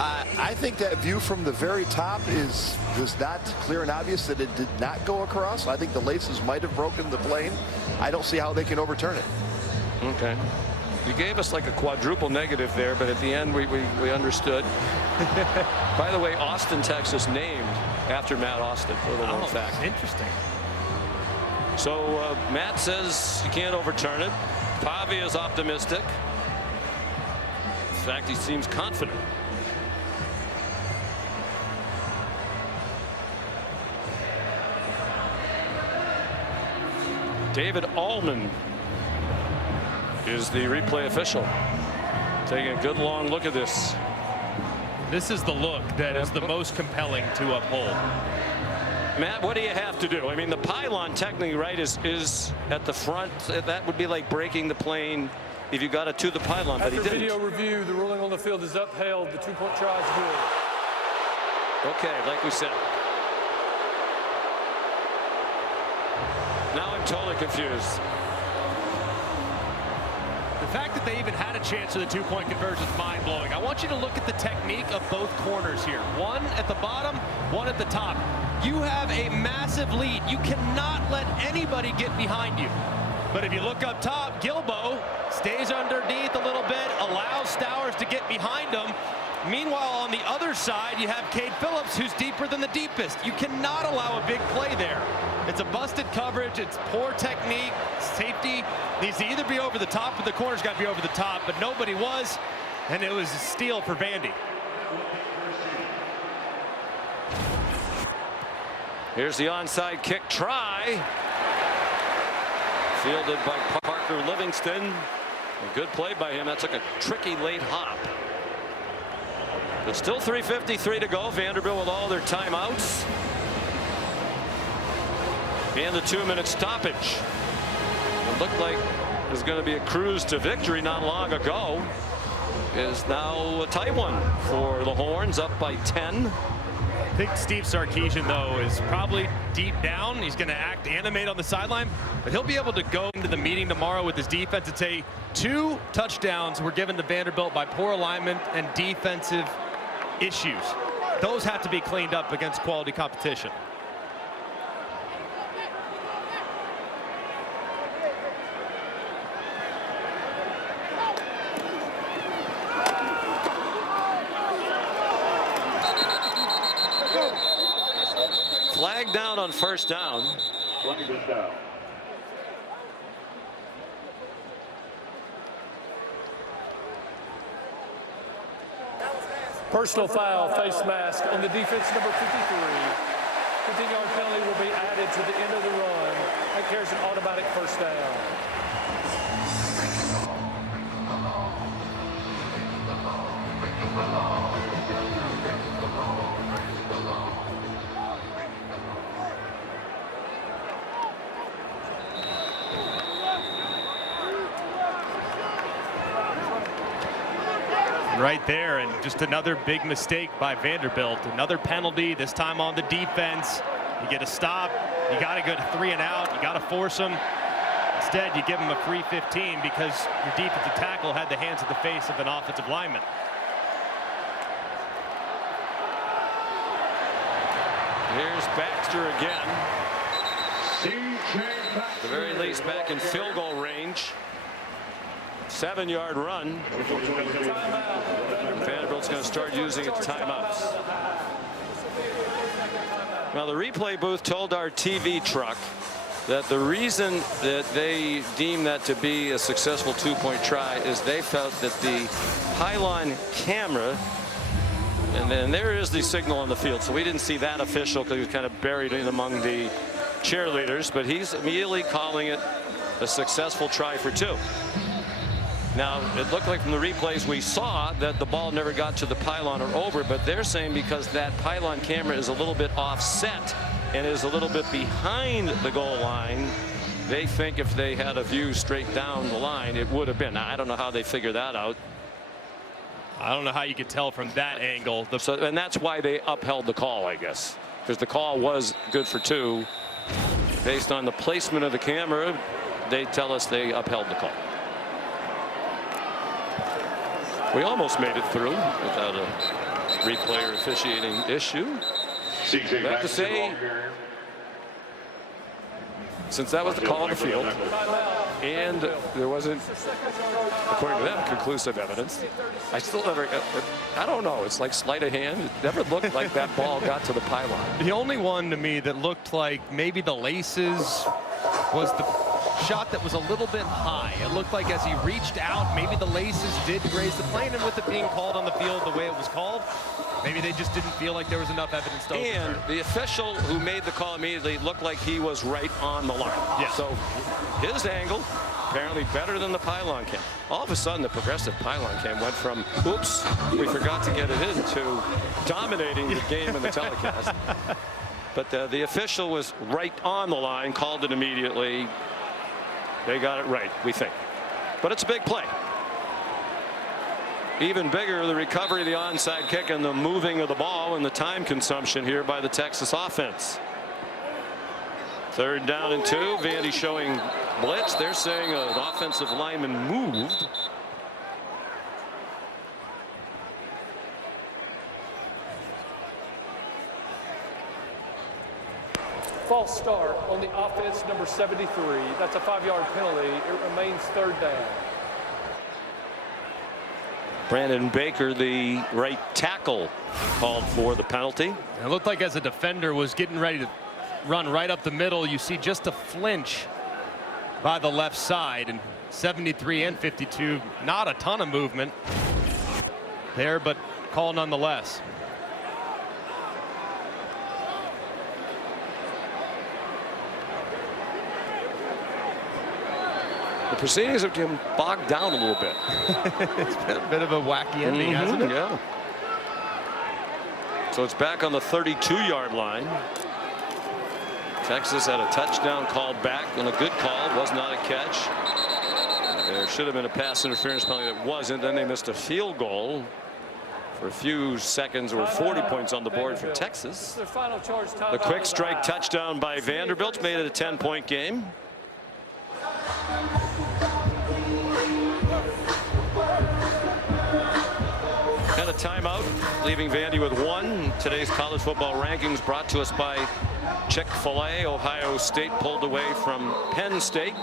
I think that view from the very top is not clear and obvious that it did not go across. I think the laces might have broken the plane. I don't see how they can overturn it. Okay. You gave us like a quadruple negative there, but at the end we understood. By the way, Austin, Texas, named after Matt Austin. A little known fact. Interesting. So Matt says you can't overturn it. Pavi is optimistic. In fact, he seems confident. David Allman is the replay official. Taking a good long look at this. This is the look that is the most compelling to uphold. Matt, what do you have to do? I mean, the pylon technically, right, is at the front. That would be like breaking the plane if you got it to the pylon, but he After didn't. video review, the ruling on the field is upheld. The 2-point try is good. Okay, like we said. Now I'm totally confused. The fact that they even had a chance for the 2-point conversion is mind-blowing. I want you to look at the technique of both corners here. One at the bottom, one at the top. You have a massive lead. You cannot let anybody get behind you. But if you look up top, Gilbo stays underneath a little bit, allows Stowers to get behind him. Meanwhile, on the other side, you have Cade Phillips, who's deeper than the deepest. You cannot allow a big play there. It's a busted coverage. It's poor technique. Safety needs to either be over the top, or the corner's got to be over the top, but nobody was, and it was a steal for Vandy. Here's the onside kick try. Fielded by Parker Livingston. A good play by him. That took a tricky late hop. But still 3:53 to go. Vanderbilt with all their timeouts. And the 2-minute stoppage. It looked like there's going to be a cruise to victory not long ago. Is now a tight one for the Horns, up by 10. I think Steve Sarkisian, though, is probably deep down. He's going to animate on the sideline, but he'll be able to go into the meeting tomorrow with his defense and say 2 touchdowns were given to Vanderbilt by poor alignment and defensive issues. Those have to be cleaned up against quality competition. Flag down on first down. Personal foul, face mask on the defense, number 53. 15-yard penalty will be added to the end of the run. That carries an automatic first down. Right there, and just another big mistake by Vanderbilt. Another penalty, this time on the defense. You get a stop, you got to go to 3 and out, you got to force them. Instead, you give them a free 15 because your defensive tackle had the hands at the face of an offensive lineman. Here's Baxter again. At the very least, back in field goal range. 7-yard run. And Vanderbilt's going to start using its timeouts. Now, the replay booth told our TV truck that the reason that they deemed that to be a successful two-point try is they felt that the pylon camera, and then there is the signal on the field, so we didn't see that official because he was kind of buried in among the cheerleaders, but he's immediately calling it a successful try for two. Now, it looked like from the replays we saw that the ball never got to the pylon or over, but they're saying because that pylon camera is a little bit offset and is a little bit behind the goal line, they think if they had a view straight down the line, it would have been. Now, I don't know how they figure that out. I don't know how you could tell from that angle. And that's why they upheld the call, I guess, because the call was good for two. Based on the placement of the camera, they tell us they upheld the call. We almost made it through without a replay or officiating issue. I have to say, since that was the call on the field, and there wasn't, according to them, conclusive evidence, I still never, I don't know, it's like sleight of hand. It never looked like that ball got to the pylon. The only one to me that looked like maybe the laces was the shot that was a little bit high. It looked like as he reached out, maybe the laces did graze the plane, and with it being called on the field the way it was called, maybe they just didn't feel like there was enough evidence to overturn. And the official who made the call immediately looked like he was right on the line. Yeah. So his angle apparently better than the pylon cam. All of a sudden, the progressive pylon cam went from, oops, we forgot to get it in, to dominating the game in the telecast. But the official was right on the line, called it immediately. They got it right, we think. But it's a big play. Even bigger, the recovery of the onside kick and the moving of the ball and the time consumption here by the Texas offense. 3rd down and 2. Vandy showing blitz. They're saying an offensive lineman moved. False start on the offense, number 73. That's a 5-yard penalty. It remains 3rd down. Brandon Baker, the right tackle, called for the penalty. It looked like as a defender was getting ready to run right up the middle, you see just a flinch by the left side, and 73 and 52, not a ton of movement there, but call nonetheless. The proceedings have been bogged down a little bit. It's been a bit of a wacky ending, hasn't it? Yeah. So it's back on the 32-yard line. Texas had a touchdown called back on a good call. It was not a catch. There should have been a pass interference penalty that wasn't. Then they missed a field goal. For a few seconds, or 40 points on the board for Texas. The quick strike touchdown by Vanderbilt made it a 10-point game. And a timeout, leaving Vandy with 1. Today's college football rankings brought to us by Chick-fil-A. Ohio State pulled away from Penn State.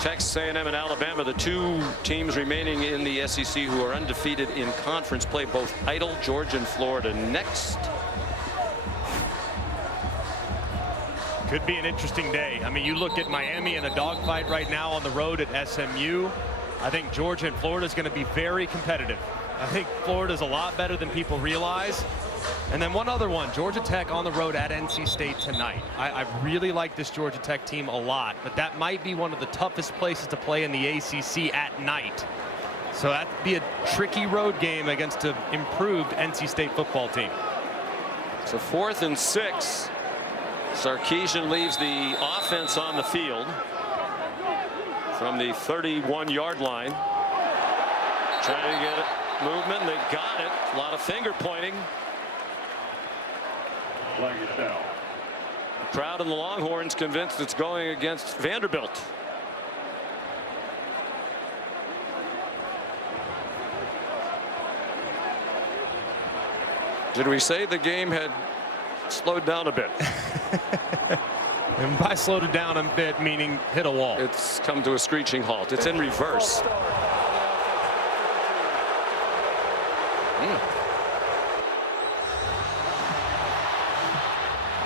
Texas A&M and Alabama, the 2 teams remaining in the SEC who are undefeated in conference play, both idle. Georgia and Florida next. Could be an interesting day. I mean, you look at Miami in a dogfight right now on the road at SMU. I think Georgia and Florida is going to be very competitive. I think Florida is a lot better than people realize. And then one other one, Georgia Tech on the road at NC State tonight. I really like this Georgia Tech team a lot, but that might be one of the toughest places to play in the ACC at night. So that'd be a tricky road game against an improved NC State football team. So 4th and 6. Sarkisian leaves the offense on the field from the 31-yard line. Trying to get it movement. They got it. A lot of finger pointing. The crowd in the Longhorns convinced it's going against Vanderbilt. Did we say the game had slowed down a bit? And by slowed it down a bit, meaning hit a wall. It's come to a screeching halt. It's in reverse.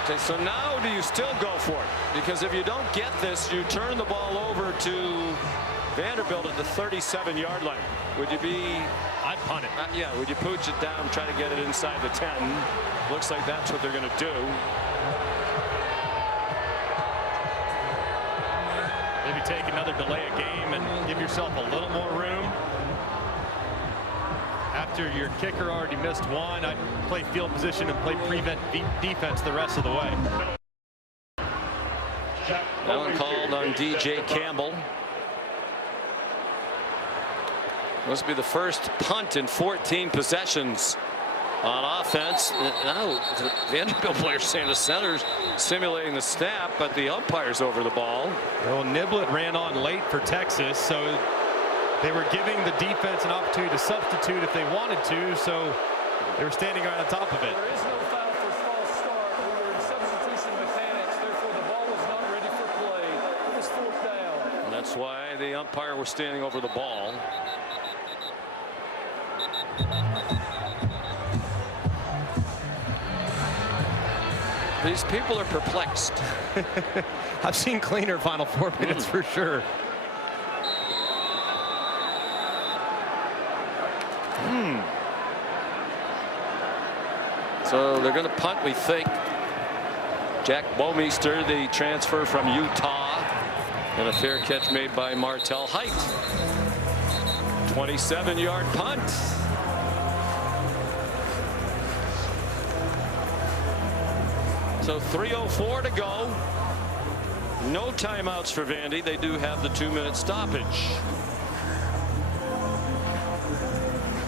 Okay, so now do you still go for it? Because if you don't get this, you turn the ball over to Vanderbilt at the 37-yard line. Would you be? I'd punt it. Yeah, would you pooch it down, try to get it inside the 10? Looks like that's what they're going to do. Maybe take another delay a game and give yourself a little more room. After your kicker already missed one, I'd play field position and play prevent defense the rest of the way. That one called on DJ Campbell. Must be the first punt in 14 possessions on offense. Now the Vanderbilt players saying the center's simulating the snap, but the umpire's over the ball. Well, Niblett ran on late for Texas, so they were giving the defense an opportunity to substitute if they wanted to, so they were standing right on top of it. There is no foul for false start. We were in substitution mechanics, therefore the ball was not ready for play. It was 4th down. And that's why the umpire was standing over the ball. These people are perplexed. I've seen cleaner final 4 minutes for sure. So they're going to punt, we think. Jack Bomeister, the transfer from Utah, and a fair catch made by Martel Height. 27-yard punt. So 3:04 to go. No timeouts for Vandy. They do have the 2-minute stoppage.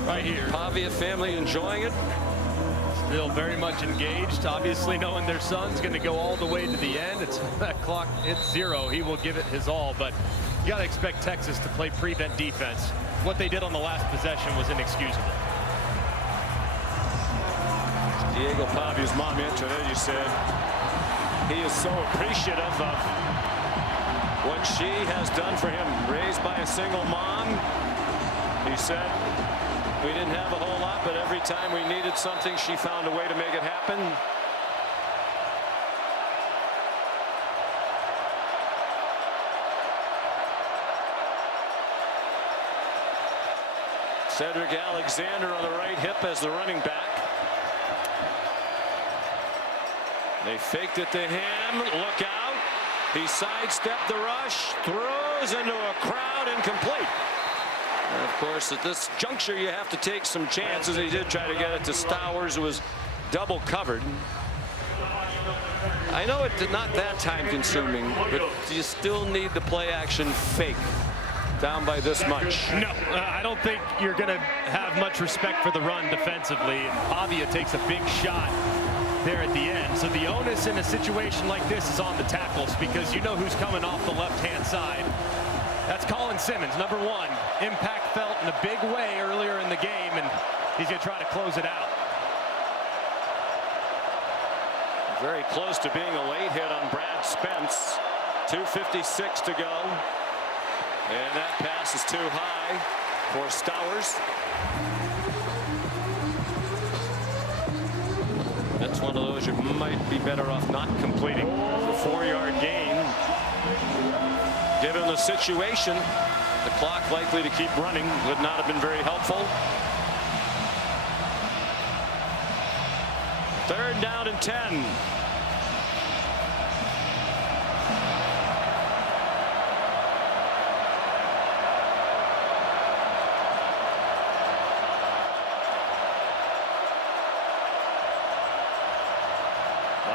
Right here. Pavia family enjoying it. Still very much engaged, obviously knowing their son's going to go all the way to the end. It's that clock hits 0. He will give it his all, but you got to expect Texas to play prevent defense. What they did on the last possession was inexcusable. Diego Pavia's mom yesterday, you said he is so appreciative of what she has done for him. Raised by a single mom, he said, we didn't have a whole lot, but every time we needed something, she found a way to make it happen. Cedric Alexander on the right hip as the running back. They faked it to him. Look out. He sidestepped the rush, throws into a crowd, incomplete. And of course, at this juncture, you have to take some chances. He did try to get it to Stowers, who was double covered. I know it's not that time consuming, but you still need the play action fake down by this much. No, I don't think you're going to have much respect for the run defensively. And Pavia takes a big shot there at the end. So the onus in a situation like this is on the tackles, because you know who's coming off the left-hand side. That's Colin Simmons, number 1. Impact felt in a big way earlier in the game, and he's going to try to close it out. Very close to being a late hit on Brad Spence. 2:56 to go. And that pass is too high for Stowers. That's one of those you might be better off not completing. A 4-yard gain. Given the situation, the clock likely to keep running would not have been very helpful. 3rd down and 10.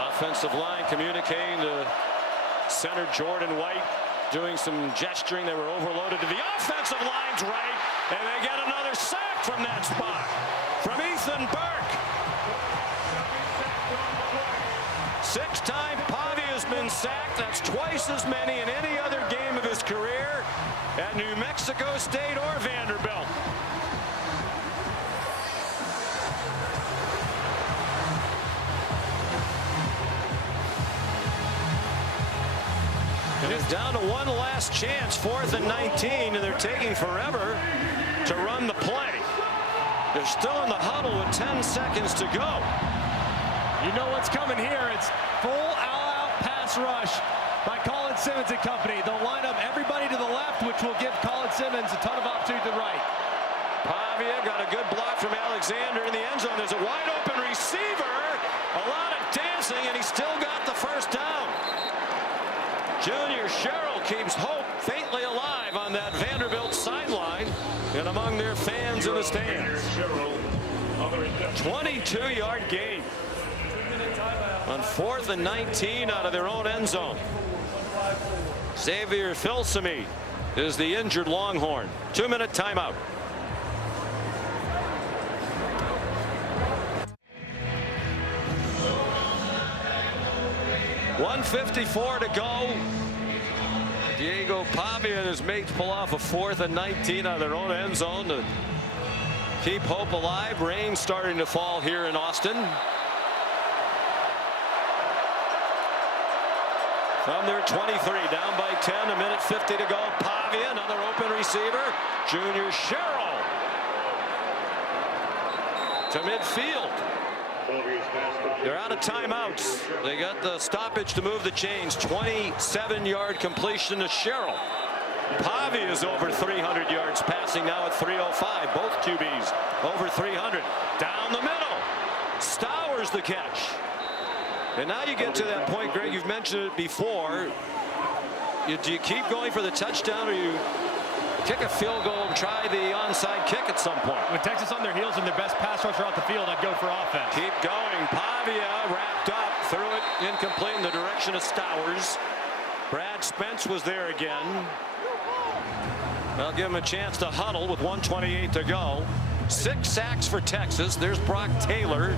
Offensive line communicating to center Jordan White, doing some gesturing. They were overloaded to the offensive line's right, and they get another sack from that spot from Ethan Burke. 6-time Pavia has been sacked. That's twice as many in any other game of his career at New Mexico State or Vanderbilt. And it's down to one last chance, 4th and 19, and they're taking forever to run the play. They're still in the huddle with 10 seconds to go. You know what's coming here. It's full all-out pass rush by Colin Simmons and company. They'll line up everybody to the left, which will give Colin Simmons a ton of opportunity to the right. Pavia got a good block from Alexander in the end zone. There's a wide open receiver. A lot of dancing, and he still got the first down. Junior Sherrill keeps hope faintly alive on that Vanderbilt sideline and among their fans in the stands. 22-yard gain on 4th and 19 out of their own end zone. Xavier Filsaime is the injured Longhorn. 2-minute timeout. .154 to go. Diego Pavia and his mates pull off a 4th and 19 out of their own end zone to keep hope alive. Rain starting to fall here in Austin. From their 23, down by 10, 1:50 to go. Pavia, another open receiver. Junior Sherrill to midfield. They're out of timeouts. They got the stoppage to move the chains. 27-yard completion to Sherrill. Pavia is over 300 yards passing now at 305. Both QBs over 300. Down the middle. Stowers the catch. And now you get to that point, Greg, you've mentioned it before. Do you keep going for the touchdown, or you kick a field goal and try the onside kick at some point? With Texas on their heels and their best pass rusher off the field, I'd go for offense. Keep going. Pavia wrapped up, threw it incomplete in the direction of Stowers. Brad Spence was there again. They'll give him a chance to huddle with 1:28 to go. 6 sacks for Texas. There's Brock Taylor.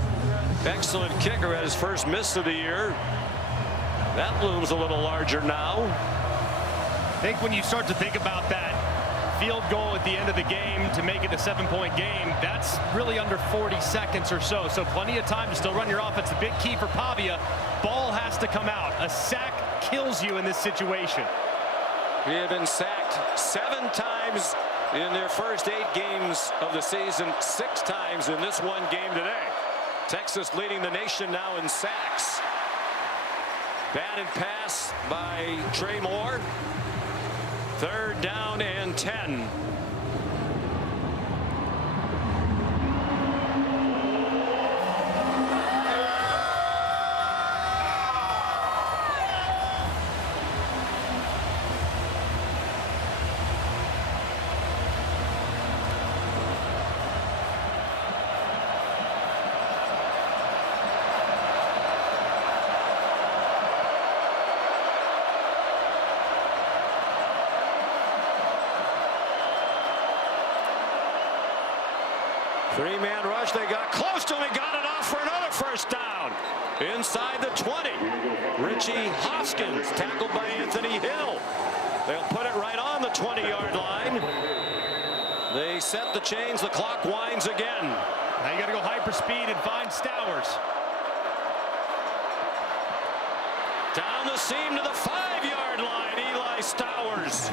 Excellent kicker at his first miss of the year. That looms a little larger now. I think when you start to think about that field goal at the end of the game to make it a 7-point game, that's really under 40 seconds or so. So plenty of time to still run your offense. The big key for Pavia, ball has to come out. A sack kills you in this situation. He had been sacked 7 times in their first 8 games of the season, 6 times in this one game today. Texas leading the nation now in sacks. Batted pass by Trey Moore. 3rd down and 10. Three-man rush. They got close to him. He got it off for another first down. Inside the 20. Richie Hoskins tackled by Anthony Hill. They'll put it right on the 20-yard line. They set the chains. The clock winds again. Now you got to go hyperspeed and find Stowers. Down the seam to the 5-yard line. Eli Stowers.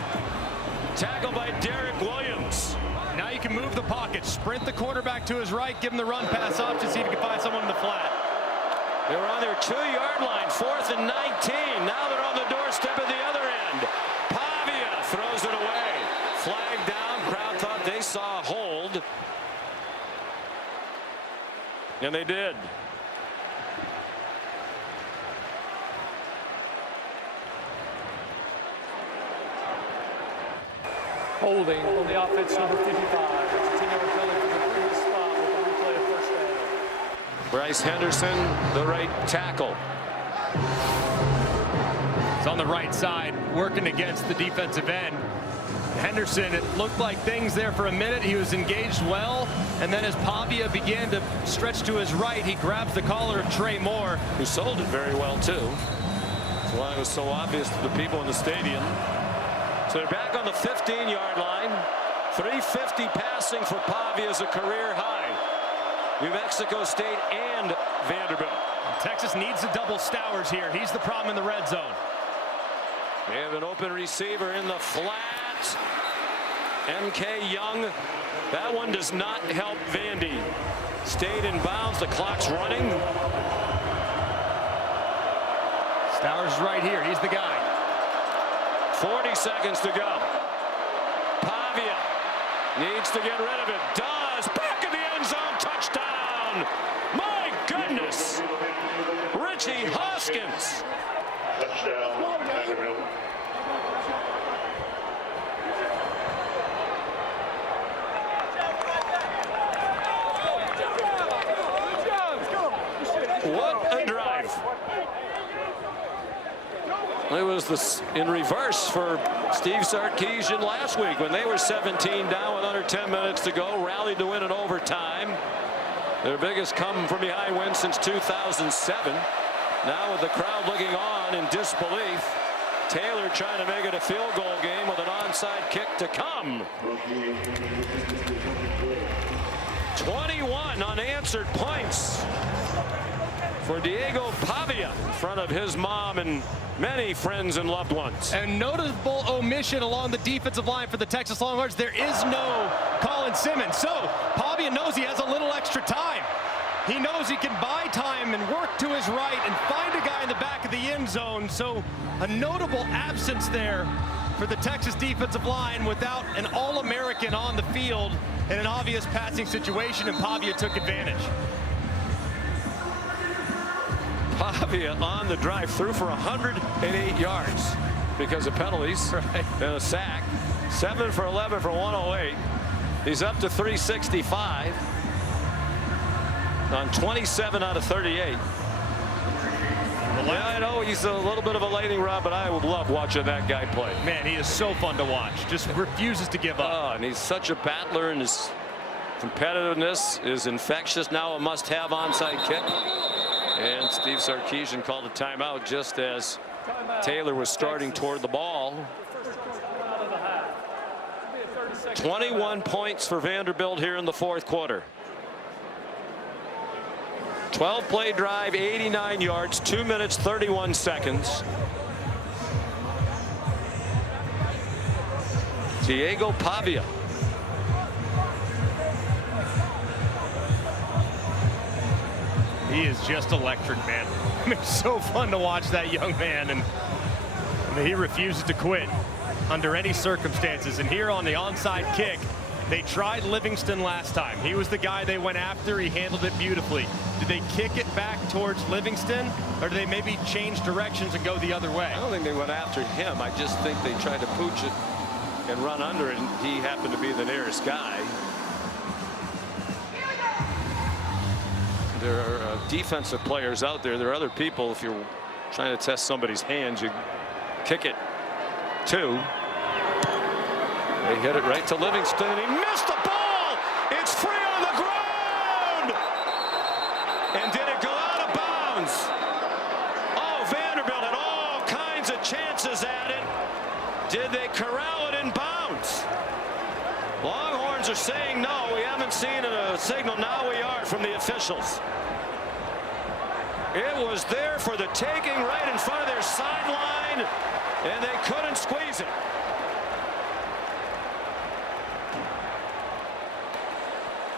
Tackled by Derek Williams. Now you can move the pocket, sprint the quarterback to his right, give him the run pass option, see if you can find someone in the flat. They were on their 2-yard line, 4th and 19. Now they're on the doorstep at the other end. Pavia throws it away. Flag down. Crowd thought they saw a hold. And they did. Holding on the offense, number 55. It's a 10-yard penalty from the previous spot with a replay of first down. Bryce Henderson, the right tackle. It's on the right side, working against the defensive end. Henderson, it looked like things there for a minute. He was engaged well, and then as Pavia began to stretch to his right, he grabs the collar of Trey Moore, who sold it very well, too. That's why it was so obvious to the people in the stadium. So they're back on the 15-yard line. 350 passing for Pavia is a career high. New Mexico State and Vanderbilt. Texas needs to double Stowers here. He's the problem in the red zone. They have an open receiver in the flat. MK Young. That one does not help Vandy. Stayed in bounds. The clock's running. Stowers is right here. He's the guy. 40 seconds to go. Pavia needs to get rid of it. Does. Back of the end zone. Touchdown. My goodness. Richie Hoskins. Touchdown. Vanderbilt. What a drive. It was in reverse for Steve Sarkisian last week when they were 17 down with under 10 minutes to go, rallied to win in overtime. Their biggest come from behind win since 2007. Now with the crowd looking on in disbelief, Taylor trying to make it a field goal game with an onside kick to come. 21 unanswered points for Diego Pavia in front of his mom and many friends and loved ones. And notable omission along the defensive line for the Texas Longhorns. There is no Colin Simmons. So Pavia knows he has a little extra time. He knows he can buy time and work to his right and find a guy in the back of the end zone. So a notable absence there for the Texas defensive line without an All-American on the field in an obvious passing situation, and Pavia took advantage. Pavia on the drive threw for 108 yards because of penalties and a sack. 7 for 11 for 108. He's up to 365 on 27 out of 38. Yeah, I know he's a little bit of a lightning rod, but I would love watching that guy play. Man, he is so fun to watch. Just refuses to give up. Oh, and he's such a battler, and his competitiveness is infectious. Now a must-have onside kick. And Steve Sarkisian called a timeout just as Taylor was starting toward the ball. 21 points for Vanderbilt here in the fourth quarter. 12-play drive, 89 yards, 2 minutes, 31 seconds. Diego Pavia. He is just electric, man. I mean, it's so fun to watch that young man, and I mean, he refuses to quit under any circumstances. And here on the onside kick, they tried Livingston last time. He was the guy they went after. He handled it beautifully. Did they kick it back towards Livingston, or do they maybe change directions and go the other way? I don't think they went after him. I just think they tried to pooch it and run under it, and he happened to be the nearest guy. There are defensive players out there. There are other people. If you're trying to test somebody's hands, you kick it too. They hit it right to Livingston, and he missed the ball. It's free on the ground. And did it go out of bounds? Oh, Vanderbilt had all kinds of chances at it. Did they corral it in bounds? Longhorns are saying no. We haven't seen a signal. Now we are from the officials. It was there for the taking right in front of their sideline, and they couldn't squeeze it.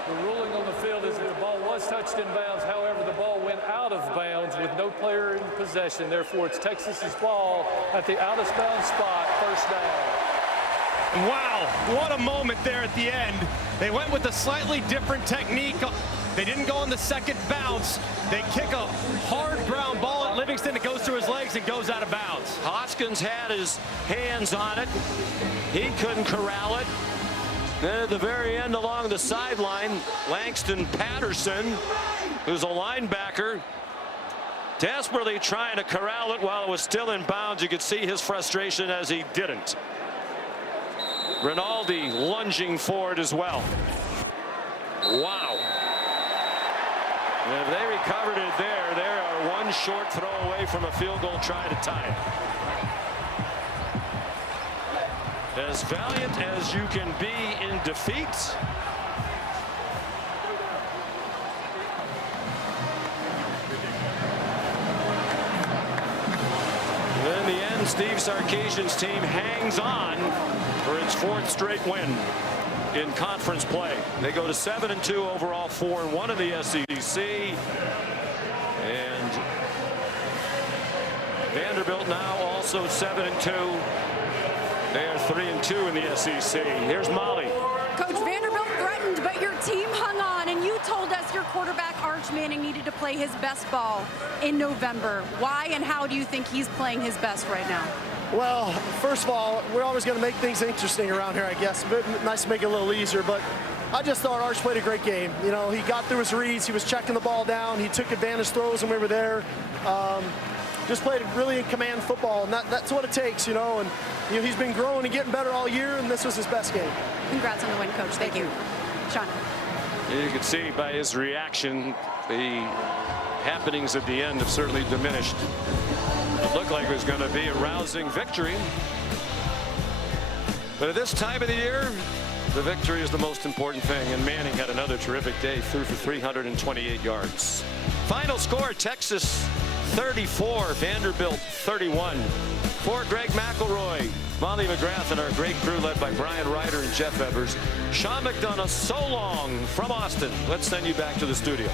The ruling on the field is that the ball was touched in bounds. However, the ball went out of bounds with no player in possession. Therefore, it's Texas's ball at the out of bounds spot, first down. Wow, what a moment there at the end. They went with a slightly different technique. They didn't go on the second bounce. They kick a hard ground ball at Livingston. It goes through his legs and goes out of bounds. Hoskins had his hands on it. He couldn't corral it. Then at the very end along the sideline, Langston Patterson, who's a linebacker, desperately trying to corral it while it was still in bounds. You could see his frustration as he didn't. Rinaldi lunging forward as well. Wow. And if they recovered it there, they are one short throw away from a field goal try to tie it. As valiant as you can be in defeat. In the end, Steve Sarkisian's team hangs on for its fourth straight win in conference play. They go to 7-2 overall, 4-1 in the SEC. And Vanderbilt now also 7-2. They are 3-2 in the SEC. Here's Molly. Coach, Vanderbilt threatened, but your team hung on, and you told us your quarterback, Arch Manning, needed to play his best ball in November. Why and how do you think he's playing his best right now? Well, first of all, we're always going to make things interesting around here, I guess. Nice to make it a little easier, but I just thought Arch played a great game. You know, he got through his reads, he was checking the ball down, he took advantage throws when we were there. Just played really in command football, and that's what it takes, you know. And you know, he's been growing and getting better all year, and this was his best game. Congrats on the win, Coach. Thank you. Sean. You can see by his reaction, the happenings at the end have certainly diminished. It looked like it was going to be a rousing victory. But at this time of the year, the victory is the most important thing, and Manning had another terrific day, threw for 328 yards. Final score, Texas 34, Vanderbilt 31. For Greg McElroy, Molly McGrath, and our great crew led by Brian Ryder and Jeff Evers, Sean McDonough, so long from Austin. Let's send you back to the studio.